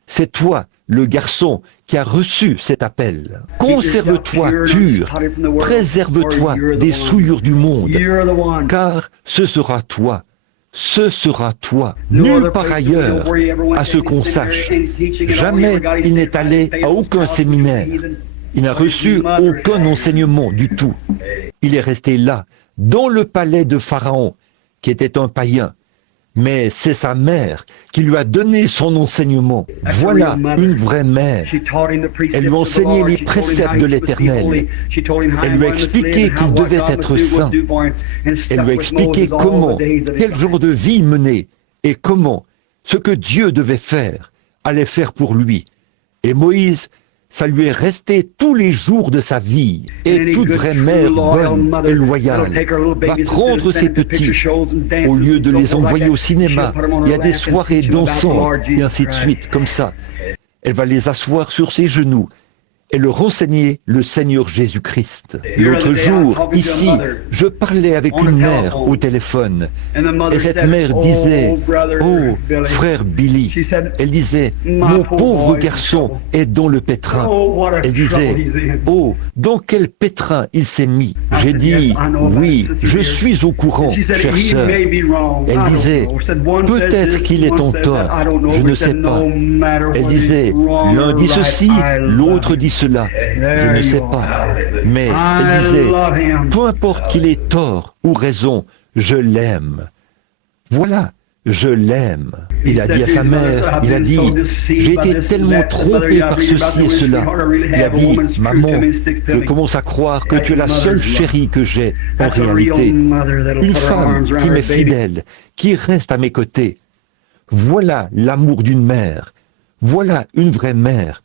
C'est toi, le garçon, qui a reçu cet appel. Conserve-toi pur, préserve-toi des souillures du monde, car ce sera toi. Ce sera toi, nulle part ailleurs, à ce qu'on sache. Jamais il n'est allé à aucun séminaire. Il n'a reçu aucun enseignement du tout. Il est resté là, dans le palais de Pharaon, qui était un païen. Mais c'est sa mère qui lui a donné son enseignement. Voilà une vraie mère. Elle lui a enseigné les préceptes de l'Éternel. Elle lui a expliqué qu'il devait être saint. Elle lui a expliqué comment, quel genre de vie mener et comment ce que Dieu devait faire, allait faire pour lui. Et Moïse, ça lui est resté tous les jours de sa vie. Et toute vraie mère bonne et loyale va prendre ses petits, au lieu de les envoyer au cinéma, il y a des soirées dansantes, et ainsi de suite, comme ça. Elle va les asseoir sur ses genoux et leur enseigner le Seigneur Jésus-Christ. L'autre jour, ici, je parlais avec une mère au téléphone, et cette mère disait, « Oh, frère Billy », elle disait, « Mon pauvre garçon est dans le pétrin ». Elle disait, « Oh, dans quel pétrin il s'est mis ?» J'ai dit, « Oui, je suis au courant, chère sœur ». Elle disait, « Peut-être qu'il est en tort, je ne sais pas ». Elle disait, « L'un dit ceci, l'autre dit cela. Je ne sais pas. » Mais elle disait, « Peu importe qu'il ait tort ou raison, je l'aime. » Voilà, je l'aime. Il a dit à sa mère, il a dit, « J'ai été tellement trompé par ceci et cela. » Il a dit, « Maman, je commence à croire que tu es la seule chérie que j'ai en réalité. Une femme qui m'est fidèle, qui reste à mes côtés. Voilà l'amour d'une mère. Voilà une vraie mère.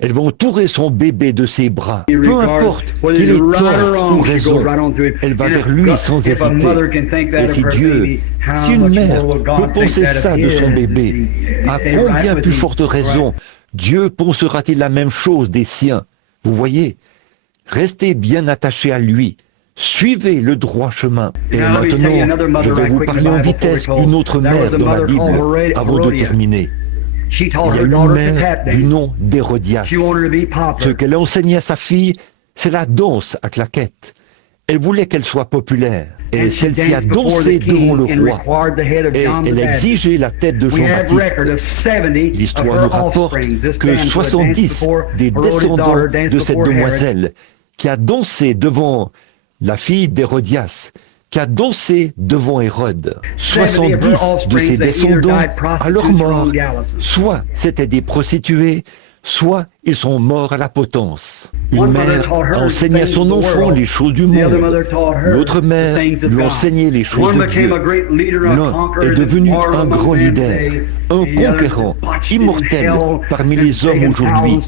Elle va entourer son bébé de ses bras. Peu importe qu'il ait tort ou raison, elle va vers lui sans hésiter. Et si une mère peut penser ça de son bébé, à combien plus forte raison Dieu pensera-t-il la même chose des siens? Vous voyez, restez bien attachés à lui. Suivez le droit chemin. Et maintenant, je vais vous parler en vitesse d'une autre mère dans la Bible avant de terminer. Il y a une mère du nom d'Hérodias. Ce qu'elle a enseigné à sa fille, c'est la danse à claquettes. Elle voulait qu'elle soit populaire. Et celle-ci a dansé devant le roi. Et elle a exigé la tête de Jean-Baptiste. L'histoire nous rapporte que 70 des descendants de cette demoiselle qui a dansé devant la fille d'Hérodias, qui a dansé devant Hérode. 70 de ses descendants, à leur mort, soit c'étaient des prostituées, soit ils sont morts à la potence. Une mère a enseigné à son enfant les choses du monde. L'autre mère lui a enseigné les choses de Dieu. L'un est devenu un grand leader, un conquérant, immortel parmi les hommes aujourd'hui.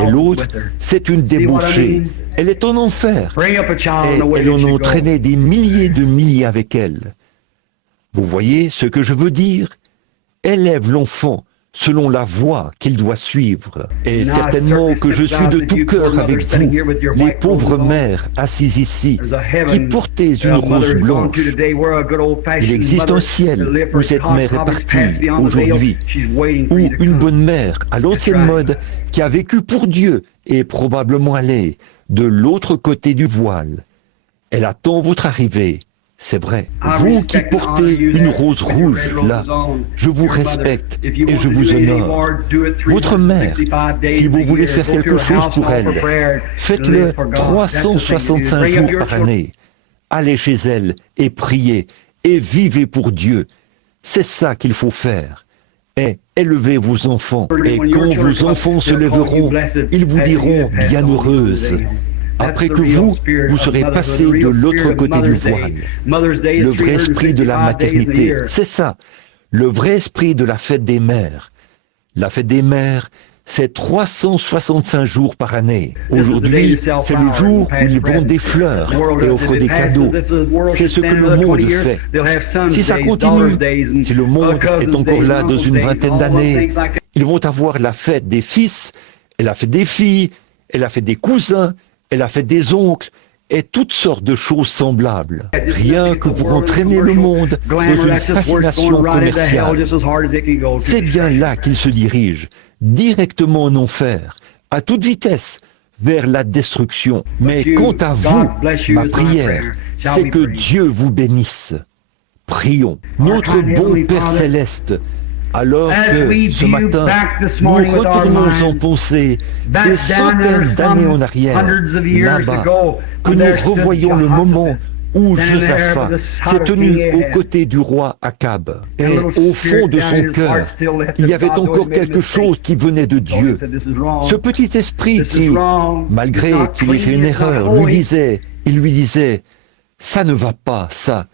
Et l'autre, c'est une débauchée. Elle est en enfer. Et elle en a entraîné des milliers de milliers avec elle. Vous voyez ce que je veux dire? Élève l'enfant selon la voie qu'il doit suivre. Et certainement que je suis de tout cœur avec vous, les pauvres mères assises ici, qui portez une rose blanche. Il existe un ciel où cette mère est partie aujourd'hui, ou une bonne mère à l'ancienne mode qui a vécu pour Dieu et probablement allée de l'autre côté du voile. Elle attend votre arrivée. C'est vrai. Vous qui portez une rose rouge, là, je vous respecte et je vous honore. Votre mère, si vous voulez faire quelque chose pour elle, faites-le 365 jours par année. Allez chez elle et priez et vivez pour Dieu. C'est ça qu'il faut faire. Et élevez vos enfants. Et quand vos enfants se lèveront, ils vous diront bienheureuse. Après que vous serez passé de l'autre côté du voile. Le vrai esprit de la maternité, c'est ça. Le vrai esprit de la fête des mères. La fête des mères, c'est 365 jours par année. Aujourd'hui, c'est le jour où ils vendent des fleurs et offrent des cadeaux. C'est ce que le monde fait. Si ça continue, si le monde est encore là dans une vingtaine d'années, ils vont avoir la fête des fils, et la fête des filles, et la fête des cousins, et la fête des oncles, et toutes sortes de choses semblables. Rien que pour entraîner le monde dans une fascination commerciale. C'est bien là qu'il se dirige, directement en enfer, à toute vitesse, vers la destruction. Mais quant à vous, ma prière, c'est que Dieu vous bénisse. Prions. Notre bon Père Céleste, alors que ce matin, nous retournons en pensée des centaines d'années en arrière, là-bas, que nous revoyons le moment où Josaphat s'est tenu aux côtés du roi Akab. Et au fond de son cœur, il y avait encore quelque chose qui venait de Dieu. Ce petit esprit qui, malgré qu'il ait fait une erreur, lui disait, ça ne va pas, ça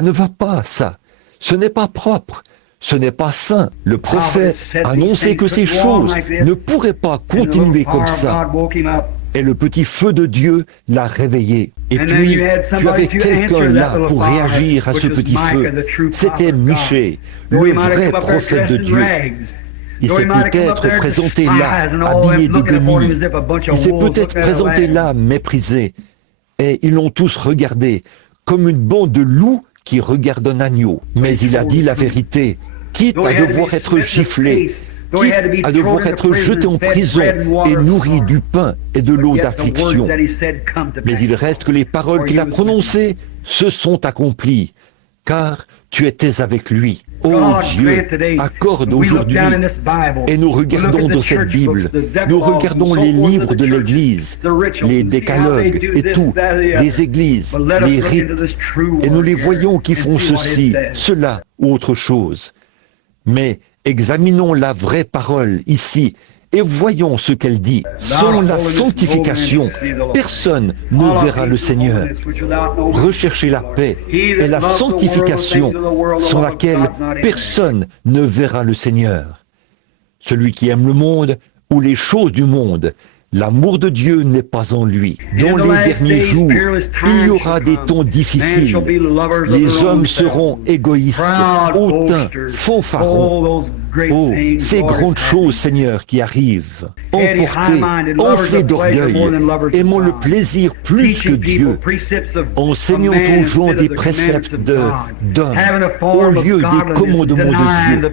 ne va pas, ça, ce n'est pas propre. Ce n'est pas saint. Le prophète annonçait que ces choses ne pourraient pas continuer comme ça. Et le petit feu de Dieu l'a réveillé. Et puis, tu avais quelqu'un là pour réagir à ce petit feu. C'était Michée, le vrai prophète de Dieu. Il s'est peut-être présenté là, habillé de guenilles. Il s'est peut-être présenté là, méprisé. Et ils l'ont tous regardé, comme une bande de loups qui regarde un agneau. Mais il a dit la vérité. Quitte à devoir être giflé, quitte à devoir être jeté en prison et nourri du pain et de l'eau d'affliction. Mais il reste que les paroles qu'il a prononcées se sont accomplies, car tu étais avec lui. Oh Dieu, accorde aujourd'hui, et nous regardons dans cette Bible, nous regardons les livres de l'Église, les décalogues et tout, les églises, les rites, et nous les voyons qui font ceci, cela ou autre chose. Mais examinons la vraie parole ici et voyons ce qu'elle dit. Sans la sanctification, personne ne verra le Seigneur. Recherchez la paix et la sanctification sans laquelle personne ne verra le Seigneur. Celui qui aime le monde ou les choses du monde, l'amour de Dieu n'est pas en lui. Dans les derniers jours, il y aura des temps difficiles. Les hommes seront égoïstes, hautains, fanfarons. Oh, ces grandes choses, Seigneur, qui arrivent, emportés, enflés d'orgueil, aimant le plaisir plus que Dieu, enseignant aux gens des préceptes d'hommes, au lieu des commandements de Dieu,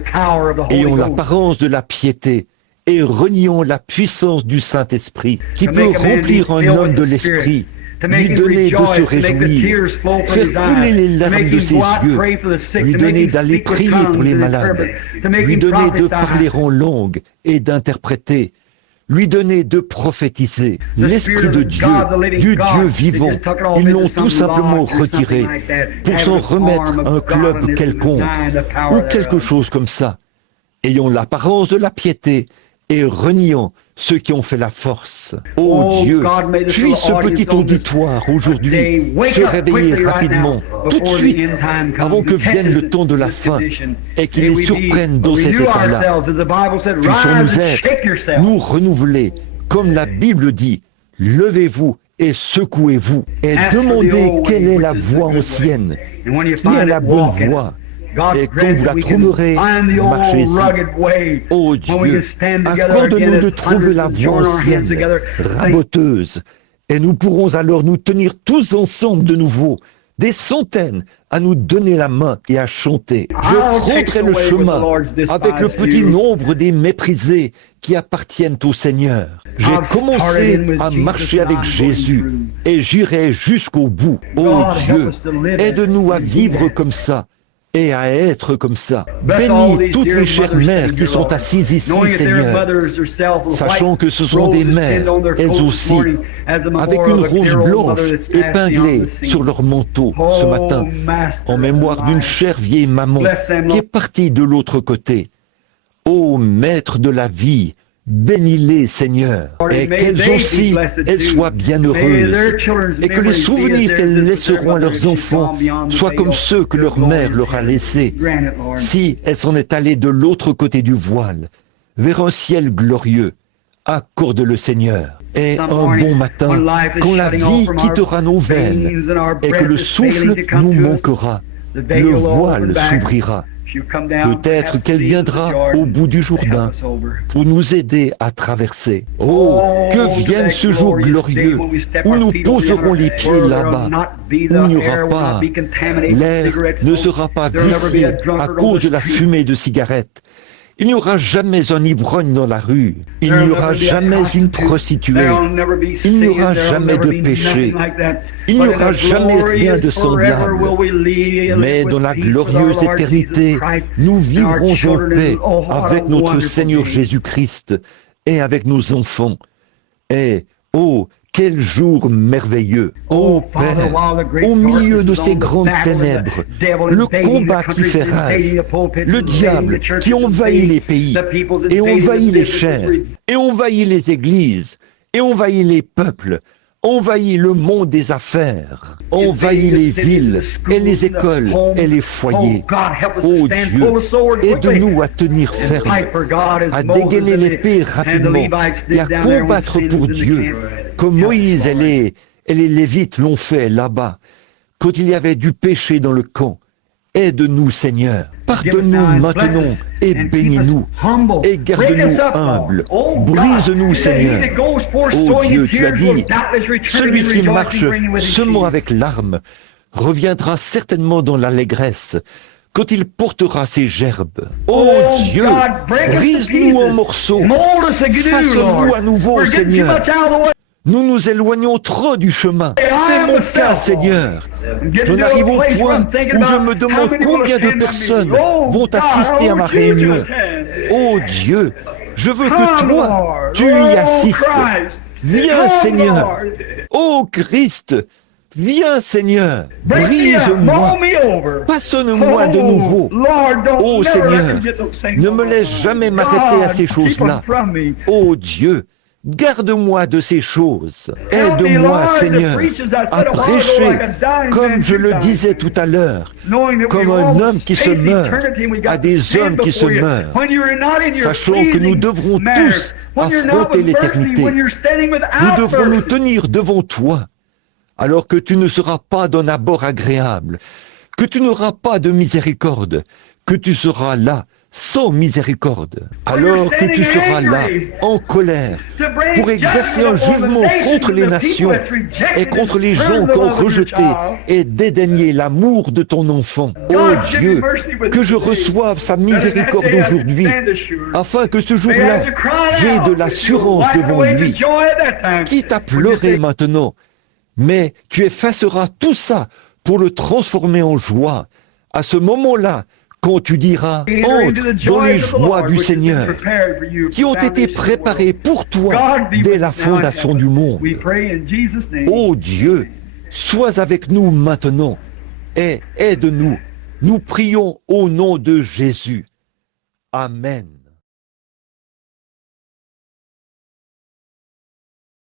ayant l'apparence de la piété, et reniant la puissance du Saint-Esprit, qui peut remplir un homme de l'Esprit, lui donner de se réjouir, faire couler les larmes de ses yeux, lui donner d'aller prier pour les malades, lui donner de parler en langue et d'interpréter, lui donner de prophétiser. L'Esprit de Dieu, du Dieu vivant, ils l'ont tout simplement retiré pour s'en remettre à un club quelconque ou quelque chose comme ça, ayant l'apparence de la piété et reniant ceux qui ont fait la force. Oh Dieu, puisse ce petit auditoire aujourd'hui se réveiller rapidement, tout de suite, avant que vienne le temps de la fin et qu'il les surprenne dans cet état-là. Puissons-nous être, nous renouveler, comme la Bible dit, levez-vous et secouez-vous et demandez quelle est la voie ancienne, qui est la bonne voie. Et quand vous la trouverez, marchez-y. Oh Dieu, accorde-nous de trouver la voie ancienne, raboteuse, et nous pourrons alors nous tenir tous ensemble de nouveau, des centaines, à nous donner la main et à chanter. Je prendrai le chemin avec le petit nombre des méprisés qui appartiennent au Seigneur. J'ai commencé à marcher avec Jésus et j'irai jusqu'au bout. Oh Dieu, aide-nous à vivre comme ça et à être comme ça. Bénis toutes les chères mères qui sont assises ici, Seigneur, sachant que ce sont des mères, elles aussi, avec une rose blanche épinglée sur leur manteau ce matin, en mémoire d'une chère vieille maman qui est partie de l'autre côté. Ô Maître de la vie, bénis-les, Seigneur, et qu'elles aussi, elles soient bienheureuses, et que les souvenirs qu'elles laisseront à leurs enfants soient comme ceux que leur mère leur a laissés, si elle s'en est allée de l'autre côté du voile, vers un ciel glorieux. Accorde-le, Seigneur. Et un bon matin, quand la vie quittera nos veines, et que le souffle nous manquera, le voile s'ouvrira. Peut-être qu'elle viendra au bout du Jourdain pour nous aider à traverser. Oh, que vienne ce jour glorieux où nous poserons les pieds là-bas, où il n'y aura pas, l'air ne sera pas vicié à cause de la fumée de cigarettes. Il n'y aura jamais un ivrogne dans la rue. Il n'y aura jamais une prostituée. Il n'y aura jamais de péché. Il n'y aura jamais rien de semblable. Mais dans la glorieuse éternité, nous vivrons en paix avec notre Seigneur Jésus-Christ et avec nos enfants. Et, oh, quel jour merveilleux! Ô Père, au milieu de ces grandes ténèbres, le combat qui fait rage, le diable qui envahit les pays, et envahit les chairs, et envahit les églises, et envahit les peuples, envahit le monde des affaires, envahit les villes, et les écoles, et les foyers. Ô Dieu, aide-nous à tenir ferme, à dégainer l'épée rapidement, et à combattre pour Dieu, comme Moïse et les Lévites l'ont fait là-bas, quand il y avait du péché dans le camp. Aide-nous, Seigneur. Pardonne-nous maintenant et bénis-nous. Et garde-nous humbles. Brise-nous, Seigneur. Oh Dieu, tu as dit, celui qui marche seulement avec larmes reviendra certainement dans l'allégresse quand il portera ses gerbes. Oh Dieu, brise-nous en morceaux. Façonne-nous à nouveau, Seigneur. Nous nous éloignons trop du chemin. C'est mon cas, Seigneur. J'en arrive au point où je me demande combien de personnes vont assister à ma réunion. Oh Dieu, je veux que toi, tu y assistes. Viens, Seigneur. Oh Christ, viens, Seigneur. Brise-moi. Façonne-moi de nouveau. Oh Seigneur, ne me laisse jamais m'arrêter à ces choses-là. Oh Dieu, garde-moi de ces choses. Aide-moi, Seigneur, à prêcher, comme je le disais tout à l'heure, comme un homme qui se meurt à des hommes qui se meurent, sachant que nous devrons tous affronter l'éternité. Nous devrons nous tenir devant toi, alors que tu ne seras pas d'un abord agréable, que tu n'auras pas de miséricorde, que tu seras là, sans miséricorde, alors que tu seras là, en colère, pour exercer un jugement contre les nations et contre les gens qui ont rejeté et dédaigné l'amour de ton enfant. Oh Dieu, que je reçoive sa miséricorde aujourd'hui, afin que ce jour-là, j'ai de l'assurance devant lui. Quitte à pleurer maintenant, mais tu effaceras tout ça pour le transformer en joie. À ce moment-là, quand tu diras, entre dans les joies du Seigneur, qui ont été préparées pour toi dès la fondation du monde. Ô Dieu, sois avec nous maintenant et aide-nous. Nous prions au nom de Jésus. Amen.